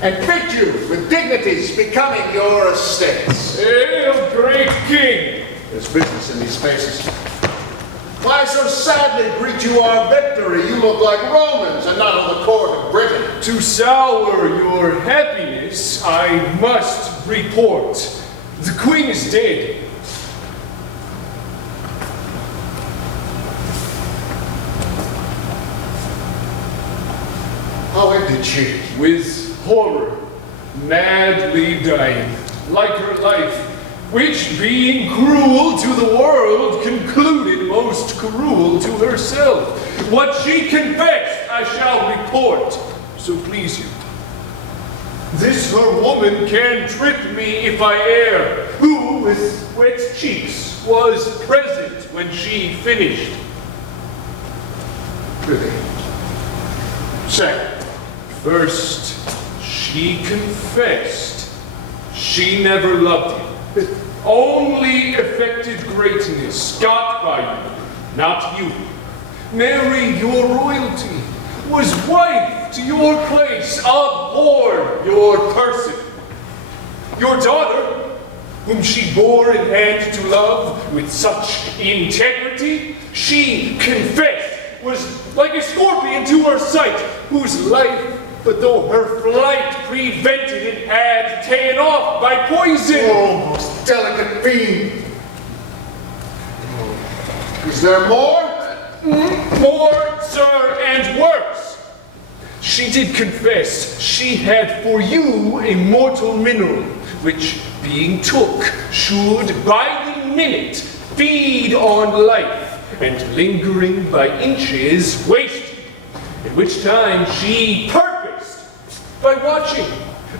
and fit you with dignities becoming your estates. Hail, great king! There's business in these faces. Why so sadly greet you our victory? You look like Romans and not on the court of Britain. To sour your happiness, I must report. The queen is dead. wretched with horror, madly dying, like her life, which being cruel to the world, concluded most cruel to herself. What she confessed I shall report, so please you. This her woman can trip me if I err, who with wet cheeks was present when she finished. Prithee, say, first, she confessed she never loved him, only affected greatness got by you, not you. Mary, your royalty, was wife to your place, abhorred your person. Your daughter, whom she bore in hand to love with such integrity, she confessed was like a scorpion to her sight, whose life, but though her flight prevented it, had ta'en off by poison. Oh, most delicate fiend! Is there more? More, sir, and worse. She did confess she had for you a mortal mineral, which, being took, should by the minute feed on life, and lingering by inches wasted, at which time she purposed, by watching,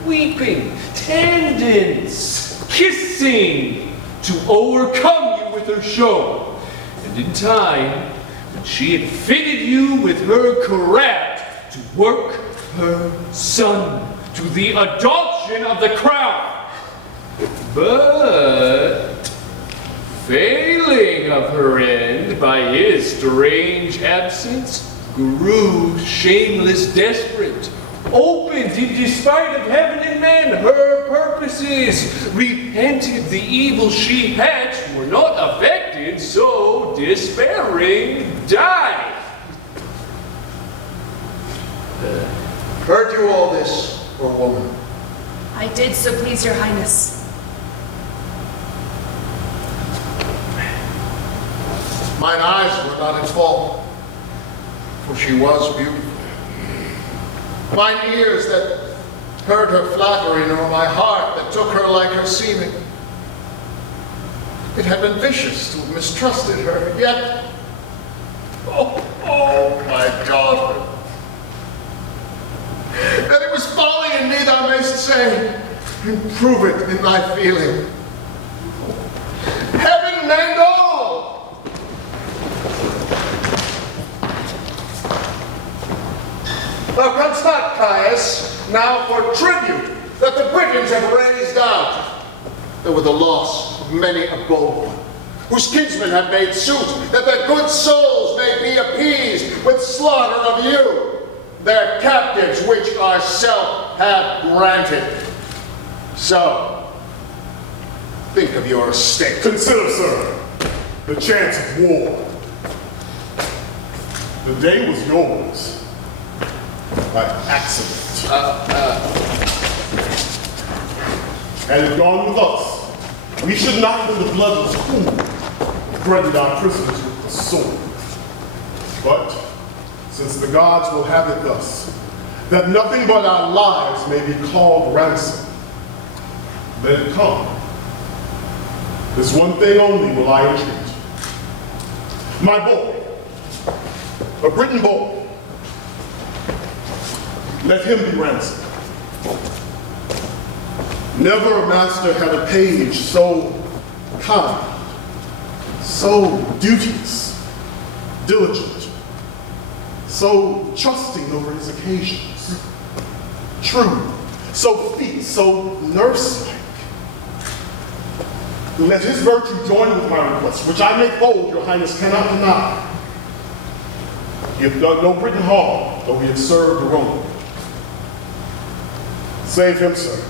weeping, tendance, kissing, to overcome you with her show, and in time, when she had fitted you with her corrat to work her son to the adoption of the crown. But failing of her end by his strange absence, grew shameless desperate, opened in despite of heaven and men her purposes, repented the evil she hatched, were not affected, so despairing died. Heard you all this, poor woman? I did, so please your highness. Mine eyes were not at fault, for she was beautiful. Mine ears that heard her flattery, nor my heart that took her like her seeming. It had been vicious to have mistrusted her, yet, oh, my daughter, that it was folly in me, thou mayst say, and prove it in thy feeling. Heaven mend all! Thou canst not, Caius, now for tribute that the Britons have raised out, though with the loss of many a bold one, whose kinsmen have made suit that their good souls may be appeased with slaughter of you, their captives which ourself have granted. So, think of your estate. Consider, sir, the chance of war. The day was yours by accident. Had it gone with us, we should not, when the blood was cool, threaten our prisoners with the sword. But since the gods will have it thus, that nothing but our lives may be called ransom, let it come. This one thing only will I entreat. My boy, a Briton boy, let him be ransomed. Never a master had a page so kind, so duteous, diligent, so trusting over his occasions, true, so feat, so nurse-like. Let his virtue join with my request, which I make bold, your highness cannot deny. He hath done no Briton harm, though he had served the Roman. Save him, sir,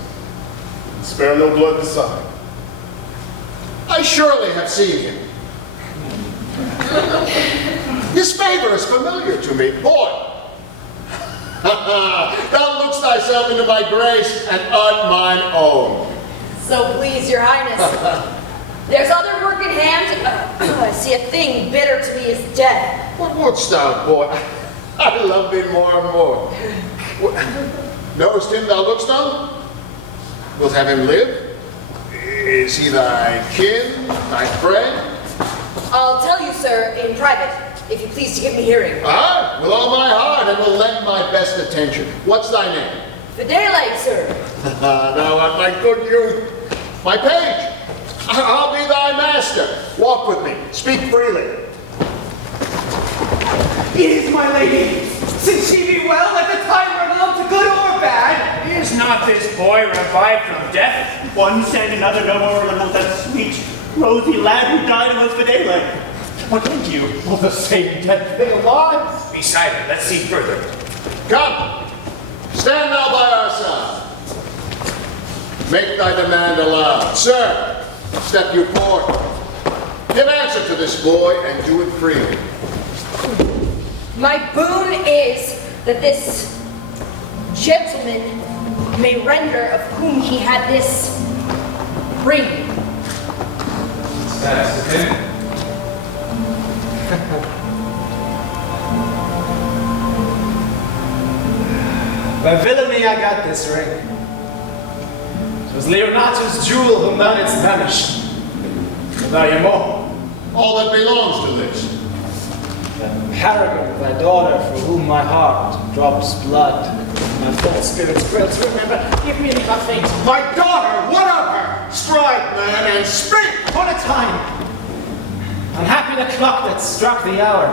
and spare no blood beside. I surely have seen him. His favor is familiar to me. Boy, thou lookst thyself into my grace and on mine own. So please your highness. There's other work in hand. I see a thing bitter to me is death. What wouldst thou, boy? I love thee more and more. Knowest him thou lookst on? Wilt have him live? Is he thy kin, thy friend? I'll tell you, sir, in private, if you please to give me hearing. Ah, with all my heart, and will lend my best attention. What's thy name? The daylight, sir. Thou art my good youth, my page. I'll be thy master. Walk with me. Speak freely. It is my lady. Since she be well, let the time run on to good or bad. Is not this boy revived from death? One said another no more than that sweet, rosy lad who died was the daylight. What think you? Well, the same dead thing alive. Be silent, let's see further. Come, stand now by our side. Make thy demand aloud. Sir, step you forth. Give answer to this boy and do it freely. My boon is that this gentleman may render of whom he had this ring. That's okay. By villainy I got this ring. 'Twas Leonato's jewel whom thou didst banish. And thou am more. All that belongs to this. The paragon of thy daughter, for whom my heart drops blood, my full spirit's thrills. Remember, give me my fate. My daughter, what of her? Strike, man, and speak! What a time! Unhappy the clock that struck the hour.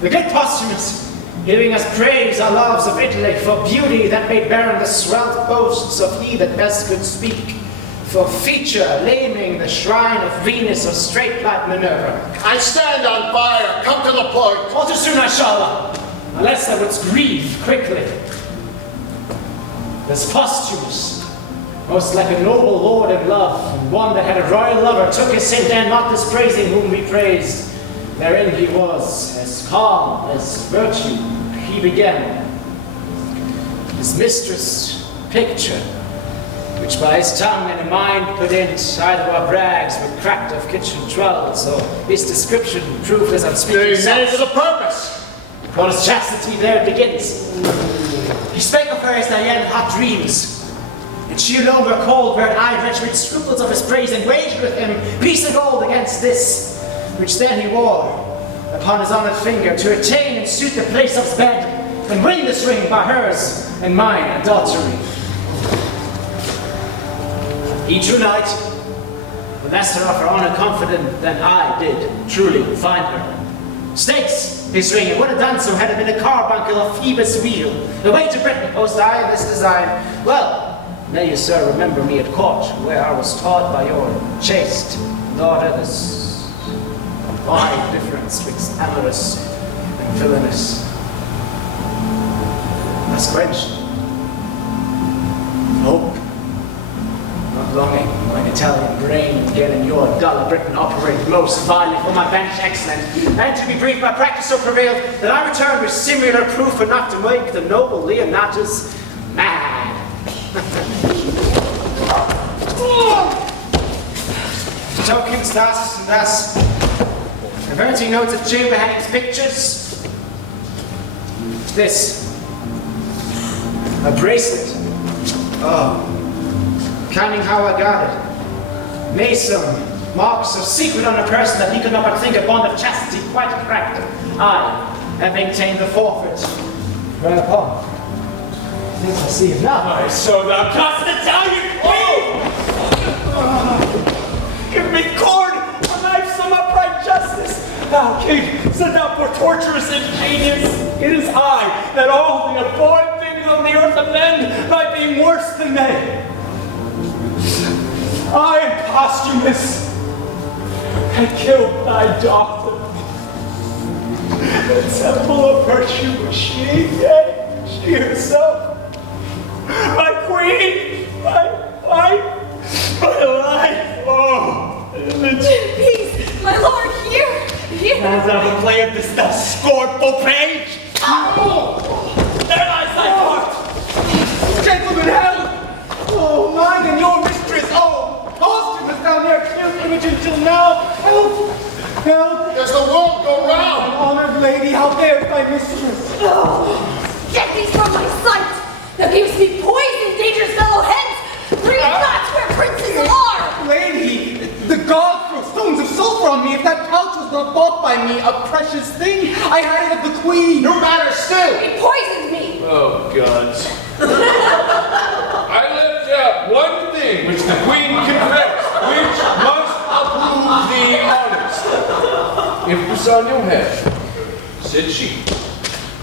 The good Posthumus, giving us praise, our loves of Italy, for beauty that made barren the swelled boasts of he that best could speak, for feature laming the shrine of Venus or straight-like Minerva. I stand on fire, come to the point. All too soon I shall, unless thou wouldst grieve quickly. This Posthumus, most like a noble lord in love, and one that had a royal lover, took his sin then, not dispraising whom we praised. Therein he was, as calm as virtue he began. His mistress' picture, which by his tongue and mind put in either our brags were cracked of kitchen trulls, or his description proved as unspeaking Nay, to the purpose. For his chastity there begins. He spake of her as Diane hot dreams, and she alone recalled where I wretched with scruples of his praise and waged with him piece of gold against this, which then he wore upon his honored finger to attain and suit the place of his bed, and win this ring by hers and mine adultery. He true knight, the lesser of her honor confident than I did truly find her. Stakes his ring, and would have done so had it been a carbuncle of Phoebus' wheel. The way to Britain post I in this design. Well, may you, sir, remember me at court, where I was taught by your chaste daughter this wide difference twixt amorous and villainous. Thus quenched. Hope. Not longing, my Italian brain, again in your dull Britain operate most vilely for my bench excellent, and to be brief, my practice so prevailed that I return with similar proof enough to make the noble Leonatus mad. Tokens thus and thus, converting notes of chamber hangings, pictures. This, a bracelet. Oh. Counting how I got it. May some marks of secret on a person that he could not but think a bond of chastity quite cracked. I have maintained the forfeit. Whereupon, I think I see him now. So thou dost Italian queen! Give me cord, a knife, some upright justice. Thou king, set thou for torturous ingenious. It is I, that all the abhorrent things on the earth amend by being worse than they. I am Posthumus, and killed thy daughter. The temple of virtue was she, yea, she herself. My queen, my life, oh. Please, my lord, here. As I will play of this, thou scornful page. Oh. There lies thy heart. Gentlemen, help! Oh, mine and your mistress, oh! Posthumus down there killed image until now. Help! Help! Does the world go round? My honored lady, how dares thy mistress? Oh, get these from my sight! Thou gavest me poison, dangerous fellow heads! Breathe not where princes are! Lady, the god throws stones of sulfur on me. If that pouch was not bought by me, a precious thing, I had it of the queen. No matter still. He poisoned me! Oh, gods. I left out one thing which the queen confessed, which must approve thee honest. If it was on your head, said she,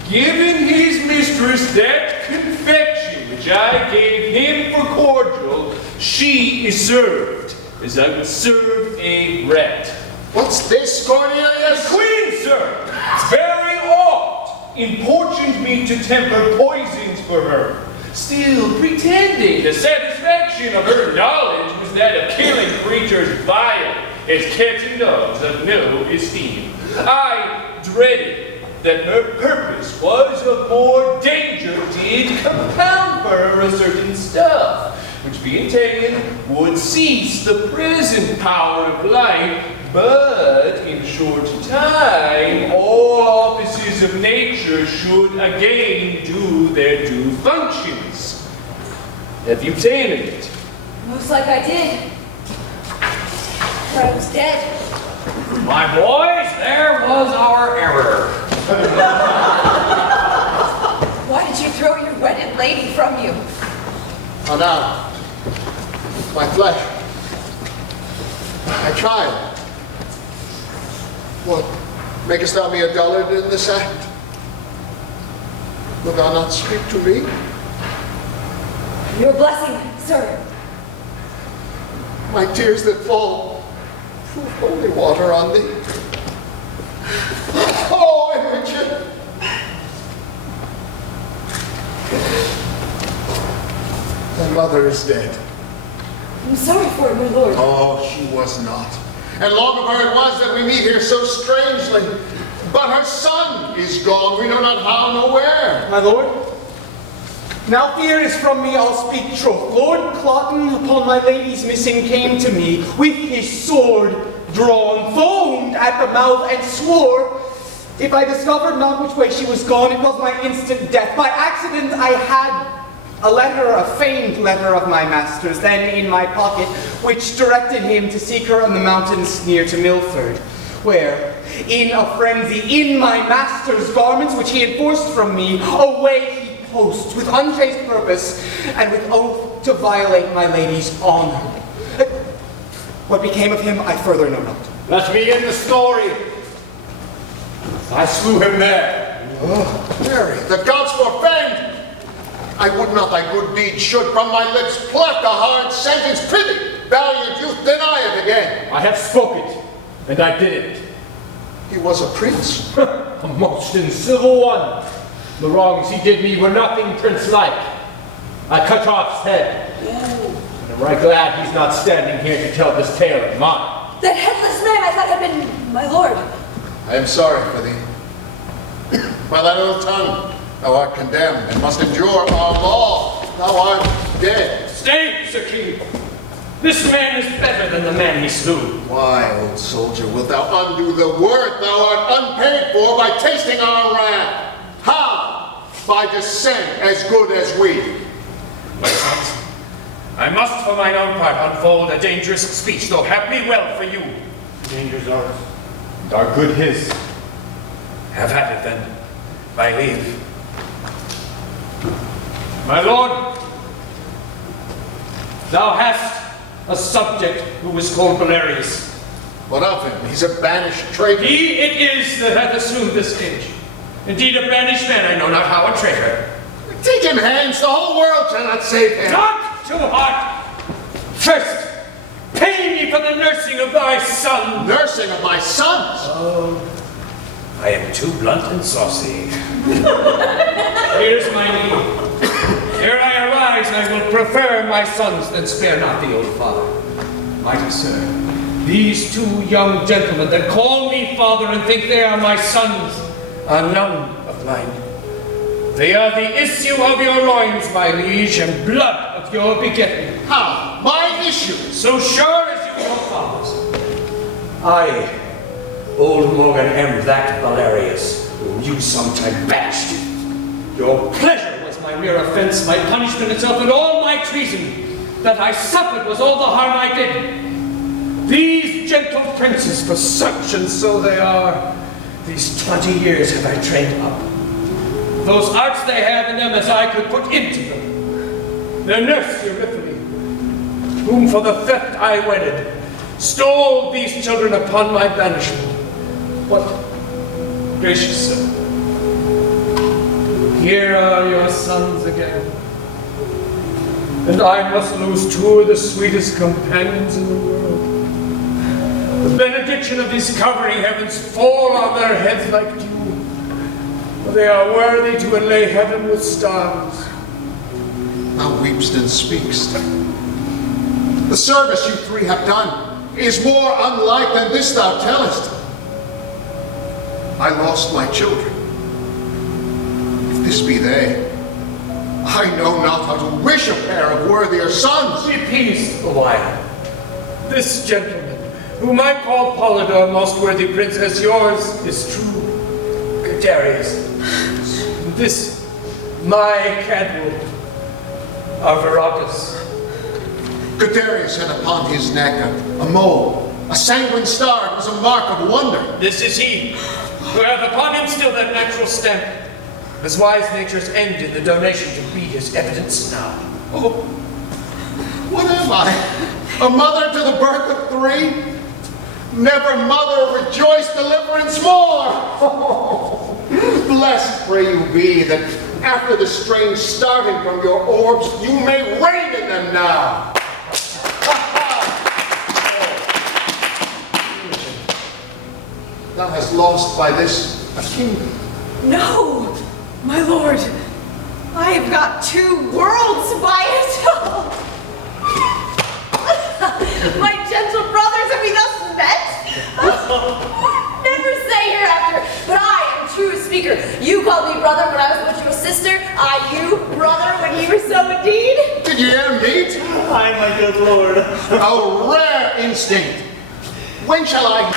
giving his mistress that confection which I gave him for cordial, she is served, as I would serve a rat. What's this, Cornelius? The queen, sir, very oft importuned me to temper poisons for her, still pretending the satisfaction of her knowledge was that of killing creatures vile as cats and dogs of no esteem. I dreaded that her purpose was of more danger did compound for her a certain stuff, which being taken would cease the present power of life, but in short time all offices of nature should again do their due functions. Have you taken it? Most like I did. For I was dead. My boys, there was our error. Why did you throw your wedded lady from you? Oh, now, my flesh, my child. What, makest thou me a dullard in this act? Wilt thou not speak to me? Your blessing, sir. My tears that fall prove holy water on thee. Oh, Imogen! Thy mother is dead. I'm sorry for it, my lord. Oh, she was not. And long of her it was that we meet here so strangely. But her son is gone, we know not how nor where. My lord, now fear is from me, I'll speak truth. Lord Cloten, upon my lady's missing, came to me with his sword drawn, foamed at the mouth, and swore, if I discovered not which way she was gone, it was my instant death. By accident I had a letter, a feigned letter of my master's, then in my pocket, which directed him to seek her on the mountains near to Milford, where, in a frenzy, in my master's garments, which he had forced from me, away he posts with unchaste purpose, and with oath to violate my lady's honor. What became of him, I further know not. Let me in the story. I slew him there. Oh, Mary, the gods forfend! I would not thy good deed should from my lips pluck a hard sentence. Prithee, valiant youth, deny it again. I have spoken, and I did it. He was a prince. A most uncivil one. The wrongs he did me were nothing prince-like. I cut off his head. And I'm right glad he's not standing here to tell this tale of mine. That headless man I thought had been my lord. I am sorry for thee. By that old tongue, thou art condemned and must endure our law. Thou art dead. Stay, Sir King. This man is better than the man he slew. Why, old soldier, wilt thou undo the worth thou art unpaid for by tasting our wrath? How? By descent as good as we. My sons, I must for mine own part unfold a dangerous speech, though haply well for you. Danger's ours, and our good his. Have at it then, by leave. My lord, thou hast a subject who is called Valerius. What of him? He's a banished traitor. He it is that hath assumed this age. Indeed, a banished man, I know not how, a traitor. Take him hence, the whole world cannot save him. Not too hard. First, pay me for the nursing of thy son. Nursing of my sons? Oh, I am too blunt and saucy. Here's my need. Ere I arise, I will prefer my sons than spare not the old father. Mighty sir, these two young gentlemen that call me father and think they are my sons are none of mine. They are the issue of your loins, my liege, and blood of your begetting. How? My issue? So sure as you are fathers. I, old Morgan, am that Valerius, whom you sometime bashed. Your pleasure was my mere offense, my punishment itself, and all my treason that I suffered was all the harm I did. These gentle princes, for such and so they are, these 20 years have I trained up. Those arts they have in them as I could put into them. Their nurse, Euryphone, whom for the theft I wedded, stole these children upon my banishment. What, gracious sir, here are your sons again, and I must lose two of the sweetest companions in the world. The benediction of these covering heavens fall on their heads like dew, for they are worthy to inlay heaven with stars. Thou weepst and speakst. The service you three have done is more unlike than this thou tellest. I lost my children. If this be they, I know not how to wish a pair of worthier sons. Be peace a while. This gentleman, whom I call Polydor, most worthy prince, as yours is true, Cadarius. This, my Cadwal, Arviragus. Cadarius had upon his neck a mole, a sanguine star. It was a mark of wonder. This is he, who hath upon him still that natural stamp. As wise nature's end in the donation to be his evidence now. Oh, what am I? A mother to the birth of three? Never mother rejoice deliverance more. Blessed pray you be that after the strange starting from your orbs, you may reign in them now. Thou hast lost by this a kingdom. No, my lord. I have got 2 worlds by it. My gentle brothers, have we thus met? Never say hereafter, but I am true speaker. You called me brother when I was but your sister. I you, brother, when you were so indeed. Did you ever meet? Aye, my good lord. A rare instinct. When shall I